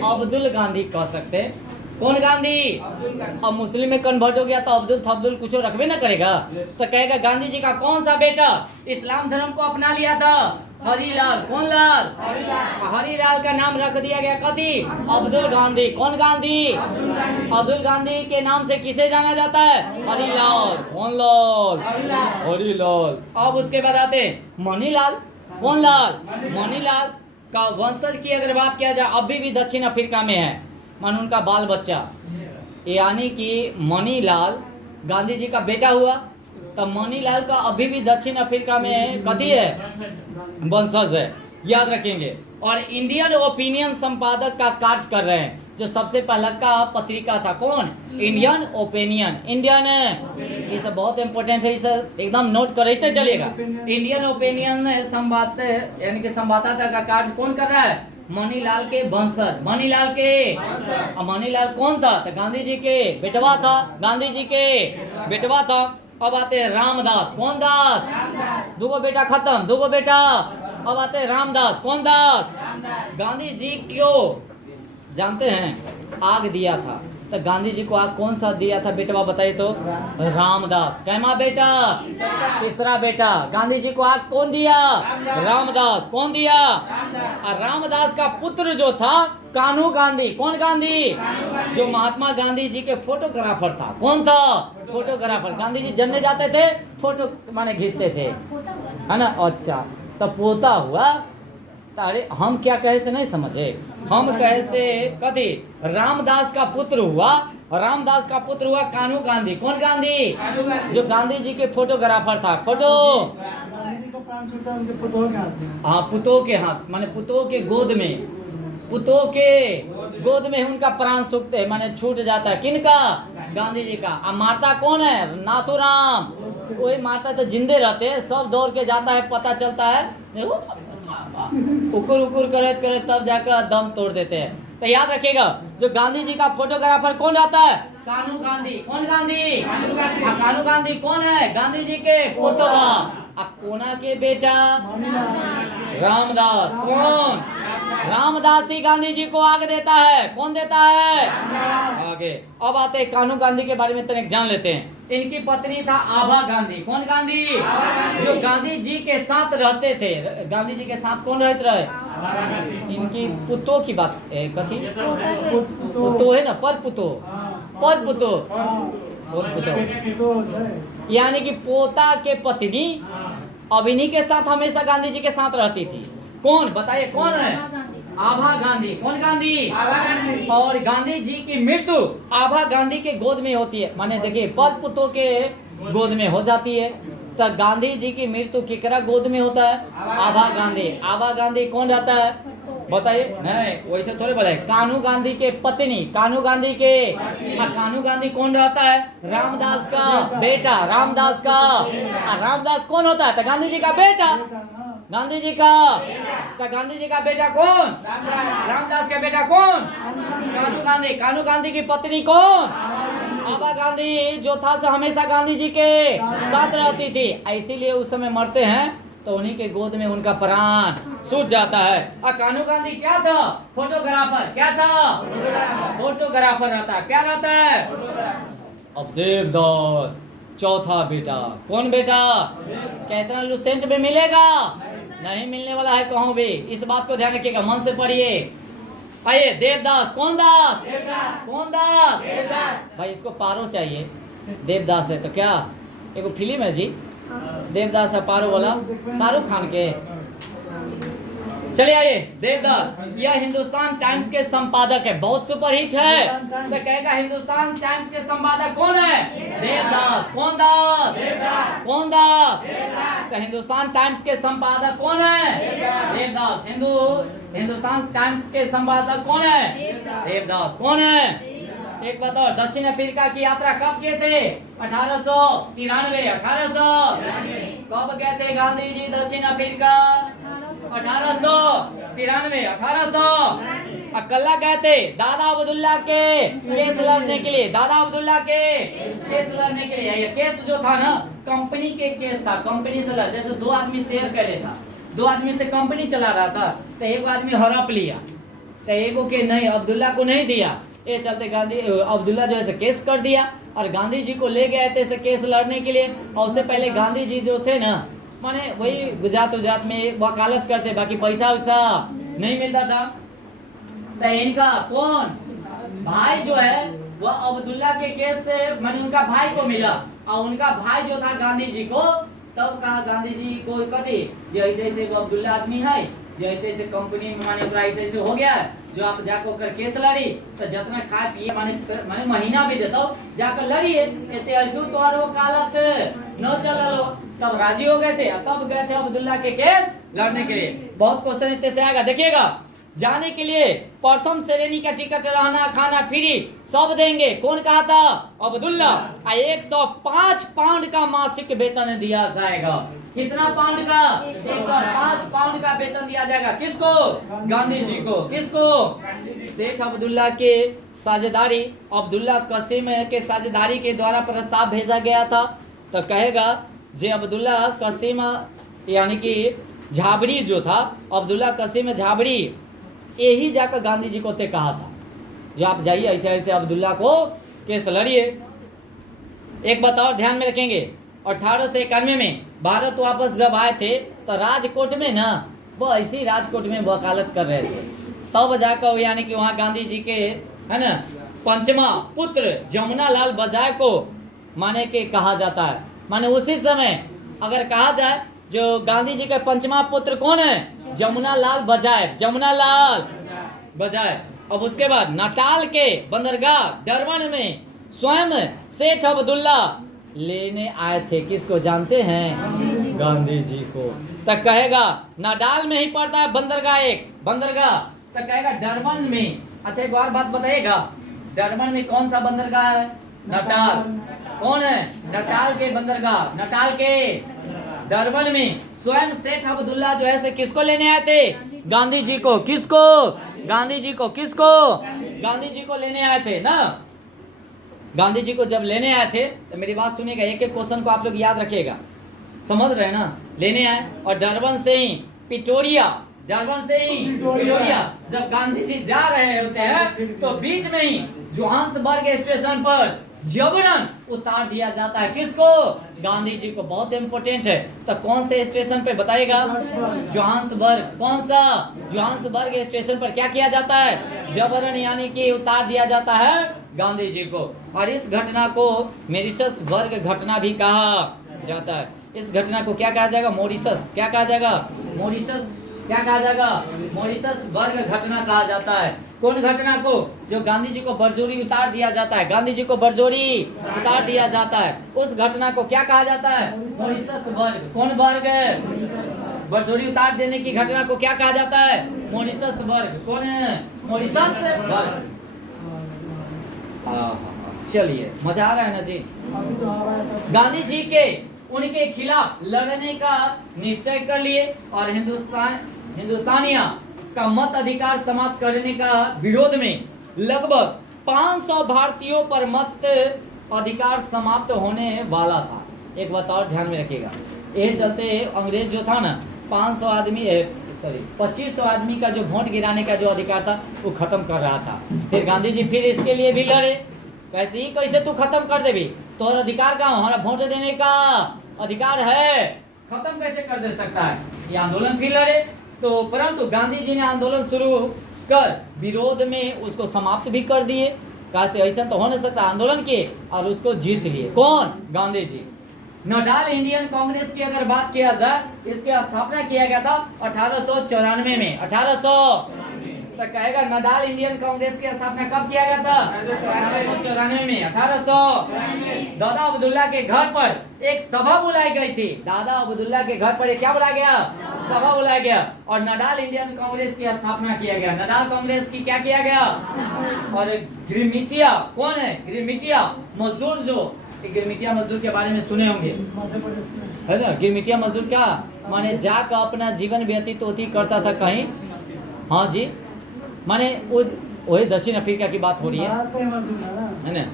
अब्दुल गांधी कह सकते हैं। कौन गांधी? अब मुस्लिम में कन्वर्ट हो गया तो अब्दुल थब्दुल कुछ रखबे ना करेगा। तो कहेगा गांधी जी का कौन सा बेटा इस्लाम धर्म को अपना लिया था? हरिलाल। कौन लाल? हरिलाल का नाम रख दिया गया कथी? अब्दुल गांधी। कौन गांधी? अब्दुल गांधी के नाम से किसे जाना जाता है? हरिलाल। कौन लाल? हरिलाल। अब उसके बाद आते मणिलाल। कौन लाल? मणिलाल का वंशज की अगर बात किया जाए, अभी भी दक्षिण अफ्रीका में है, मान उनका बाल बच्चा, यानी कि मणिलाल गांधी जी का बेटा हुआ। तो मणिलाल का अभी भी दक्षिण अफ्रीका में कथी है? वंशज है, याद रखेंगे। और इंडियन ओपिनियन संपादक का कार्य कर रहे हैं, जो सबसे पहला का पत्रिका था। कौन? Indian opinion. इंडियन है, ये सब बहुत इंपॉर्टेंट है, इसे एकदम नोट करते चलिएगा। इंडियन ओपिनियन संवाद, यानी कि संवाददाता का कार्य कौन कर रहा है? मणिलाल के वंशज। मणिलाल के। मणिलाल कौन था? तो गांधी जी के बेटवा था। गांधी जी के बेटवा था। अब आते हैं रामदास। कौन दास? 2 गो बेटा खत्म, 2 गो बेटा। अब आते हैं रामदास। कौन दास? गांधी जी क्यों जानते हैं? आग दिया था। तो गांधी जी को आग कौन सा दिया था बेटवा बताइए तो? रामदास। कैमा बेटा? तीसरा बेटा। गांधी जी को आग कौन दिया? रामदास। कौन दिया? और रामदास का पुत्र जो था कान्हू गांधी। कौन गांधी? जो महात्मा गांधी जी के फोटोग्राफर था। कौन था? फोटोग्राफर। गांधी जी जन्ने जाते थे, फोटो माने खींचते थे, है ना? अच्छा, तो पोता हुआ। अरे हम क्या कहे से नहीं समझे? हम कहे से कथी? रामदास का पुत्र हुआ। रामदास का पुत्र हुआ कान्हू गांधी। कौन गांधी? जो गांधी जी के फोटोग्राफर था। फोटो हाँ, पुतों के हाथ, माने पुतों के गोद में, पुतों के गोद में उनका प्राण सूखते, माने छूट जाता है। किनका? गांधी जी का। अब मारता कौन है? नाथूराम। वही मारता तो जिंदे रहते, सब दौड़ के जाता है, पता चलता है, उकुर उकुर करे करे तब जाकर दम तोड़ देते हैं। तो याद रखिएगा, जो गांधी जी का फोटोग्राफर कौन रहता है? कान्हू गांधी। कौन गांधी? कान्हू गांधी कौन है? गांधी जी के पोतवा। कोना के बेटा मानीलाल रामदास। कौन? रामदास ही गांधी जी को आगे देता है। कौन देता है? आगे। अब आते हैं कान्हू गांधी के बारे में तनिक जान लेते हैं। इनकी पत्नी था आभा गांधी। कौन गांधी? जो गांधी जी के साथ रहते थे। गांधी जी के साथ कौन रहते रहे? इनकी पुतों की बात कथी पुतो है ना, पर पुतो, पर पुतो, पर पुतो, यानी कि पोता के पत्नी अब इन्हीं के साथ हमेशा गांधी जी के साथ रहती थी। कौन? बताइए कौन है? आभा गांधी। कौन गांधी? और गांधी जी की मृत्यु आभा गांधी के गोद में होती है। माने देखिए पद पुतों के गोद में हो जाती है। तो गांधी जी की मृत्यु किकरा गोद में होता है? आभा गांधी। आभा गांधी कौन रहता है? बताइए। नहीं वैसे थोड़े बताइए। कान्हू गांधी के पत्नी, कान्हू गांधी के, कान्हू गांधी कौन रहता है? रामदास का बेटा, रामदास का। रामदास कौन होता है? तो गांधी जी का बेटा, गांधी जी का। तो गांधी जी का बेटा कौन? रामदास का बेटा कौन? कान्हू गांधी। कान्हू गांधी की पत्नी कौन? आभा गांधी जो था से हमेशा गांधी जी के साथ रहती थी। इसीलिए उस समय मरते हैं तो उन्हीं के गोद में उनका प्राण छूट जाता है। और कान्हू गांधी क्या था? फोटोग्राफर। क्या था? फोटोग्राफर रहता है। क्या रहता है? अब देवदास चौथा बेटा। कौन बेटा? कहते लुसेंट में मिलेगा? नहीं मिलने वाला है कहूँ भी। इस बात को ध्यान रखिएगा, मन से पढ़िए। आइए देवदास। कौन दास? कौन दास? भाई इसको पारो चाहिए। देवदास है तो क्या एगो फिल्म है जी, देवदास है पारो वाला, शाहरुख खान के। चलिए आइए देवदास। यह हिंदुस्तान टाइम्स के संपादक है, बहुत सुपरहिट है। तो कहेगा हिंदुस्तान टाइम्स के संपादक कौन है? देवदास। कौन दास? कौन दास? तो हिंदुस्तान टाइम्स के संपादक कौन है? देवदास। हिंदुस्तान टाइम्स के संपादक कौन है? देवदास। कौन है? एक बताओ, दक्षिण अफ्रीका की यात्रा कब किए थे? 1893। 1800 कब गए थे गांधी जी दक्षिण अफ्रीका? 1893। 1800 अकल्ला गए थे दादा अब्दुल्ला के केस लड़ने के लिए। दादा अब्दुल्ला के केस लड़ने के लिए। ये केस जो था ना कंपनी के केस था, कंपनी से लड़, जैसे दो आदमी शेयर करे था, दो आदमी से कंपनी चला रहा था, तो एक आदमी हड़प लिया, तो एगो के नहीं अब्दुल्ला को नहीं दिया। ये चलते गांधी अब्दुल्ला जो है केस कर दिया और गांधी जी को ले गए थे केस लड़ने के लिए। और उससे पहले गांधी जी जो थे ना, माने वही गुजरात में वकालत करते, बाकी पैसा वैसा नहीं मिलता था। तो इनका कौन भाई जो है वह अब्दुल्ला के केस से माने उनका भाई को मिला, और उनका भाई जो था गांधी जी को, तब कहा गांधी जी को कथी जो ऐसे ऐसे वो अब्दुल्ला आदमी है, जो ऐसे ऐसे कंपनी में माने ऐसे ऐसे हो गया, जो आप जाकर कर केस लड़ी तो जितना खा पिए माने महीना भी देता जाकर लड़िए, इतने ऐसे तो और वकालत न चलो। तब राजी हो गए थे, तब गए थे अब्दुल्ला के केस लड़ने के लिए। बहुत क्वेश्चन इतने से आएगा, देखिएगा। जाने के लिए प्रथम श्रेणी का टिकट, रहना खाना फ्री सब देंगे। कौन कहा था? अब्दुल्ला। 105 पाउंड का मासिक वेतन दिया जाएगा। कितना पाउंड का? 105 पाउंड का वेतन दिया जाएगा। किसको? गांधी जी को। किसको? सेठ अब्दुल्ला के साझेदारी, अब्दुल्ला कसीम के साझेदारी के द्वारा प्रस्ताव भेजा गया था। तो कहेगा जे अब्दुल्ला कसीम यानी कि झाबड़ी जो था, अब्दुल्ला कसीम झाबड़ी, यही जाकर गांधी जी को ते कहा था जो आप जाइए ऐसे ऐसे अब्दुल्ला को केस लड़िए। एक बात और ध्यान में रखेंगे, 1891 में भारत वापस जब आए थे तो राजकोट में ना वो ऐसी राजकोट में वकालत कर रहे थे, तब जाकर यानी कि वहाँ गांधी जी के है ना पंचमा पुत्र जमुना लाल बजाय को माने के कहा जाता है। माने उसी समय अगर कहा जाए जो गांधी जी के पंचमा पुत्र कौन है? जमुना लाल बजाय। जमुना लाल बजाय। अब उसके बाद नाटाल के बंदरगाह डरबन में स्वयं सेठ अब्दुल्ला लेने आए थे। किसको जानते हैं? गांधी जी को। तक कहेगा नाडाल में ही पड़ता है बंदरगाह, एक बंदरगाह। तक कहेगा डरबन में। अच्छा एक और बात बताइएगा, डरबन में कौन सा बंदरगाह है? नाटाल। कौन है? नाटाल के बंदरगाह, नाटाल के डरबन में स्वयं सेठ अब्दुल्ला जो है से किसको लेने आए थे? गांधी जी को। किसको? गांधी जी को। किसको? गांधी जी को लेने आए थे ना। गांधी जी को जब लेने आए थे तो मेरी बात सुनिएगा, एक एक क्वेश्चन को आप लोग याद रखिएगा। समझ रहे हैं ना, लेने आए। और डरबन से ही पिटोरिया, डरबन से ही पिटोरिया जब गांधी जी जा रहे होते हैं तो बीच में ही जोहान्सबर्ग स्टेशन पर जबरन उतार दिया जाता है। किसको? गांधी जी को। बहुत इंपॉर्टेंट है। तो कौन से स्टेशन पे बताइएगा? जोहान्सबर्ग। कौन सा? जोहान्सबर्ग स्टेशन पर क्या किया जाता है? जबरन यानी कि उतार दिया जाता है गांधी जी को। और इस घटना को मॉरिशसबर्ग घटना भी कहा जाता है। इस घटना को क्या कहा जाएगा? मॉरिशस। क्या कहा जाएगा? मॉरिशस। क्या कहा जाएगा? मॉरिशसबर्ग घटना कहा जाता है। कौन घटना को? जो गांधी जी को बरजोरी उतार दिया जाता है, गांधी जी को बरजोरी उतार दिया जाता है, उस घटना को क्या कहा जाता है? मॉरिशसबर्ग। कौन वर्ग? बरजोरी उतार देने की घटना को क्या कहा जाता है? मॉरिशसबर्ग। कौन है? मॉरिशसबर्ग। चलिए, मजा आ रहा है ना जी? अभी तो आ रहा है। गांधी जी के उनके खिलाफ लड़ने का निश्चय कर लिए और हिंदुस्तानिया का मत अधिकार समाप्त करने का विरोध में लगभग 500 भारतीयों पर मत अधिकार समाप्त होने वाला था। एक बात और ध्यान में रखिएगा, ये चलते अंग्रेज जो था ना 500 आदमी 2500 आदमी का जो वोट गिराने का जो अधिकार था वो खत्म कर रहा था। फिर गांधी जी फिर इसके लिए भी लड़े। कैसे ही कैसे तू खत्म कर देवी? तो अधिकार का हमारा वोट देने का अधिकार है, खत्म कैसे कर दे सकता है? ये आंदोलन फिर लड़े। तो परंतु गांधी जी ने आंदोलन शुरू कर विरोध में उसको समाप्त भी कर दिए। कैसे? ऐसा तो हो नहीं सकता। आंदोलन किए और उसको जीत लिए। कौन? गांधी जी। नडाल इंडियन कांग्रेस की अगर बात किया जाए, इसकी स्थापना किया गया था 1894 में। 1800 तो कहेगा नडाल इंडियन कांग्रेस की स्थापना कब किया गया था? 1894 में। 1800 दादा अब्दुल्ला के घर पर एक सभा बुलाई गई थी। दादा अब्दुल्ला के घर पर एक क्या बुलाया गया? सभा बुलाया गया और नडाल इंडियन कांग्रेस की स्थापना किया गया। नडाल कांग्रेस की क्या किया गया? और गिरमिटिया, कौन है? गिरमिटिया मजदूर, जो गिरमिटिया मजदूर के बारे में सुने होंगे, मध्य प्रदेश में है ना? गिरमिटिया मजदूर क्या माने? जाकर अपना जीवन व्यतीत करता था कहीं। हाँ जी, माने वही दक्षिण अफ्रीका की बात हो रही है, भारत का ही मजदूर है ना। है ना?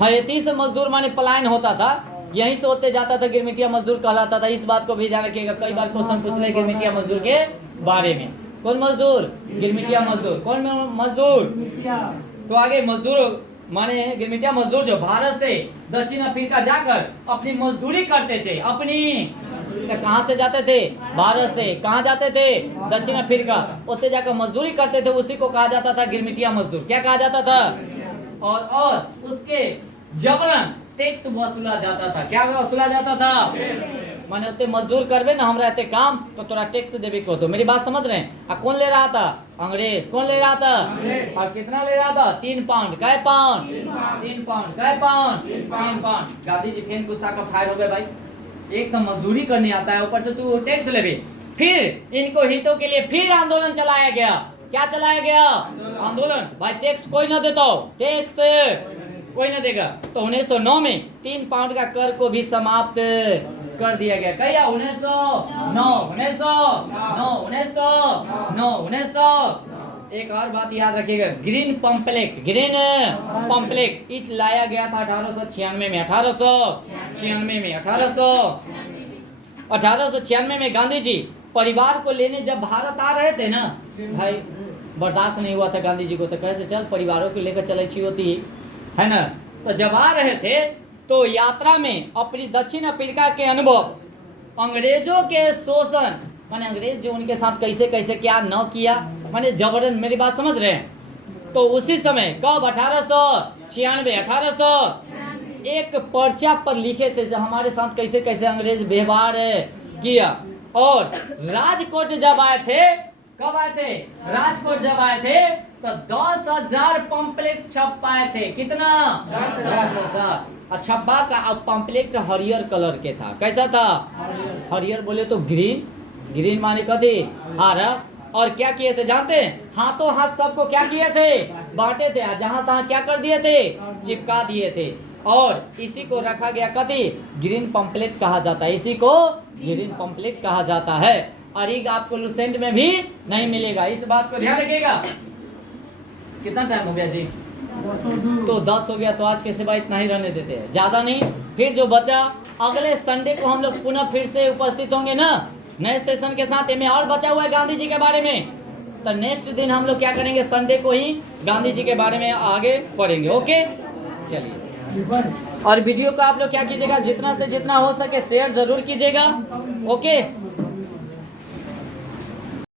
हैती से मजदूर माने पलायन होता था, यहीं से होते जाता था, गिरमिटिया मजदूर कहलाता था। इस बात को भी ध्यान रखिएगा, कई बार क्वेश्चन पूछ ले गिरमिटिया मजदूर के बारे में। कौन मजदूर? गिरमिटिया मजदूर। कौन मजदूर? मिट्टिया। तो आगे मजदूर माने गिरमिटिया मजदूर जो भारत से दक्षिण अफ्रीका जाकर अपनी मजदूरी करते थे। अपनी कहाँ से जाते थे? भारत से। कहाँ जाते थे? दक्षिण अफ्रीका। उत्ते जाकर मजदूरी करते थे, उसी को कहा जाता था गिरमिटिया मजदूर। क्या कहा जाता था? और उसके जबरन टैक्स वसूला जाता था। क्या वसूला जाता था? माने उतने मजदूर करबे ना हमरा एते काम तो तोरा टैक्स देवे को। तो मेरी बात समझ रहे हैं? कौन ले रहा था? अंग्रेज। कौन ले रहा था? और कितना ले रहा था? 3 पाउंड। कै पाउंड? 3 पाउंड। कै पाउंड? 3 पाउंड। गांधी जी फेन गुस्सा का फायर हो गए, भाई एक तो मजदूरी करने आता है, ऊपर से तू टैक्स लेबे। फिर इनको हितों के लिए फिर आंदोलन चलाया गया। क्या चलाया गया? आंदोलन। भाई टैक्स कोई ना देता हो, टैक्स कोई ना देगा। तो 1909 में 3 पाउंड का कर को भी समाप्त कर दिया गया। क्या? 1909 एक और बात याद रखिएगा, green pamphlet. Green pamphlet etch लाया गया था 1896 में। 1896 में 1896 में गांधी जी परिवार को लेने जब भारत आ रहे थे ना, भाई बर्दाश्त नहीं हुआ था गांधी जी को। तो कैसे चल परिवारों को लेकर चले छी होती है ना। तो जब आ रहे थे तो यात्रा में अपनी दक्षिण अफ्रीका के अनुभव, अंग्रेजों के शोषण, माने अंग्रेज जो उनके साथ कैसे कैसे क्या न किया, माने जबरन। मेरी बात समझ रहे हैं? तो उसी समय कब? 1896 एक पर्चा पर लिखे थे जो हमारे साथ कैसे कैसे अंग्रेज व्यवहार किया। और राजकोट जब आए थे, कब आए थे? राजकोट जब आए थे तो 10,000 पंपलेट छप पाए थे। कितना? 10,000। और छप्पा का पंपलेट हरियर कलर के था। कैसा था? हरियर बोले तो ग्रीन। ग्रीन माने कथी? हरा। और क्या किए थे जानते हैं? हाथों हाथ सबको क्या किए थे? बांटे थे। जहां तहां क्या कर दिए थे? चिपका दिए थे। और इसी को रखा गया कथी? ग्रीन पंपलेट कहा जाता है। इसी को ग्रीन पंपलेट कहा जाता है। और ये आपको लुसेंट में भी नहीं मिलेगा, इस बात को ध्यान रखिएगा। कितना टाइम हो गया जी? 1002। तो 10 हो गया, तो आज के सिवा इतना ही रहने देते हैं, ज्यादा नहीं। फिर जो बचा अगले संडे को हम लोग पुनः फिर से उपस्थित होंगे ना नए सेशन के साथ। इनमें और बचा हुआ है गांधी जी के बारे में, तो नेक्स्ट दिन हम लोग क्या करेंगे, संडे को ही गांधी जी के बारे में आगे पढ़ेंगे। ओके चलिए, और वीडियो को आप लोग क्या कीजिएगा, जितना से जितना हो सके शेयर जरूर कीजिएगा। ओके।